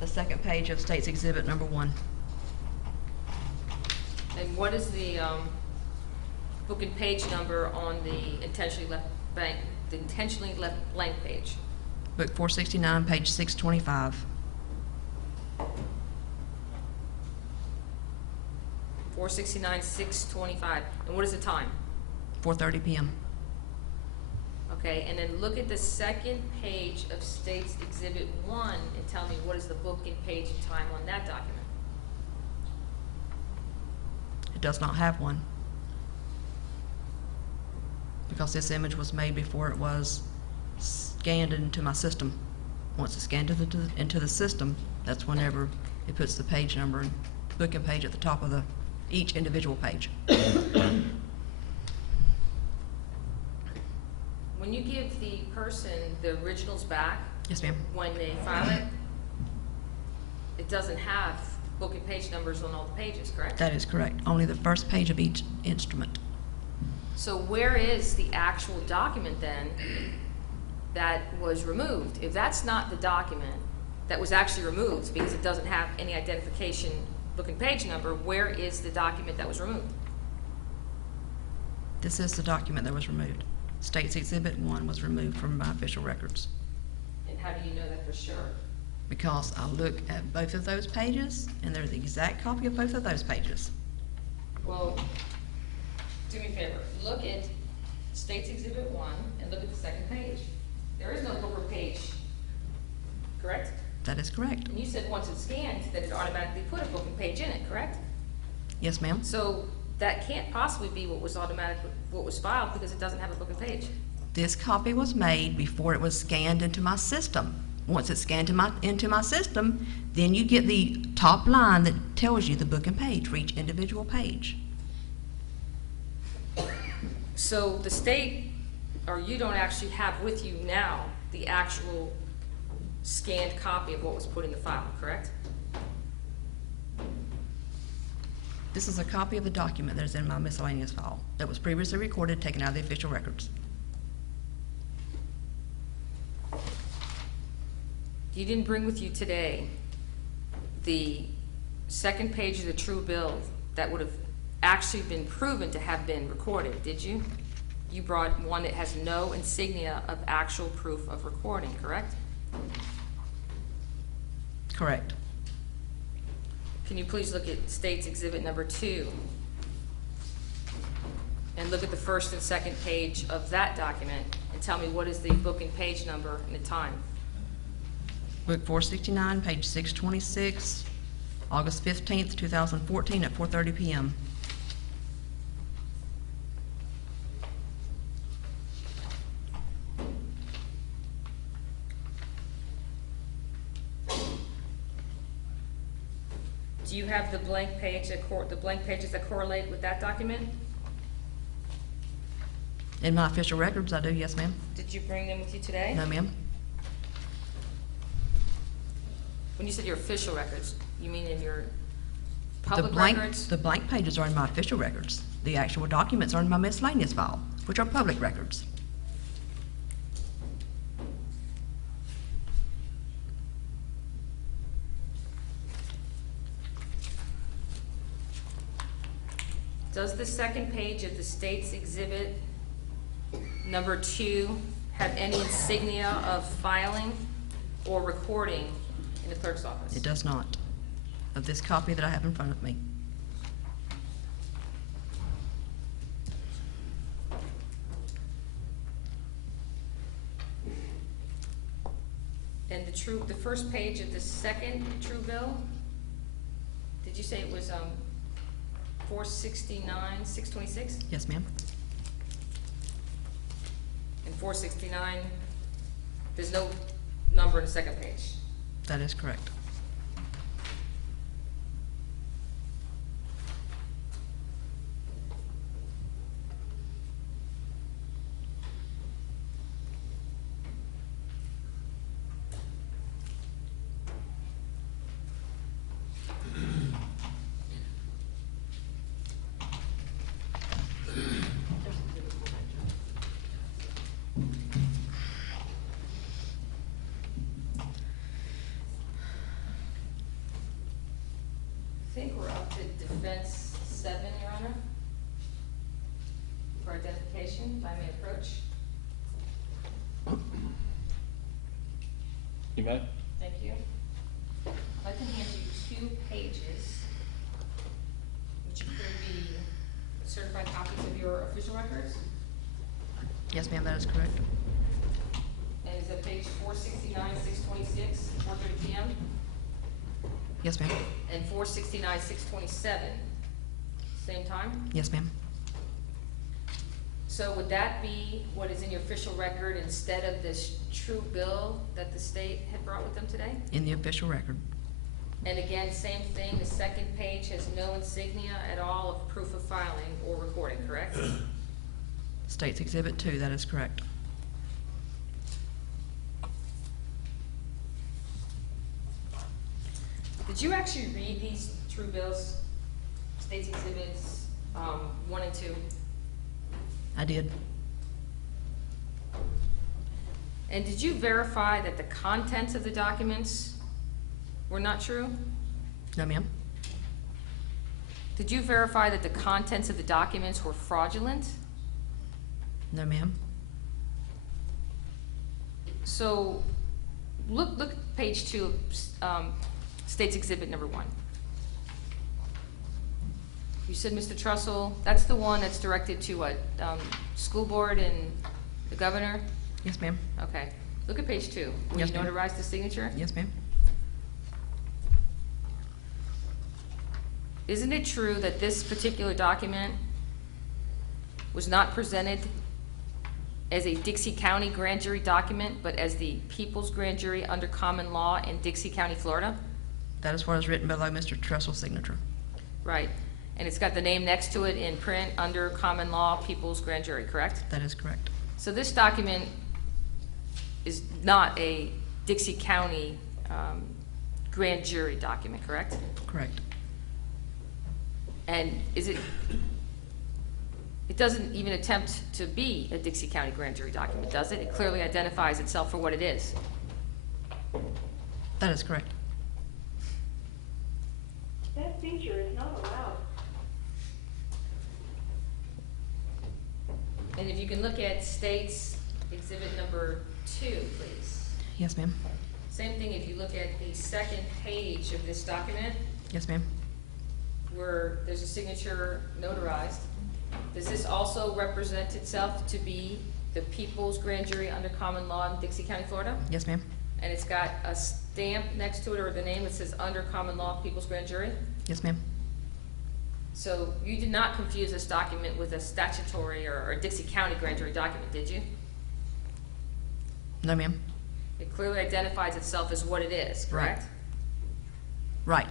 the second page of State's Exhibit number 1. And what is the book and page number on the intentionally left blank page? Book 469, page 625. 469, 625. And what is the time? 4:30 p.m. Okay, and then look at the second page of State's Exhibit 1 and tell me what is the book and page and time on that document? It does not have one, because this image was made before it was scanned into my system. Once it's scanned into the system, that's whenever it puts the page number and book and page at the top of each individual page. When you give the person the originals back, Yes, ma'am. when they file it, it doesn't have book and page numbers on all the pages, correct? That is correct. Only the first page of each instrument. So where is the actual document then that was removed? If that's not the document that was actually removed because it doesn't have any identification book and page number, where is the document that was removed? This is the document that was removed. State's Exhibit 1 was removed from my official records, And how do you know that for sure? because I look at both of those pages, and they're the exact copy of both of those pages. Well, do me a favor, look at State's Exhibit 1 and look at the second page. There is no book or page, correct? That is correct. And you said once it's scanned, that it automatically put a book and page in it, correct? Yes, ma'am. So that can't possibly be what was filed because it doesn't have a book and page. This copy was made before it was scanned into my system. Once it's scanned into my system, then you get the top line that tells you the book and page for each individual page. So the state, or you don't actually have with you now the actual scanned copy of what was put in the file, correct? This is a copy of the document that is in my miscellaneous file that was previously recorded, taken out of the official records. You didn't bring with you today the second page of the true bill that would have actually been proven to have been recorded, did you? You brought one that has no insignia of actual proof of recording, correct? Correct. Can you please look at State's Exhibit number 2 and look at the first and second page of that document and tell me what is the book and page number and the time? Book 469, page 626, August 15th, 2014 at 4:30 p.m. Do you have the blank page the blank pages that correlate with that document? In my official records, I do, yes, ma'am. Did you bring them with you today? No, ma'am. When you said your official records, you mean in your The public blank, records? the blank pages are in my official records. The actual documents are in my miscellaneous file, which are public records. Does the second page of the State's Exhibit number 2 have any insignia of filing or recording in the clerk's office? It does not, of this copy that I have in front of me. And the first page of the second true bill, did you say it was, 469, 626? Yes, ma'am. And 469, there's no number in the second page. That is correct. I think we're up to defense 7, Your Honor, for identification, if I may approach. You may. Thank you. I'd like to hand you 2 pages, which could be certified copies of your official records. Yes, ma'am, that is correct. And it's at page 469, 626, 4:30 PM, Yes, ma'am. and 469, 627, same time? Yes, ma'am. So would that be what is in your official record instead of this true bill that the state had brought with them today? In the official record. And again, same thing, the second page has no insignia at all of proof of filing or recording, correct? State's Exhibit 2, that is correct. Did you actually read these true bills, state's exhibits 1 and 2? I did. And did you verify that the contents of the documents were not true? No, ma'am. Did you verify that the contents of the documents were fraudulent? No, ma'am. So, look at page 2 of State's Exhibit number 1. You said, Mr. Trussell, that's the one that's directed to what, school board and the governor? Yes, ma'am. Okay. Look at page 2. Will Yes, you ma'am. notarize the signature? Yes, ma'am. Isn't it true that this particular document was not presented as a Dixie County grand jury document, but as the People's Grand Jury under common law in Dixie County, Florida? That is what is written below Mr. Trussell's signature. Right. And it's got the name next to it in print under common law, People's Grand Jury, correct? That is correct. So this document is not a Dixie County grand jury document, correct? Correct. And it doesn't even attempt to be a Dixie County grand jury document, does it? It clearly identifies itself for what it is. That is correct. That feature is not allowed. And if you can look at State's Exhibit number 2, please. Yes, ma'am. Same thing if you look at the second page of this document, Yes, ma'am. where there's a signature notarized. Does this also represent itself to be the People's Grand Jury under common law in Dixie County, Florida? Yes, ma'am. And it's got a stamp next to it, or the name that says under common law, People's Grand Jury? Yes, ma'am. So you did not confuse this document with a statutory or a Dixie County grand jury document, did you? No, ma'am. It clearly identifies itself as what it is, correct? Right.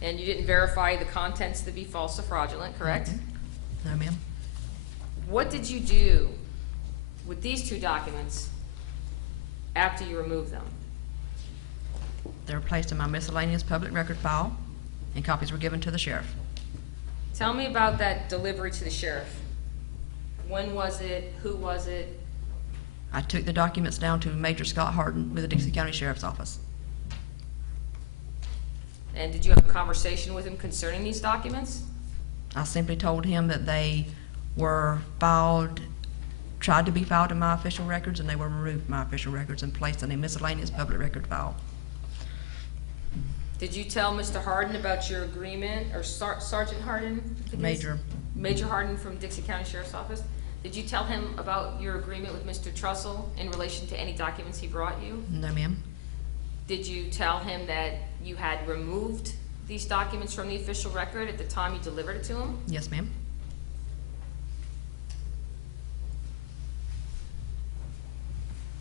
And you didn't verify the contents to be false or fraudulent, correct? No, ma'am. What did you do with these 2 documents after you removed them? They were placed in my miscellaneous public record file, and copies were given to the sheriff. Tell me about that delivery to the sheriff. When was it? Who was it? I took the documents down to Major Scott Harden with the Dixie County Sheriff's Office. And did you have a conversation with him concerning these documents? I simply told him that they were filed tried to be filed in my official records, and they were removed from my official records and placed in a miscellaneous public record file. Did you tell Mr. Harden about your agreement, or Sergeant Harden? I think it is? Major Harden from Dixie County Sheriff's Office? Did you tell him about your agreement with Mr. Trussell in relation to any documents he brought you? No, ma'am. Did you tell him that you had removed these documents from the official record at the time you delivered it to him? Yes, ma'am.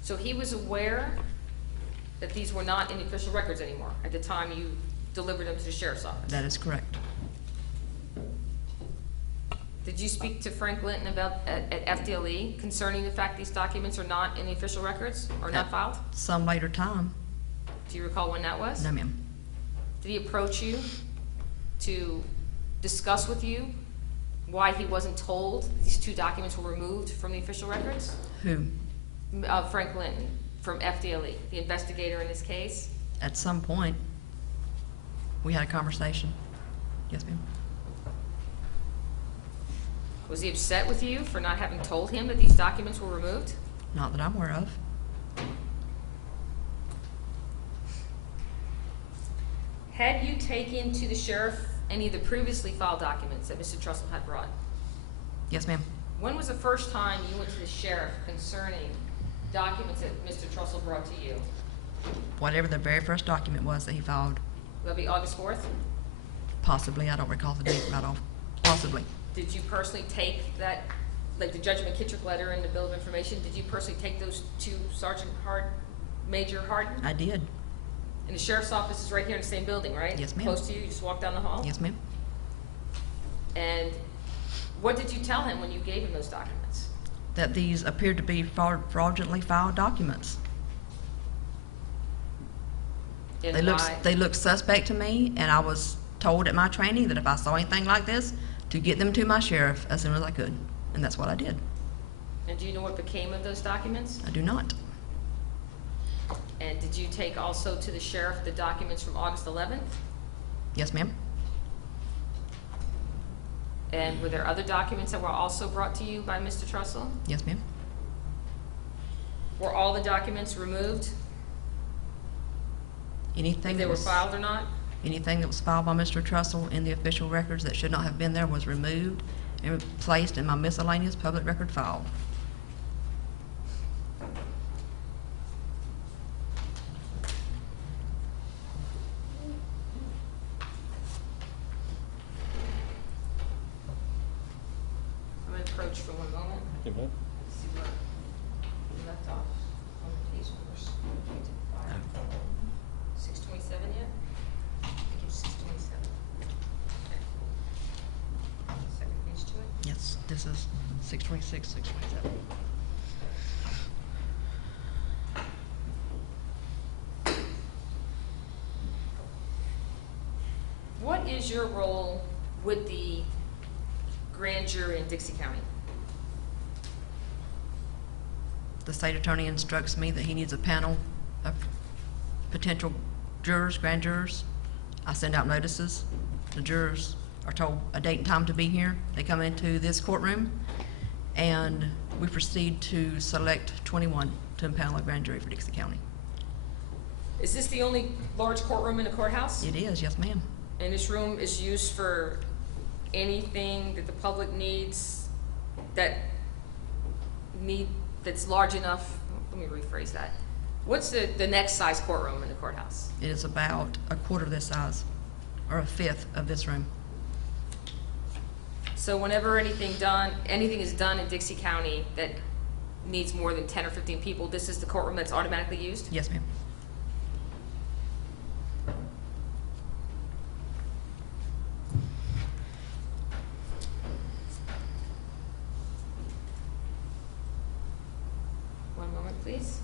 So he was aware that these were not in the official records anymore at the time you delivered them to the sheriff's office? That is correct. Did you speak to Frank Linton about, at FDLE concerning the fact these documents are not in the official records or not At filed? some later time. Do you recall when that was? No, ma'am. Did he approach you to discuss with you why he wasn't told these two documents were removed from the official records? Who? Frank Linton from FDLE, the investigator in this case. At some point, we had a conversation. Yes, ma'am. Was he upset with you for not having told him that these documents were removed? Not that I'm aware of. Had you taken to the sheriff any of the previously filed documents that Mr. Trussell had brought? Yes, ma'am. When was the first time you went to the sheriff concerning documents that Mr. Trussell brought to you? Whatever the very first document was that he filed, Will that be August 4th? possibly, I don't recall the date right off, possibly. Did you personally take that, like the Judge McKittrick letter and the Bill of Information, did you personally take those to Major Harden? I did. And the sheriff's office is right here in the same building, right? Yes, ma'am. Close to you, you just walk down the hall? Yes, ma'am. And what did you tell him when you gave him those documents? That these appeared to be fraudulently filed documents. And They looked suspect to me, and I was told at my training that if I saw anything like this, to get them to my sheriff as soon as I could. And that's what I did. And do you know what became of those documents? I do not. And did you take also to the sheriff the documents from August 11th? Yes, ma'am. And were there other documents that were also brought to you by Mr. Trussell? Yes, ma'am. Were all the documents removed, Anything if they that were was filed or not? Anything that was filed by Mr. Trussell in the official records that should not have been there was removed and placed in my miscellaneous public record file. I'm going to approach for one moment. You know? See where we left off on the case numbers. 627 yet? I think it's 627. Okay. Second page to it. Yes, this is 626, 627. What is your role with the grand jury in Dixie County? The state attorney instructs me that he needs a panel of potential jurors, grand jurors. I send out notices. The jurors are told a date and time to be here. They come into this courtroom, and we proceed to select 21 to impanel a grand jury for Dixie County. Is this the only large courtroom in the courthouse? It is, yes, ma'am. And this room is used for anything that the public needs that's large enough? Let me rephrase that. What's the next size courtroom in the courthouse? It is about a quarter this size, or a fifth of this room. So whenever anything is done in Dixie County that needs more than 10 or 15 people, this is the courtroom that's automatically used? Yes, ma'am. One moment, please.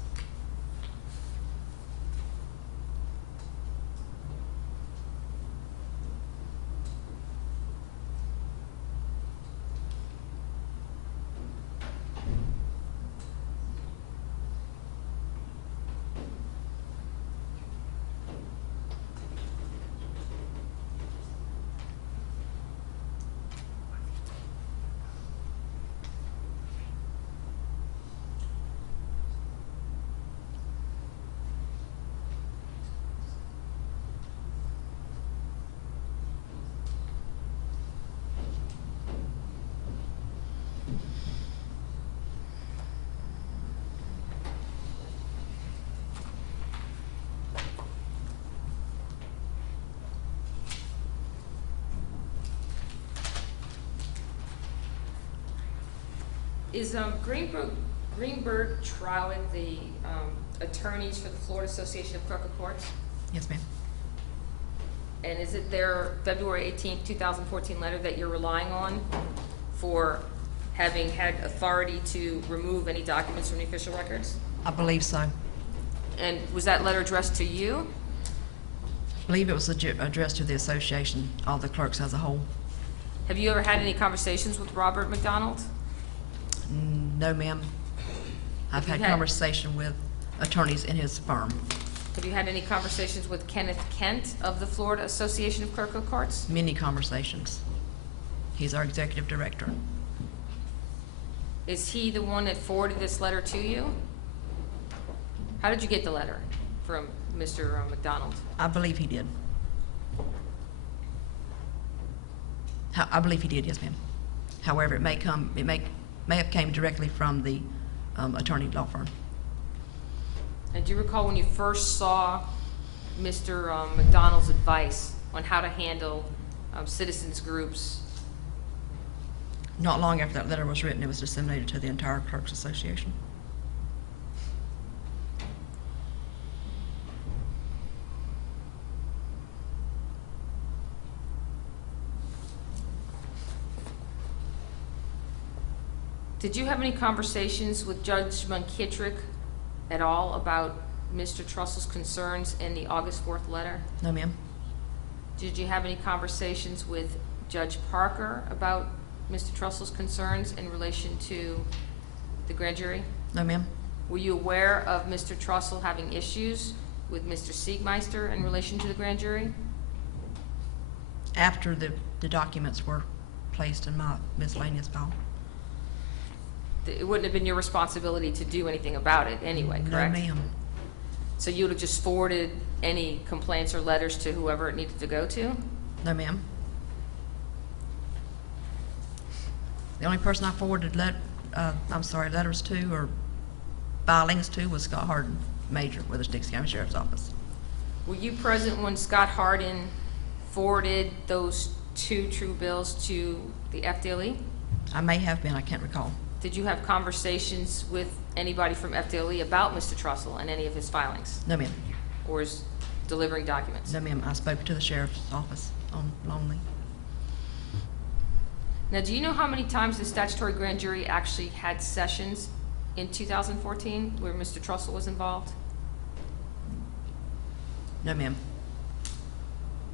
Is Greenberg troweling the attorneys for the Florida Association of Clerk of Courts? Yes, ma'am. And is it their February 18th, 2014 letter that you're relying on for having had authority to remove any documents from the official records? I believe so. And was that letter addressed to you? I believe it was addressed to the association, all the clerks as a whole. Have you ever had any conversations with Robert McDonald? No, ma'am. I've had You had- conversation with attorneys in his firm. Have you had any conversations with Kenneth Kent of the Florida Association of Clerk of Courts? Many conversations. He's our executive director. Is he the one that forwarded this letter to you? How did you get the letter from Mr. McDonald? I believe he did. I believe he did, yes, ma'am. However, it may have came directly from the attorney law firm. And do you recall when you first saw Mr. McDonald's advice on how to handle citizens groups? Not long after that letter was written, it was disseminated to the entire Clerks Association. Did you have any conversations with Judge McKittrick at all about Mr. Trussell's concerns in the August 4th letter? No, ma'am. Did you have any conversations with Judge Parker about Mr. Trussell's concerns in relation to the grand jury? No, ma'am. Were you aware of Mr. Trussell having issues with Mr. Siegmeister in relation to the grand jury? After the documents were placed in my miscellaneous file. It wouldn't have been your responsibility to do anything about it anyway, correct? No, ma'am. So you would have just forwarded any complaints or letters to whoever it needed to go to? No, ma'am. The only person I forwarded letters to or filings to was Scott Hardin, Major, with the Dix County Sheriff's Office. Were you present when Scott Hardin forwarded those 2 true bills to the FDLE? I may have been, I can't recall. Did you have conversations with anybody from FDLE about Mr. Trussell and any of his No, ma'am. or his delivering documents? No, ma'am. I spoke to the Sheriff's Office only. Now, do you know how many times the statutory grand jury actually had sessions in 2014 where Mr. Trussell was involved? No, ma'am.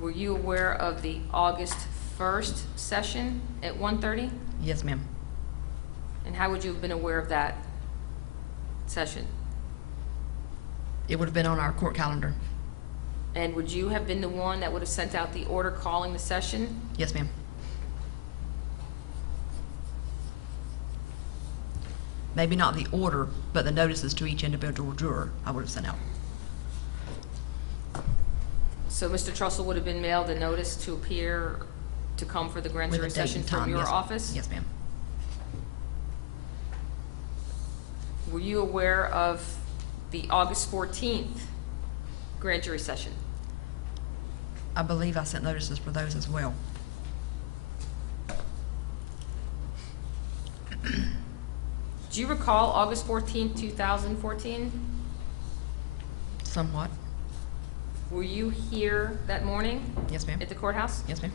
Were you aware of the August 1st session at 1:30? Yes, ma'am. And how would you have been aware of that session? It would have been on our court calendar. And would you have been the one that would have sent out the order calling the session? Yes, ma'am. Maybe not the order, but the notices to each individual juror I would have sent out. So Mr. Trussell would have been mailed a notice to appear to come for the grand With jury a date session and from time, your yes. office? Yes, ma'am. Were you aware of the August 14th grand jury session? I believe I sent notices for those as well. Do you recall August 14th, 2014? Somewhat. Were you here that morning Yes, ma'am. at the courthouse? Yes, ma'am.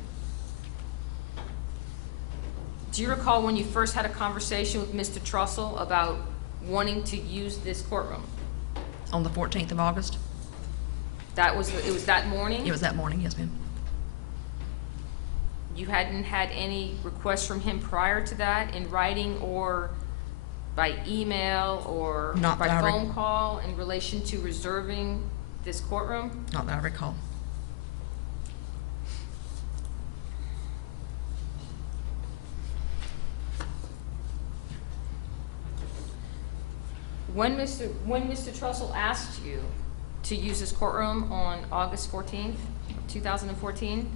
Do you recall when you first had a conversation with Mr. Trussell about wanting to use this courtroom? On the 14th of August? It was that morning? It was that morning, yes, ma'am. You hadn't had any requests from him prior to that in writing or by email or Not by that I phone call in relation to reserving this courtroom? Not that I recall. When Mr. Trussell asked you to use this courtroom on August 14th, 2014,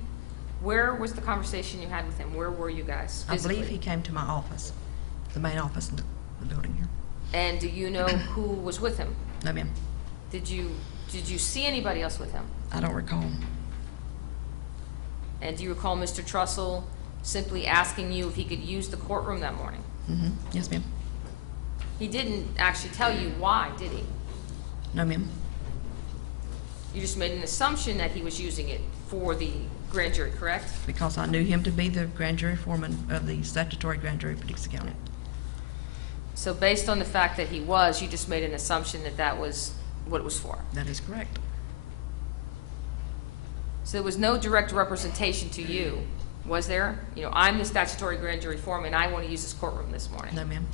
where was the conversation you had with him? Where were you guys I believe physically? he came to my office, the main office in the building here. And do you know who was with him? No, ma'am. Did you see anybody else with him? I don't recall. And do you recall Mr. Trussell simply asking you if he could use the courtroom that morning? Yes, ma'am. He didn't actually tell you why, did he? No, ma'am. You just made an assumption that he was using it for the grand jury, correct? Because I knew him to be the grand jury foreman of the statutory grand jury for Dixie County. So based on the fact that he was, you just made an assumption that that was what it was for. That is correct. So there was no direct representation to you, was there? You know, I'm the statutory grand jury foreman, I want to use this courtroom this morning. No, ma'am.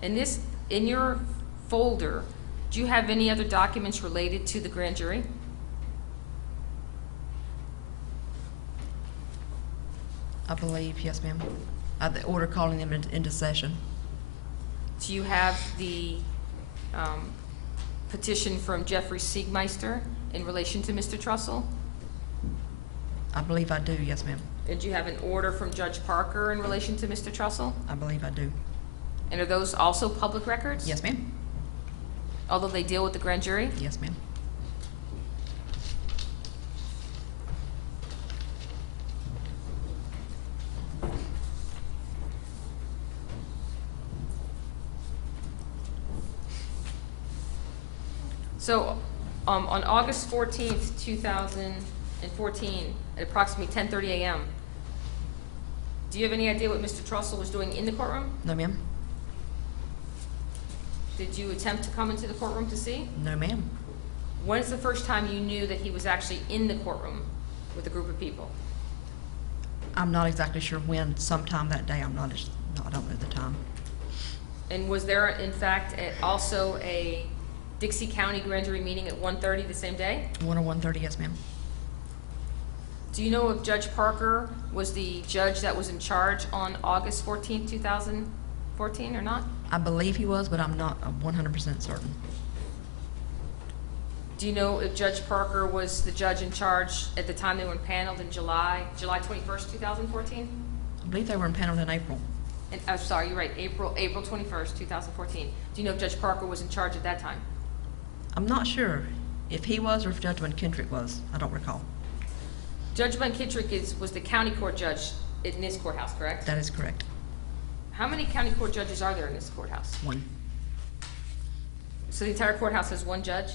And this, in your folder, do you have any other documents related to the grand jury? I believe, yes, ma'am. The order calling them into session. Do you have the petition from Jeffrey Siegmeister in relation to Mr. Trussell? I believe I do, yes, ma'am. And do you have an order from Judge Parker in relation to Mr. Trussell? I believe I do. And are those also public records? Yes, ma'am. Although they deal with the grand jury? Yes, ma'am. So, on August 14th, 2014, at approximately 10:30 a.m., do you have any idea what Mr. Trussell was doing in the courtroom? No, ma'am. Did you attempt to come into the courtroom to see? No, ma'am. When's the first time you knew that he was actually in the courtroom with a group of people? I'm not exactly sure when, sometime that day. I don't know the time. And was there, in fact, also a Dixie County grand jury meeting at 1:30 the same day? 1 or 1:30, yes, ma'am. Do you know if Judge Parker was the judge that was in charge on August 14th, 2014 or not? I believe he was, but I'm not 100% certain. Do you know if Judge Parker was the judge in charge at the time they were impaneled in July 21st, 2014? I believe they were impaneled in April. And, I'm sorry, you're right, April 21st, 2014. Do you know if Judge Parker was in charge at that time? I'm not sure if he was or if Judge McKittrick was. I don't recall. Judge McKittrick was the county court judge in this courthouse, correct? That is correct. How many county court judges are there in this courthouse? 1. So the entire courthouse has one judge?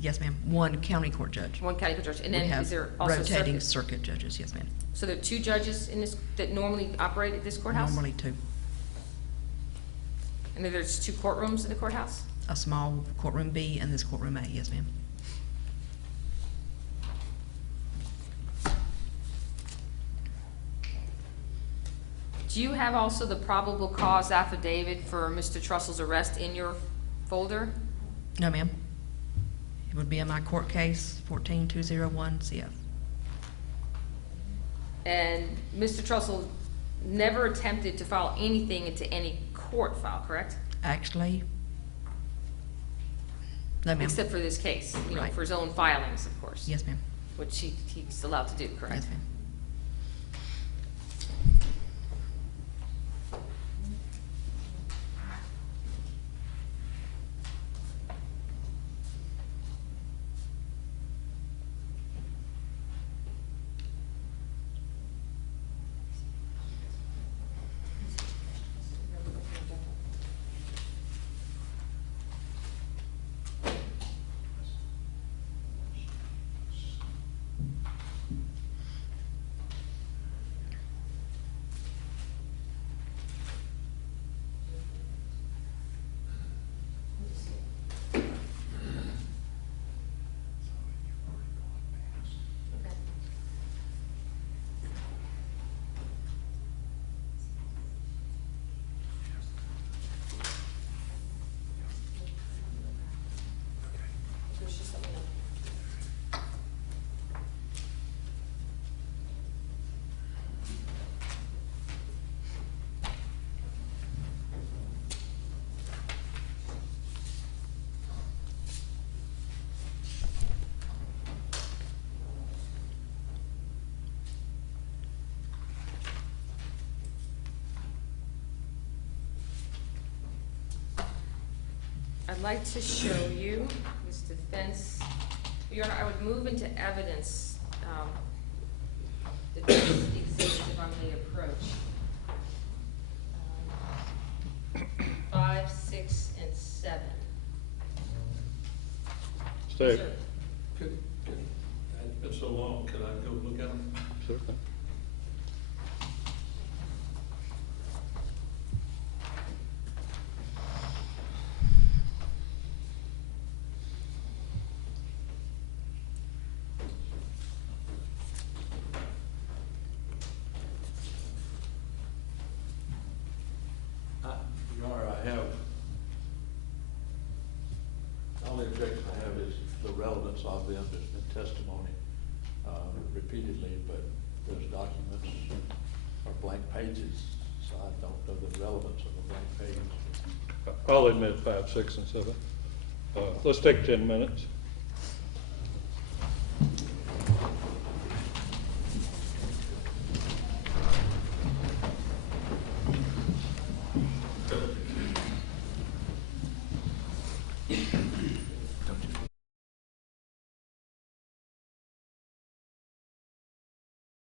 Yes, ma'am. 1 county court judge. One county court judge, and We then have is there also rotating circuit? circuit judges, yes, ma'am. So there are 2 judges in this, that normally operate at this courthouse? Normally 2. And then there's 2 courtrooms in the courthouse? A small courtroom B and this courtroom A, yes, ma'am. Do you have also the probable cause affidavit for Mr. Trussell's arrest in your folder? No, ma'am. It would be in my court case, 14201 CF. And Mr. Trussell never attempted to file anything into any court file, correct? Actually, no, ma'am. Except for this case, you know, Right. for his own filings, of course. Yes, ma'am. Which he's allowed to do, correct? Yes, ma'am. I'd like to show you this defense. Your Honor, I would move into evidence the defense exhibits if I may approach. 5, 6, and 7. Stay. Sir. It's been so long, could I go look at them? Certainly. Your Honor, the only objection I have is the relevance of them. There's been testimony repeatedly, but those documents are blank pages, so I don't know the relevance of a blank page. I'll admit 5, 6, and 7. Let's take 10 minutes.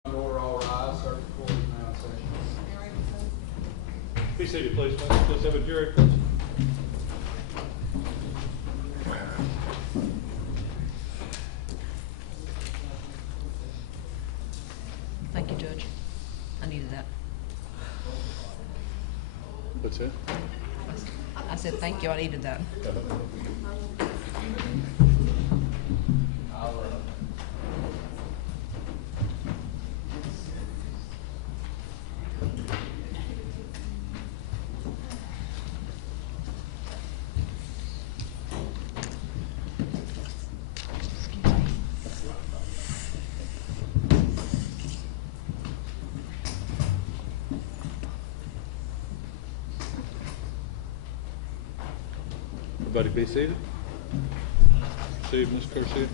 Order, all rise. Start the court is now in session. Be seated, please. Let's have a jury, please. Thank you, Judge. I needed that. That's it. I said, thank you, I needed that. Everybody be seated. Proceed, Ms. Garcia.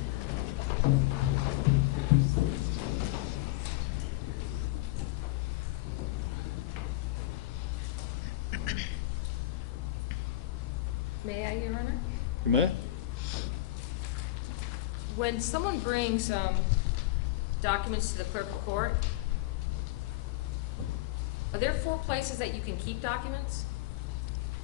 May I, Your Honor? You may. When someone brings documents to the clerk of court, are there 4 places that you can keep documents?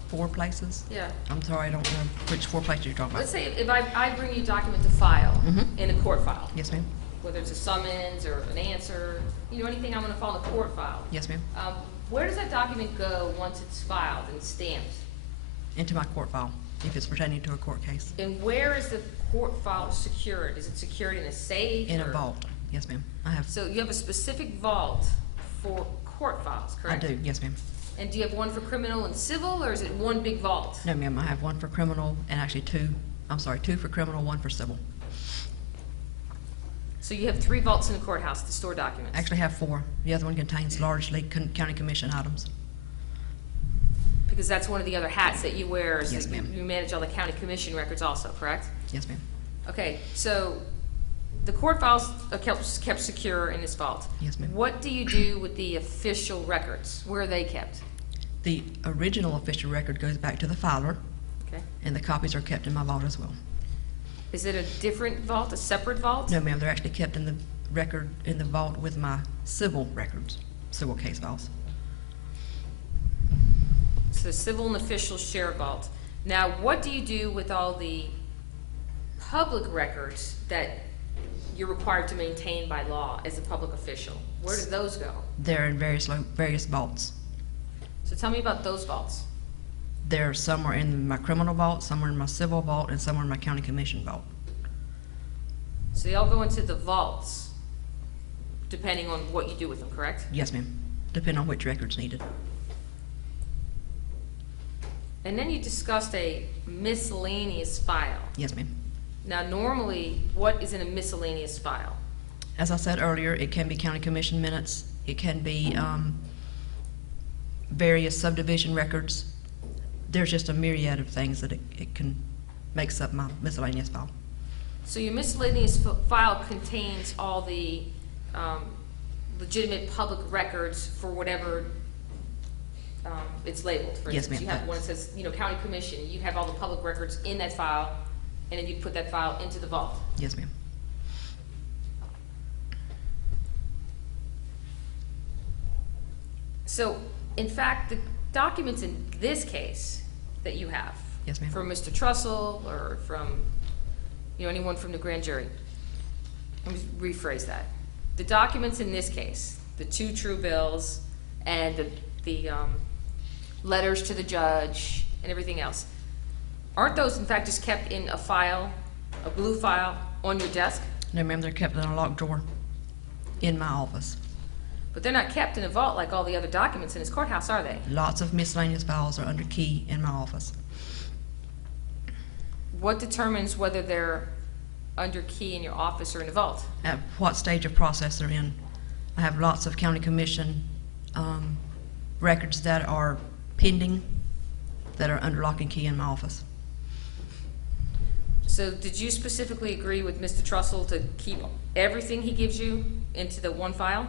4 places? Yeah. I'm sorry, I don't know which 4 places you're talking Let's about. say if I bring you a document to file Mhm. in a court file, Yes, ma'am. whether it's a summons or an answer, anything I'm gonna file in a court file. Yes, ma'am. Where does that document go once it's filed and stamped? Into my court file, if it's pertaining to a court case. And where is the court file secured? Is it secured in a safe? In a or- vault. Yes, ma'am. I have. So you have a specific vault for court files, I correct? do, yes, ma'am. And do you have one for criminal and civil, or is it one big vault? No, ma'am, I have one for criminal and actually 2 for criminal, 1 for civil. So you have 3 vaults in the courthouse to store documents? I actually have 4. The other one contains largely county commission items. Because that's one of the other hats that you wear, is Yes, that ma'am. you manage all the county commission records also, correct? Yes, ma'am. Okay, so the court files are kept secure in this vault. Yes, ma'am. What do you do with the official records? Where are they kept? The original official record goes back to the filer, Okay. and the copies are kept in my vault as well. Is it a different vault, a separate vault? No, ma'am, they're actually kept in the record, in the vault with my civil records, civil case files. So civil and official share vault. Now, what do you do with all the public records that you're required to maintain by law as a public official? Where do those go? They're in various vaults. So tell me about those vaults. There are some are in my criminal vault, some are in my civil vault, and some are in my county commission vault. So they all go into the vaults, depending on what you do with them, correct? Yes, ma'am, depending on which record's needed. And then you discussed a miscellaneous file. Yes, ma'am. Now, normally, what is in a miscellaneous file? As I said earlier, it can be county commission minutes, it can be various subdivision records. There's just a myriad of things that it can, makes up my miscellaneous file. So your miscellaneous file contains all the legitimate public records for whatever it's labeled, for Yes, instance. ma'am. You have one that says, county commission, you have all the public records in that file, and then you put that file into the vault. Yes, ma'am. So, in fact, the documents in this case that you have. Yes, ma'am. From Mr. Trussell or from, anyone from the grand jury. Let me rephrase that. The documents in this case, the 2 true bills and the letters to the judge and everything else, aren't those in fact just kept in a file, a blue file on your desk? No, ma'am, they're kept in a locked drawer in my office. But they're not kept in a vault like all the other documents in his courthouse, are they? Lots of miscellaneous files are under key in my office. What determines whether they're under key in your office or in the vault? At what stage of process they're in. I have lots of county commission records that are pending, that are under lock and key in my office. So did you specifically agree with Mr. Trussell to keep everything he gives you into the one file?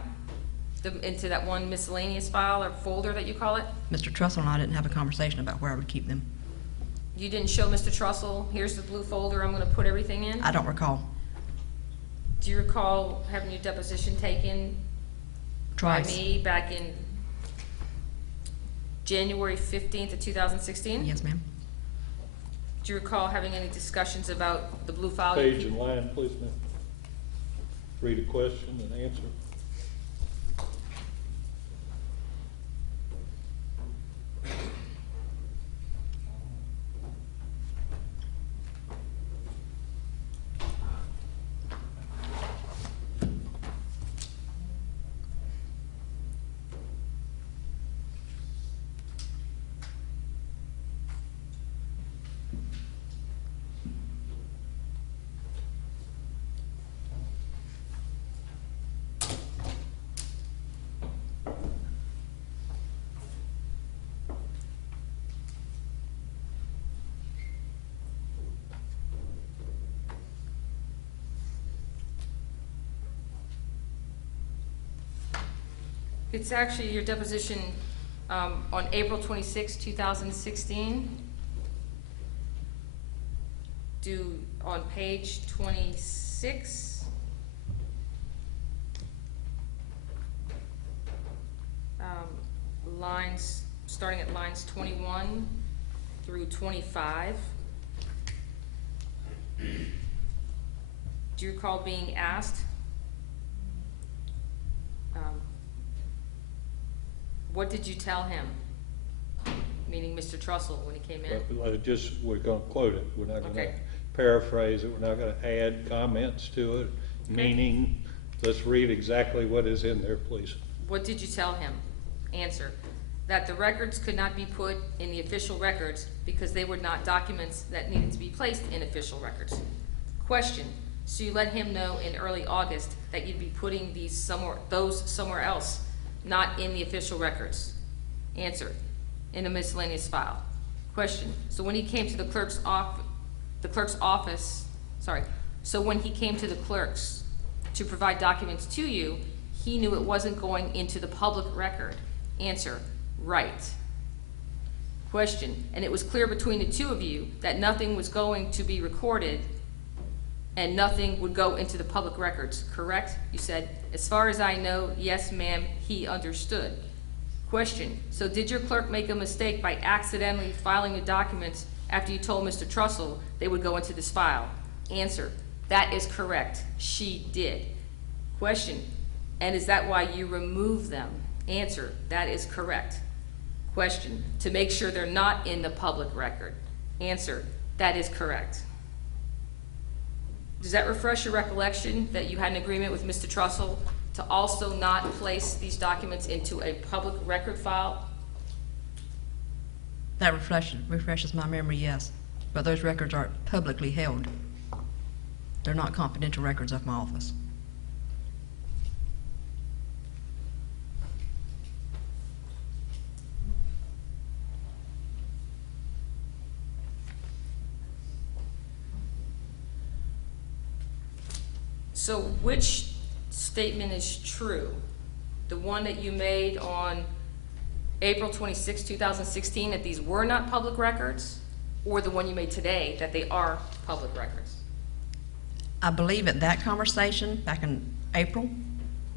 Into that one miscellaneous file or folder that you call it? Mr. Trussell and I didn't have a conversation about where I would keep them. You didn't show Mr. Trussell, here's the blue folder I'm gonna put everything in? I don't recall. Do you recall having your deposition taken by Twice. me back in January 15th of 2016? Yes, ma'am. Do you recall having any discussions about the blue file? Page and line, please, ma'am. Read a question and answer. It's actually your deposition on April 26, 2016. Due on page 26. Lines, starting at lines 21 through 25. Do you recall being asked? What did you tell him? Meaning Mr. Trussell when he came in? We're gonna quote it, we're not gonna Okay. paraphrase it, we're not gonna add comments to it, meaning, let's read exactly what is in there, please. What did you tell him? Answer, that the records could not be put in the official records because they were not documents that needed to be placed in official records. Question, so you let him know in early August that you'd be putting those somewhere else, not in the official records? Answer, in a miscellaneous file. Question, so when he came to the clerk's office, so when he came to the clerk's to provide documents to you, he knew it wasn't going into the public record? Answer, right. Question, and it was clear between the two of you that nothing was going to be recorded and nothing would go into the public records, correct? You said, as far as I know, yes, ma'am, he understood. Question, so did your clerk make a mistake by accidentally filing the documents after you told Mr. Trussell they would go into this file? Answer, that is correct, she did. Question, and is that why you removed them? Answer, that is correct. Question, to make sure they're not in the public record? Answer, that is correct. Does that refresh your recollection that you had an agreement with Mr. Trussell to also not place these documents into a public record file? That refreshes my memory, yes. But those records are publicly held. They're not confidential records of my office. So which statement is true? The one that you made on April 26, 2016, that these were not public records, or the one you made today, that they are public records? I believe at that conversation back in April,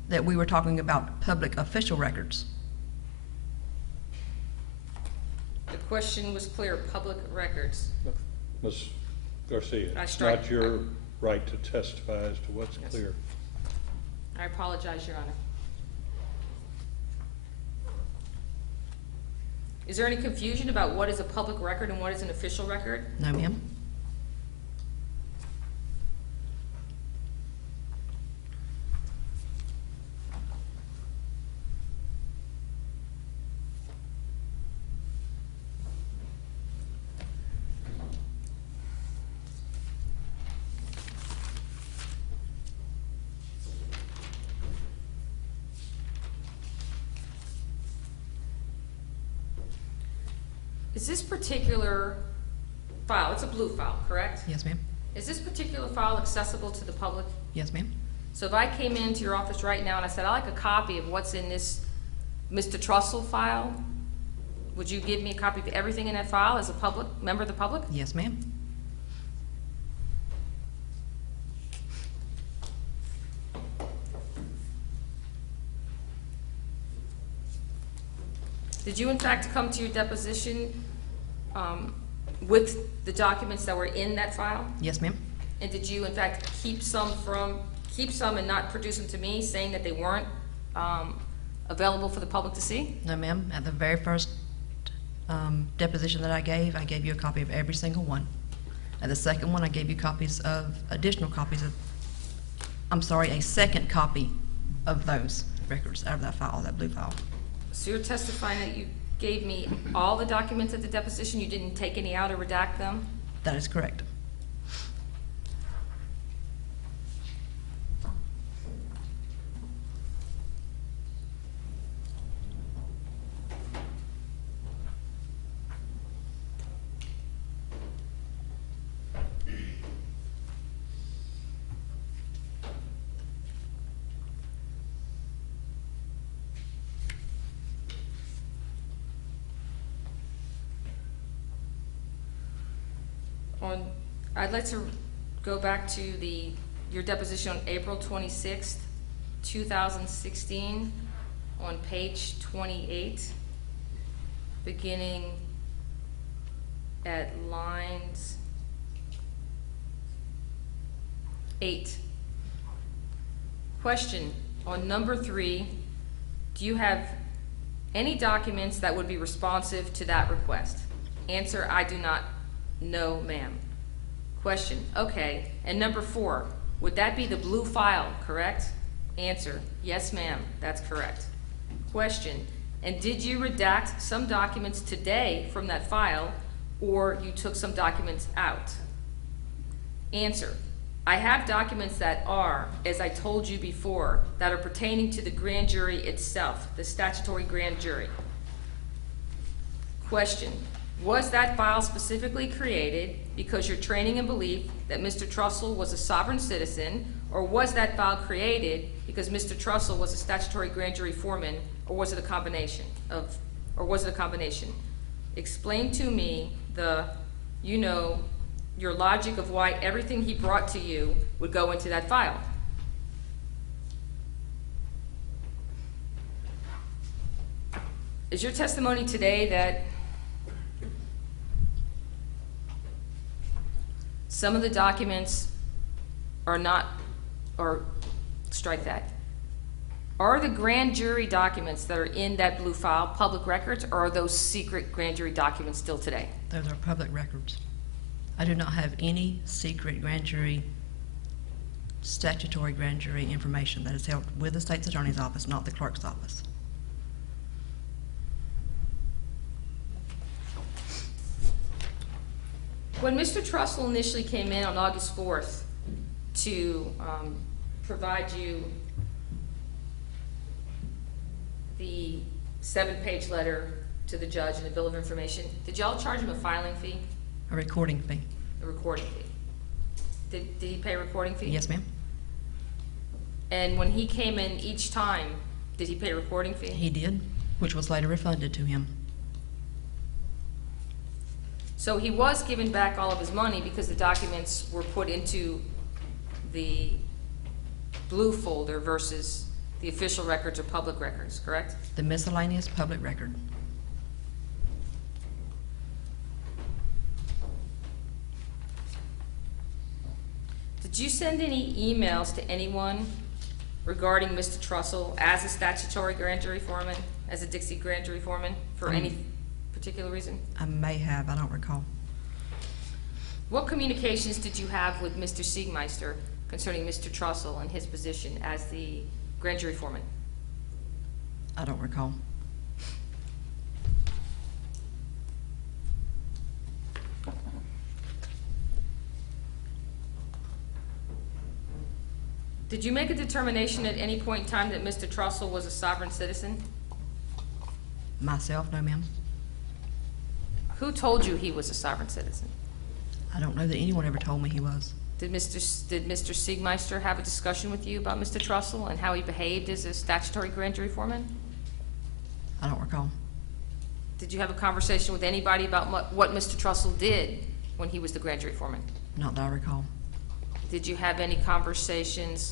that we were talking about public official records. The question was clear, public records. Ms. Garcia, I it's strike- not your right to testify as to what's Yes. clear. I apologize, Your Honor. Is there any confusion about what is a public record and what is an official record? No, ma'am. Is this particular file, it's a blue file, correct? Yes, ma'am. Is this particular file accessible to the public? Yes, ma'am. So if I came into your office right now and I said, I'd like a copy of what's in this Mr. Trussell file, would you give me a copy of everything in that file as a public, member of the public? Yes, ma'am. Did you in fact come to your deposition with the documents that were in that file? Yes, ma'am. And did you in fact keep some and not produce them to me, saying that they weren't available for the public to see? No, ma'am. At the very first deposition that I gave you a copy of every single one. At the second one, I gave you additional copies of, a second copy of those records out of that file, that blue file. So you're testifying that you gave me all the documents at the deposition, you didn't take any out or redact them? That is correct. I'd like to go back to your deposition on April 26th, 2016, on page 28, beginning at lines 8. Question, on number 3, do you have any documents that would be responsive to that request? Answer, I do not. No, ma'am. Question, okay. And number 4, would that be the blue file, correct? Answer, yes, ma'am, that's correct. Question, and did you redact some documents today from that file, or you took some documents out? Answer, I have documents that are, as I told you before, that are pertaining to the grand jury itself, the statutory grand jury. Question, was that file specifically created because your training and belief that Mr. Trussell was a sovereign citizen, or was that file created because Mr. Trussell was a statutory grand jury foreman, or was it a combination of, Explain to me your logic of why everything he brought to you would go into that file. Is your testimony today that some of the documents are not, or strike that. Are the grand jury documents that are in that blue file public records, or are those secret grand jury documents still today? Those are public records. I do not have any secret grand jury, statutory grand jury information that is held with the state's attorney's office, not the clerk's office. When Mr. Trussell initially came in on August 4th to provide you the 7-page letter to the judge and the bill of information, did y'all charge him a filing fee? A recording fee. A recording fee? Did he pay a recording fee? Yes, ma'am. And when he came in each time, did he pay a recording fee? He did. which was later refunded to him. So he was given back all of his money because the documents were put into the blue folder versus the official records or public records, correct? The miscellaneous public record. Did you send any emails to anyone regarding Mr. Trussell as a statutory grand jury foreman, as a Dixie grand jury foreman, for any particular reason? I may have, I don't recall. What communications did you have with Mr. Siegmeister concerning Mr. Trussell and his position as the grand jury foreman? I don't recall. Did you make a determination at any point in time that Mr. Trussell was a sovereign citizen? Myself, no ma'am. Who told you he was a sovereign citizen? I don't know that anyone ever told me he was. Did Mr. Siegmeister have a discussion with you about Mr. Trussell and how he behaved as a statutory grand jury foreman? I don't recall. Did you have a conversation with anybody about what Mr. Trussell did when he was the grand jury foreman? Not that I recall. Did you have any conversations,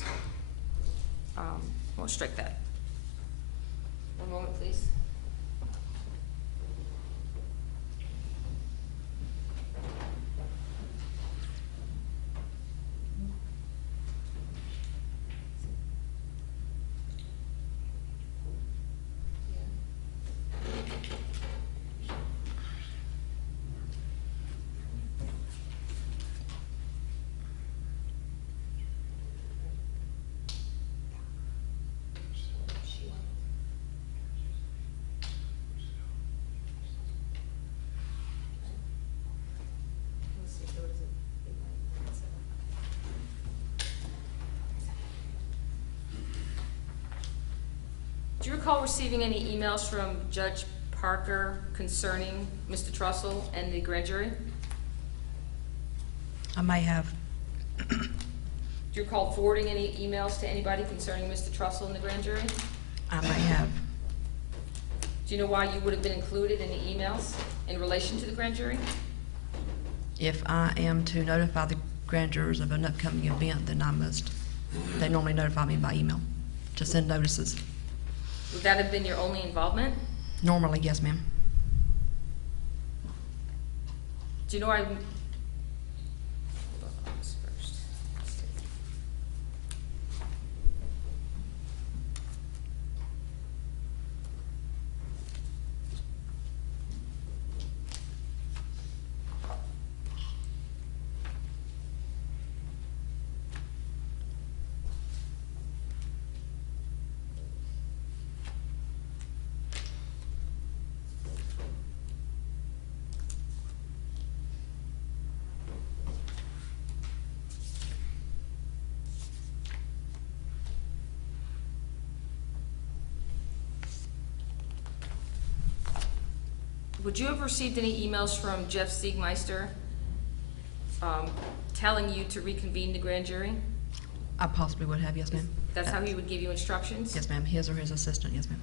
well, strike that. One moment, please. Do you recall receiving any emails from Judge Parker concerning Mr. Trussell and the grand jury? I may have. Do you recall forwarding any emails to anybody concerning Mr. Trussell and the grand jury? I may have. Do you know why you would have been included in the emails in relation to the grand jury? If I am to notify the grand jurors of an upcoming event, then I must. They normally notify me by email to send notices. Would that have been your only involvement? Normally, yes, ma'am. Do you know I... Hold on this first. Would you have received any emails from Jeff Siegmeister telling you to reconvene the grand jury? I possibly would have, yes, ma'am. That's how he would give you instructions? Yes, ma'am. His or his assistant, yes, ma'am.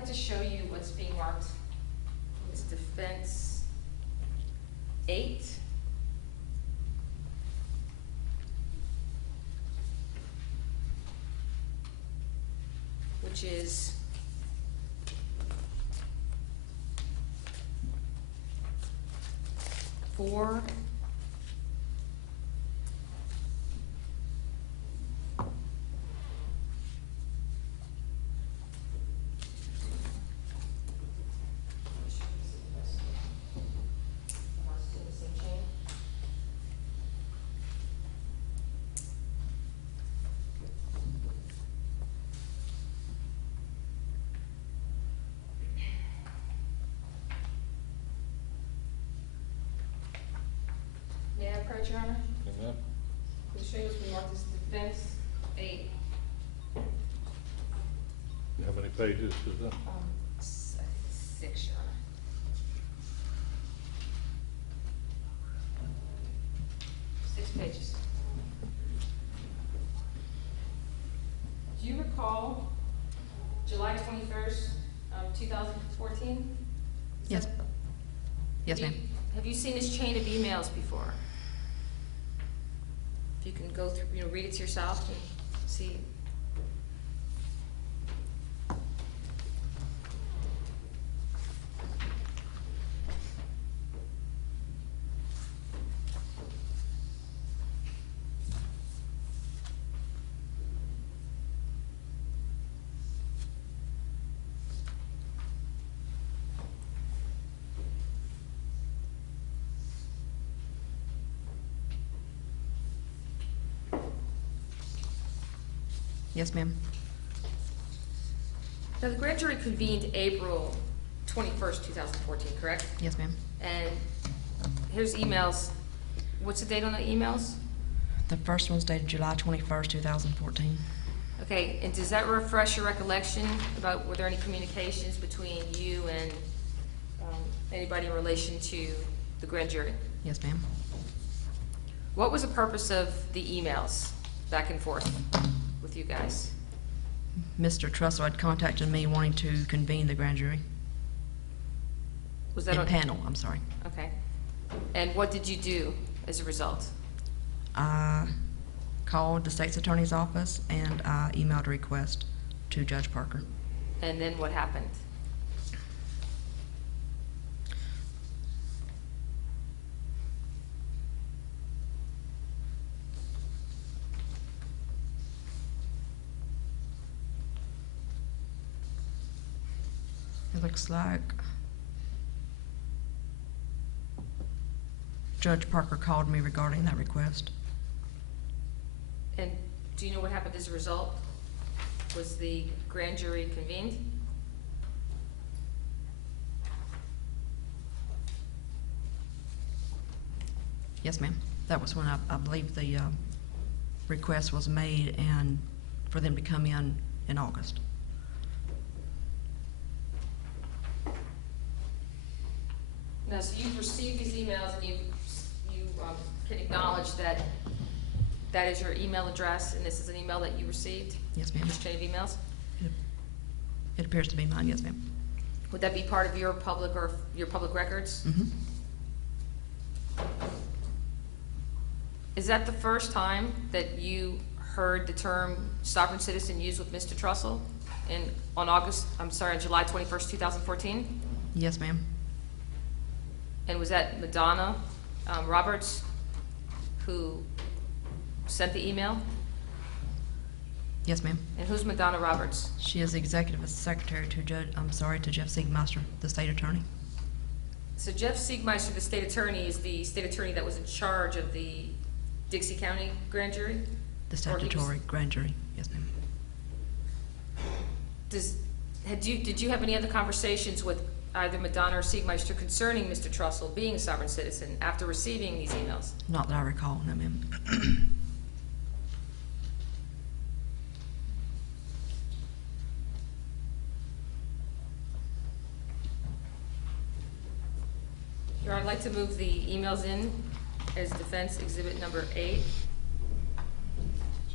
like to show you what's being marked. It's defense 8. Which is four. May I approach, Your Honor? Amen. The show is being marked as defense 8. How many pages is that? 6, Your Honor. Six pages. Do you recall July 21st, 2014? Yes. Yes, ma'am. Have you seen this chain of emails before? If you can go through, read it to yourself and see. Yes, ma'am. Now, the grand jury convened April 21st, 2014, correct? Yes, ma'am. And here's emails. What's the date on the emails? The first one's dated July 21st, 2014. Okay, and does that refresh your recollection about, were there any communications between you and anybody in relation to the grand jury? Yes, ma'am. What was the purpose of the emails back and forth with you guys? Mr. Trussell had contacted me wanting to convene the grand jury. Was that In on? panel, I'm sorry. Okay. And what did you do as a result? I called the state's attorney's office and I emailed a request to Judge Parker. And then what happened? It looks like Judge Parker called me regarding that request. And do you know what happened as a result? Was the grand jury convened? Yes, ma'am. That was when I believe the request was made and for them to come in August. Now, so you've received these emails and you can acknowledge that that is your email address and this is an email that you received? Yes, ma'am. This chain of emails? It appears to be mine, yes, ma'am. Would that be part of your public or your public records? Mm-hmm. Is that the first time that you heard the term sovereign citizen used with Mr. Trussell on July 21st, 2014? Yes, ma'am. And was that Madonna Roberts who sent the email? Yes, ma'am. And who's Madonna Roberts? She is the executive secretary to Jeff Siegmeister, the state attorney. So Jeff Siegmeister, the state attorney, is the state attorney that was in charge of the Dixie County grand jury? The statutory grand jury, yes, ma'am. Did you have any other conversations with either Madonna or Siegmeister concerning Mr. Trussell being a sovereign citizen after receiving these emails? Not that I recall, no, ma'am. Your Honor, I'd like to move the emails in as defense exhibit number 8.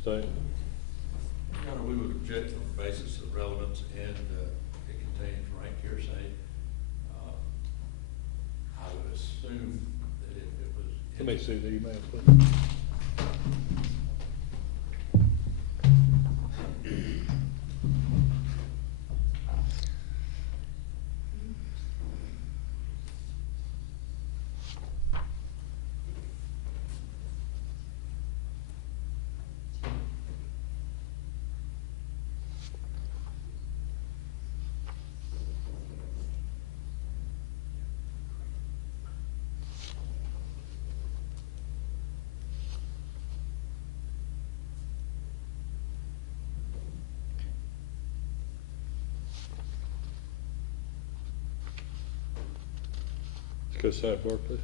State. Your Honor, we would object on the basis of relevance and it contains rank hearsay. I would assume that if it was. Let me see the email, please. Let's go sidebar, please.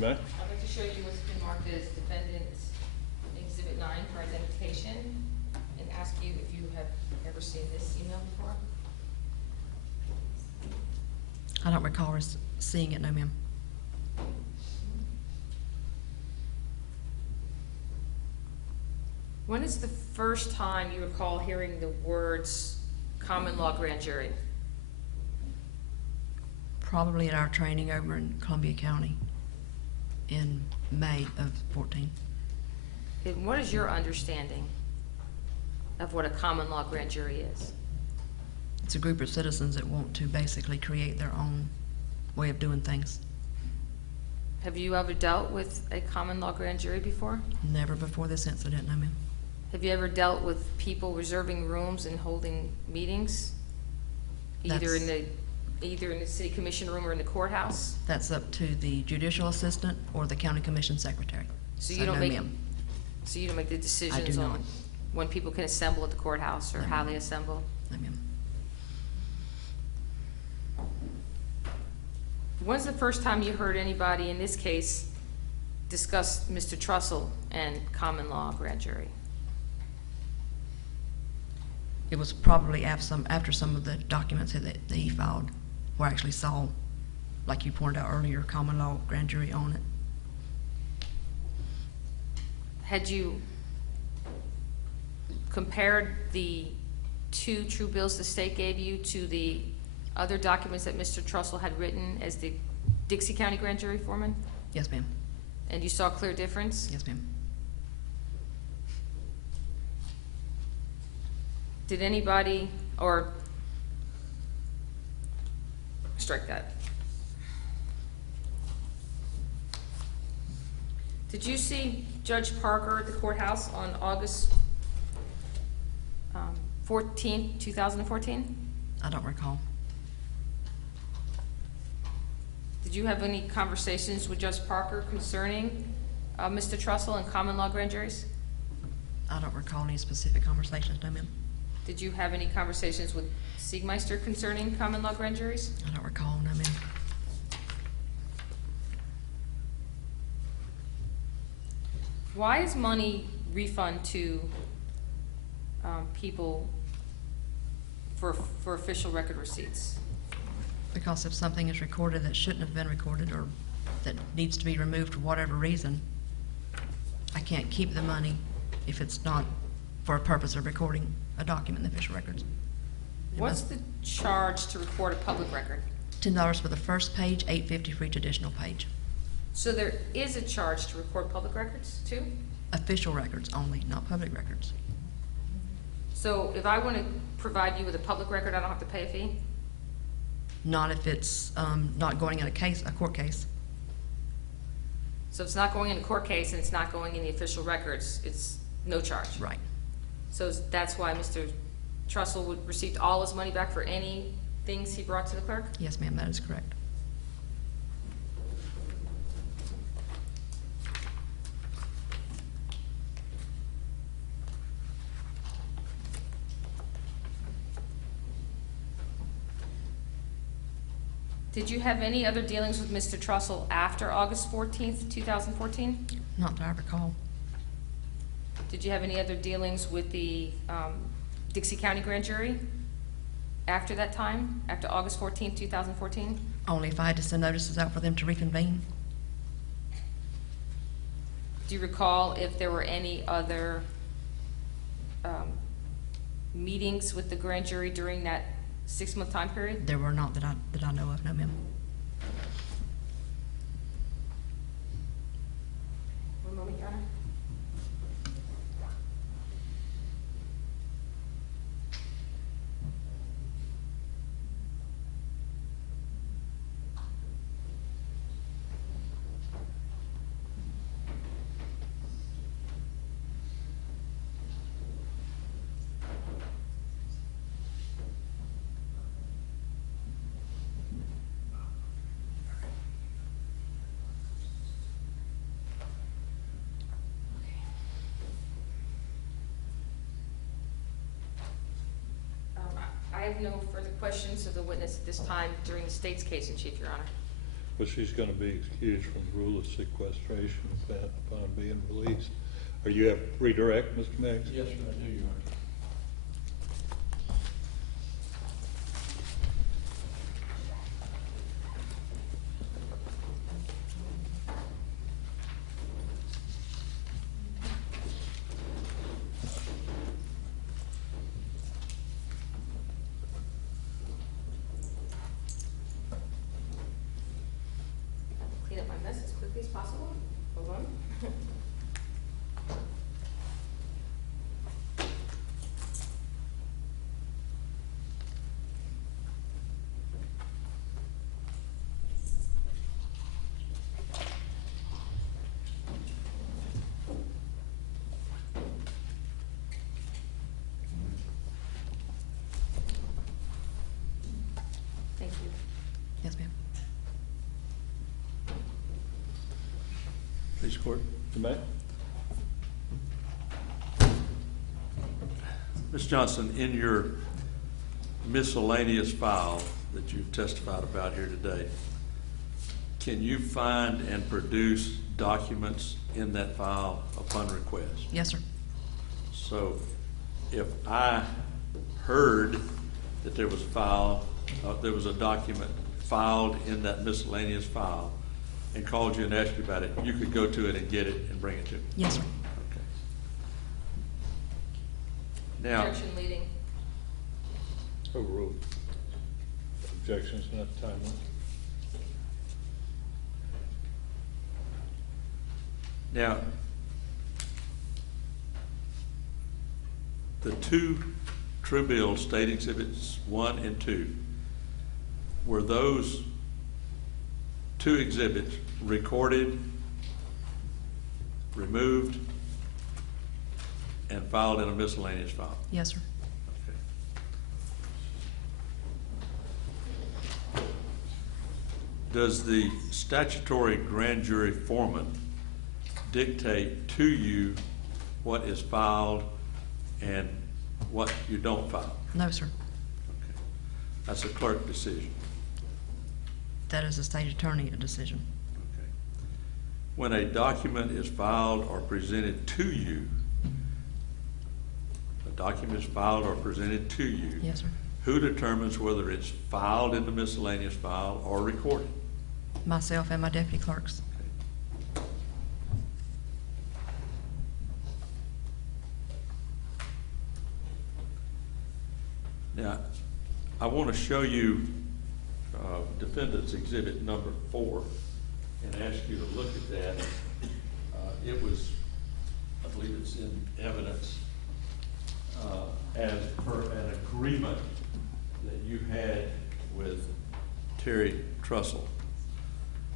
May I? I'd like to show you what's been marked as defendant exhibit 9 for identification and ask you if you have ever seen this email before. I don't recall seeing it, no ma'am. When is the first time you recall hearing the words common law grand jury? Probably at our training over in Columbia County in May of 14. And what is your understanding of what a common law grand jury is? It's a group of citizens that want to basically create their own way of doing things. Have you ever dealt with a common law grand jury before? Never before this incident, no ma'am. Have you ever dealt with people reserving rooms and holding meetings? Either in the city commission room or in the courthouse? That's up to the judicial assistant or the county commission secretary. So you don't no make, ma'am. so you don't make the decisions not. on when people can assemble at the courthouse or No, how ma'am. they assemble? No ma'am. When's the first time you heard anybody in this case discuss Mr. Trussell and common law grand jury? It was probably after some of the documents that he filed were actually saw, like you pointed out earlier, common law grand jury on it. Had you compared the 2 true bills the state gave you to the other documents that Mr. Trussell had written as the Dixie County grand jury foreman? Yes ma'am. And you saw a clear difference? Yes ma'am. Did anybody, or strike that. Did you see Judge Parker at the courthouse on August 14th, 2014? I don't recall. Did you have any conversations with Judge Parker concerning Mr. Trussell and common law grand juries? I don't recall any specific conversations, no ma'am. Did you have any conversations with Siegmeister concerning common law grand juries? I don't recall, no ma'am. Why is money refund to people for official record receipts? Because if something is recorded that shouldn't have been recorded or that needs to be removed for whatever reason, I can't keep the money if it's not for a purpose of recording a document in the official records. What's the charge to record a public record? $10 for the first page, $8.50 for each additional page. So there is a charge to record public records too? Official records only, not public records. So if I want to provide you with a public record, I don't have to pay a fee? Not if it's not going in a court case. So if it's not going in a court case and it's not going in the official records, it's no charge? Right. So that's why Mr. Trussell would receive all his money back for any things he brought to the clerk? Yes, ma'am, that is correct. Did you have any other dealings with Mr. Trussell after August 14th, 2014? Not that I recall. Did you have any other dealings with the Dixie County Grand Jury after that time, after August 14th, 2014? Only if I had to send notices out for them to reconvene. Do you recall if there were any other meetings with the grand jury during that 6-month time period? There were not that I know of, no, ma'am. One moment, Your Honor. I have no further questions of the witness at this time during the state's case in chief, Your Honor. But she's going to be excused from the rule of sequestration upon being released. Are you have redirect, Mr. Meggs? Yes, sir, I do, Your Honor. Clean up my mess as quickly as possible. Hold on. Thank you. Yes, ma'am. Please, court. Mr. May? Ms. Johnson, in your miscellaneous file that you've testified about here today, can you find and produce documents in that file upon request? Yes, sir. So if I heard that there was there was a document filed in that miscellaneous file and called you and asked you about it, you could go to it and get it and bring it to me? Yes, sir. Okay. Now, Objection leading. Overruled. Objections not timely. now, the two true bills, state exhibits 1 and 2, were those two exhibits recorded, removed, and filed in a miscellaneous file? Yes, sir. Okay. Does the statutory grand jury foreman dictate to you what is filed and what you don't file? No, sir. Okay. That's a clerk decision. That is a state attorney decision. Okay. when a document is filed or presented to you, Yes, sir. who determines whether it's filed in the miscellaneous file or recorded? Myself and my deputy clerks. Now, I want to show you Defendant's Exhibit number 4 and ask you to look at that. It was, I believe it's in evidence as per an agreement that you had with Terry Trussell.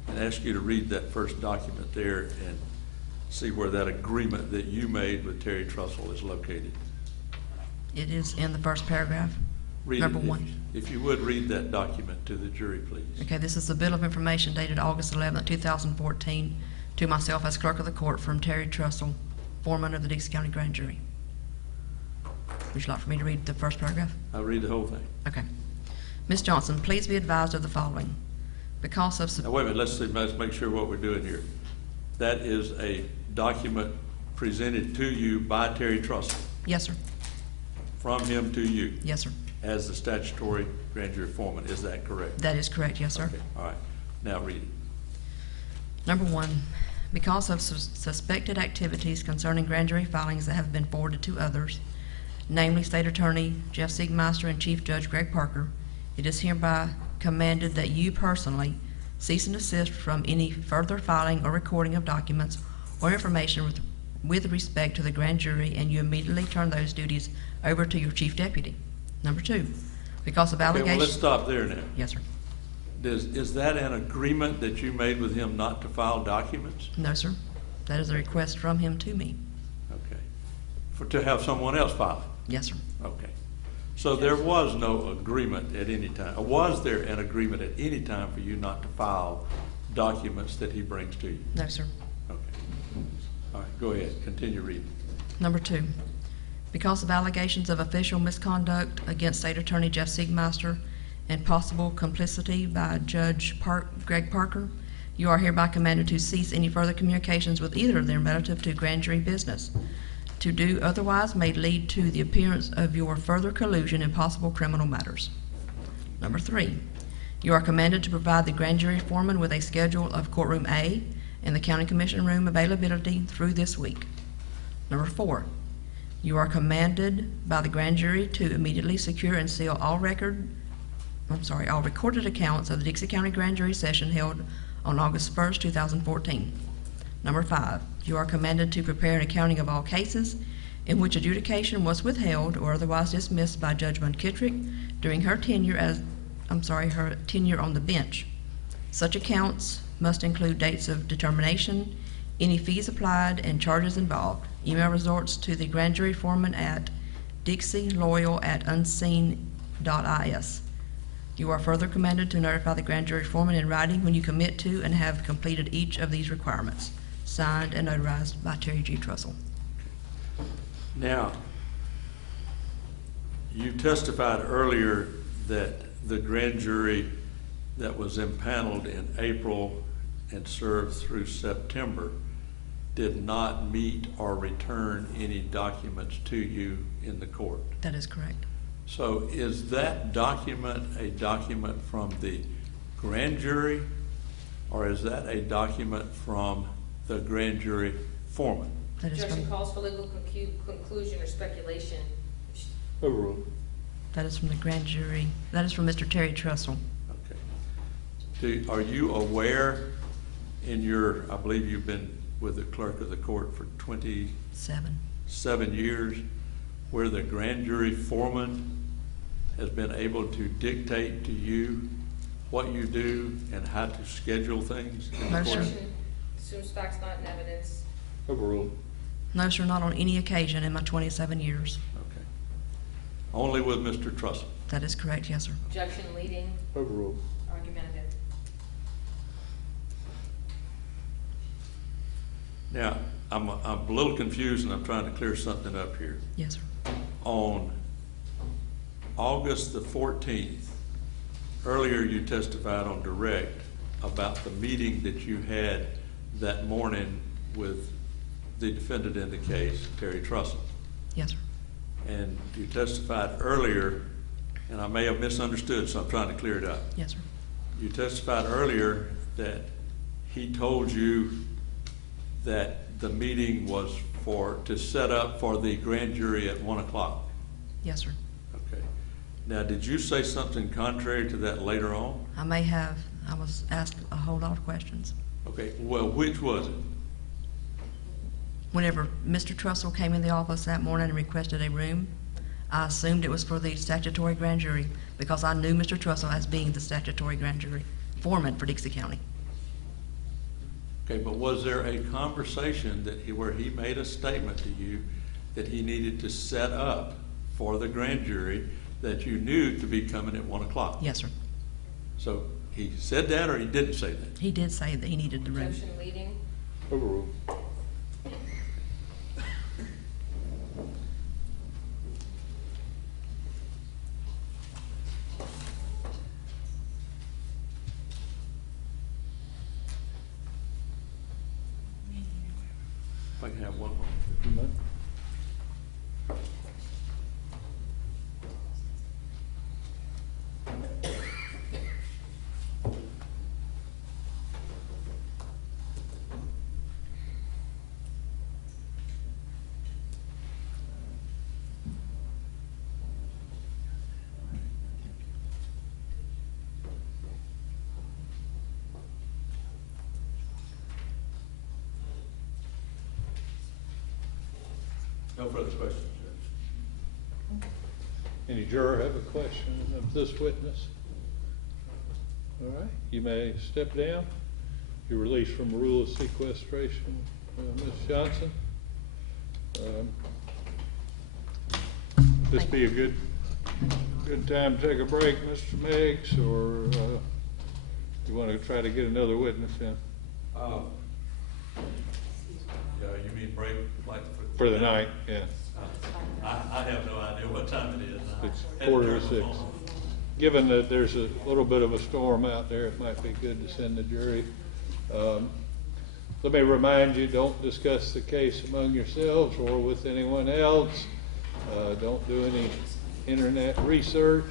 And ask you to read that first document there and see where that agreement that you made with Terry Trussell is located. It is in the first paragraph. Read Number it, 1. If you would, read that document to the jury, please. Okay, this is the bill of information dated August 11th, 2014, to myself as clerk of the court from Terry Trussell, foreman of the Dixie County Grand Jury. Would you like for me to read the first paragraph? I'll read the whole thing. Okay. Ms. Johnson, please be advised of the following. Because of... Now, wait a minute, let's make sure what we're doing here. That is a document presented to you by Terry Trussell, Yes, sir. from him to you, Yes, sir. as the statutory grand jury foreman. Is that correct? That is correct, yes, sir. Okay, all right. Now read it. Number 1, because of suspected activities concerning grand jury filings that have been forwarded to others, namely State Attorney Jeff Siegmeister and Chief Judge Greg Parker, it is hereby commanded that you personally cease and desist from any further filing or recording of documents or information with respect to the grand jury, and you immediately turn those duties over to your chief deputy. Number 2, because of Okay, allegations... well, let's stop there now. Yes, sir. Is that an agreement that you made with him not to file documents? No, sir. That is a request from him to me. Okay. To have someone else file it? Yes, sir. Okay. So there was no agreement at any time. Or was there an agreement at any time for you not to file documents that he brings to you? No, sir. Okay. All right, go ahead. Continue reading. Number 2, because of allegations of official misconduct against State Attorney Jeff Siegmeister and possible complicity by Judge Greg Parker, you are hereby commanded to cease any further communications with either of them relative to grand jury business. To do otherwise may lead to the appearance of your further collusion in possible criminal matters. Number 3, you are commanded to provide the grand jury foreman with a schedule of courtroom A and the county commission room availability through this week. Number 4, you are commanded by the grand jury to immediately secure and seal all recorded accounts of the Dixie County Grand Jury session held on August 1st, 2014. Number 5, you are commanded to prepare an accounting of all cases in which adjudication was withheld or otherwise dismissed by Judge McKittrick during her tenure on the bench. Such accounts must include dates of determination, any fees applied, and charges involved. Email resorts to the grand jury foreman at dixieloyal@unseen.is. You are further commanded to notify the grand jury foreman in writing when you commit to and have completed each of these requirements. Signed and notarized by Terry G. Trussell. Now, you testified earlier that the grand jury that was impaneled in April and served through September did not meet or return any documents to you in the court. That is correct. So is that document a document from the grand jury, or is that a document from the grand jury foreman? That is Objection from, calls for legal conclusion or speculation. Overruled. that is from the grand jury. That is from Mr. Terry Trussell. Okay. Are you aware in your, I believe you've been with the clerk of the court for 27 years, where the grand jury foreman has been able to dictate to you what you do and how to schedule things in the No, court? sir. Objection assumes facts not in evidence. Overruled. No, sir, not on any occasion in my 27 years. Okay. Only with Mr. Trussell? That is correct, yes, sir. Objection leading, Overruled. argumentative. Now, I'm a little confused and I'm trying to clear something up here. Yes, sir. On August the 14th, earlier you testified on direct about the meeting that you had that morning with the defendant in the case, Terry Trussell. Yes, sir. And you testified earlier, and I may have misunderstood, so I'm trying to clear it up. Yes, sir. You testified earlier that he told you that the meeting was to set up for the grand jury at 1 o'clock. Yes, sir. Okay. Now, did you say something contrary to that later on? I may have. I was asked a whole lot of questions. Okay, well, which was it? Whenever Mr. Trussell came in the office that morning and requested a room, I assumed it was for the statutory grand jury because I knew Mr. Trussell as being the statutory grand jury foreman for Dixie County. Okay, but was there a conversation where he made a statement to you that he needed to set up for the grand jury that you knew to be coming at 1 o'clock? Yes, sir. So he said that, or he didn't say that? He did say that he needed the room. Motion leading. Overruled. If I can have one more. No further questions, Judge. Any juror have a question of this witness? All right, you may step down. You're released from the rule of sequestration, Ms. Johnson. This be a good time to take a break, Mr. Meigs, or you want to try to get another witness in Yeah, you mean break like for the night? Yeah, I have no idea what time it is. it's I had to 5:45. turn my phone. Given that there's a little bit of a storm out there, it might be good to send the jury. Let me remind you, don't discuss the case among yourselves or with anyone else. Don't do any internet research.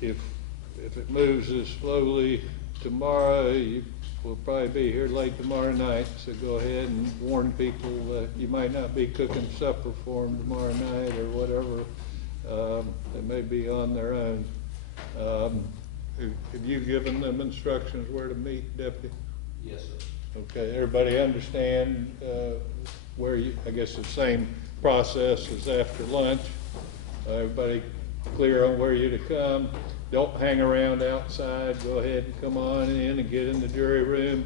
If it moves as slowly tomorrow, you will probably be here late tomorrow night, so go ahead and warn people that you might not be cooking supper for them tomorrow night or whatever. They may be on their own. Have you given them instructions where to meet, Deputy? Yes, sir. Okay, everybody understand where you, I guess the same process as after lunch. Everybody clear on where you're to come. Don't hang around outside. Go ahead and come on in and get in the jury room.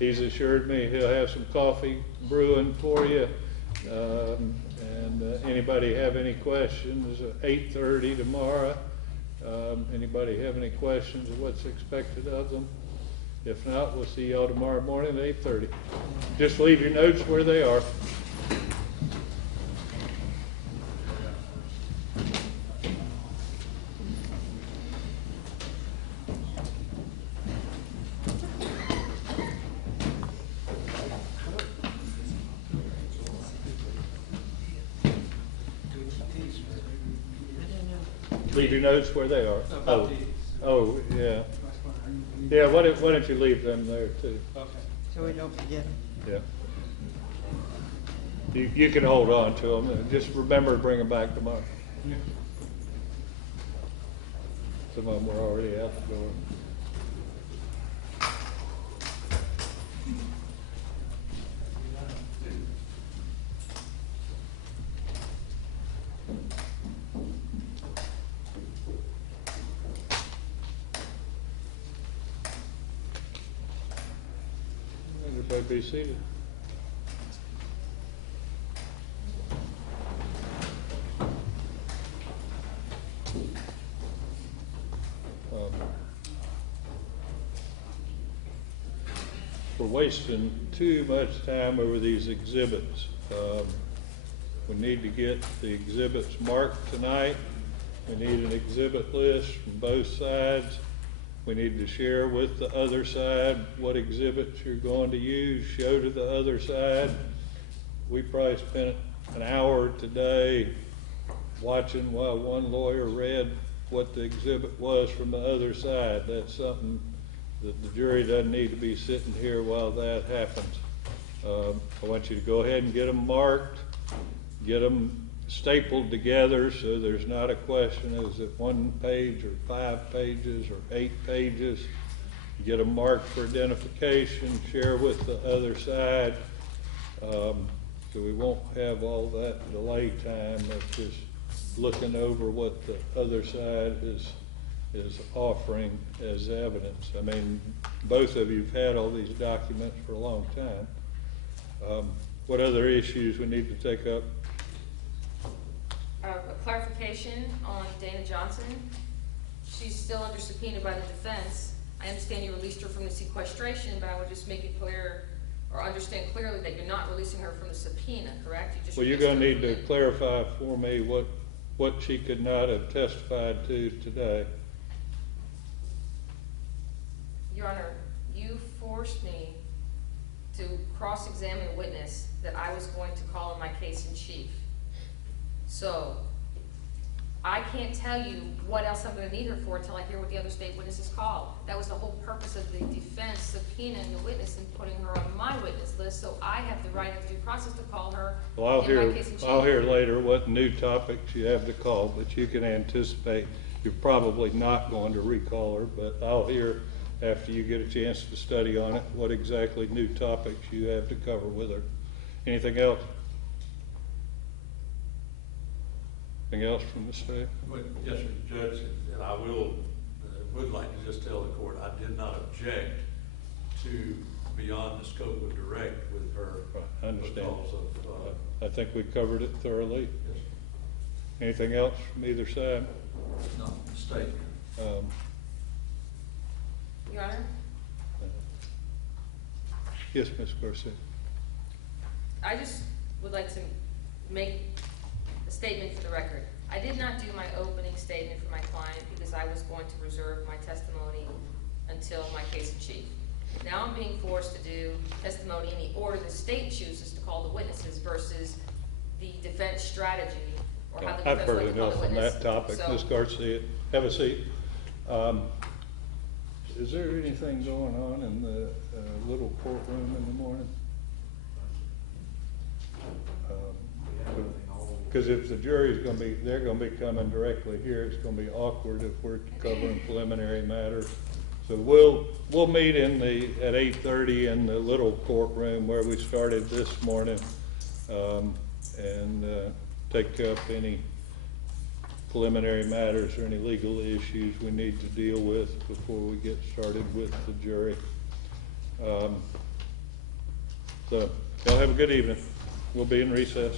He's assured me he'll have some coffee brewing for you. Anybody have any questions? 8:30 tomorrow. Anybody have any questions of what's expected of them? If not, we'll see y'all tomorrow morning at 8:30. Just leave your notes where they are. Leave your notes where they are. Oh, yeah. Yeah, why don't you leave them there too? So we don't forget them. Yeah. You can hold on to them. Just remember to bring them back tomorrow. Some of them were already out the door. Everybody be seated. We're wasting too much time over these exhibits. We need to get the exhibits marked tonight. We need an exhibit list from both sides. We need to share with the other side what exhibits you're going to use, show to the other side. We probably spent an hour today watching while one lawyer read what the exhibit was from the other side. That's something that the jury doesn't need to be sitting here while that happens. I want you to go ahead and get them marked, get them stapled together so there's not a question, is it 1 page or 5 pages or 8 pages? Get them marked for identification, share with the other side, so we won't have all that delay time of just looking over what the other side is offering as evidence. I mean, both of you've had all these documents for a long time. What other issues we need to take up? A clarification on Dana Johnson. She's still under subpoena by the defense. I understand you released her from the sequestration, but I would just make it clear, or understand clearly, that you're not releasing her from the subpoena, correct? You just Well, you're released gonna her need from to the- clarify for me what she could not have testified to today. Your Honor, you forced me to cross-examine a witness that I was going to call in my case in chief. So, I can't tell you what else I'm gonna need her for until I hear what the other state witnesses call. That was the whole purpose of the defense subpoenaing the witness and putting her on my witness list, so I have the right of due process to call her Well, in my case in chief. I'll hear later what new topics you have to call, but you can anticipate, you're probably not going to recall her, but I'll hear after you get a chance to study on it, what exactly new topics you have to cover with her. Anything else? Anything else from the state? But, yes, sir, Judge, and I would like to just tell the court, I did not object to beyond the scope of direct with her. I understand. Because of, I think we covered it thoroughly. yes, Anything else from either side? not mistaken. Your Honor, Yes, Ms. Garcia. I just would like to make a statement for the record. I did not do my opening statement for my client because I was going to reserve my testimony until my case in chief. Now I'm being forced to do testimony in the order the state chooses to call the witnesses versus the defense strategy or how the I've defense heard would call enough the on witness. that topic. So- Ms. Garcia, have a seat. Is there anything going on in the little courtroom in the morning? Because if the jury's gonna be, they're gonna be coming directly here, it's gonna be awkward if we're covering preliminary matters. So we'll meet at 8:30 in the little courtroom where we started this morning, and take up any preliminary matters or any legal issues we need to deal with before we get started with the jury. So y'all have a good evening. We'll be in recess.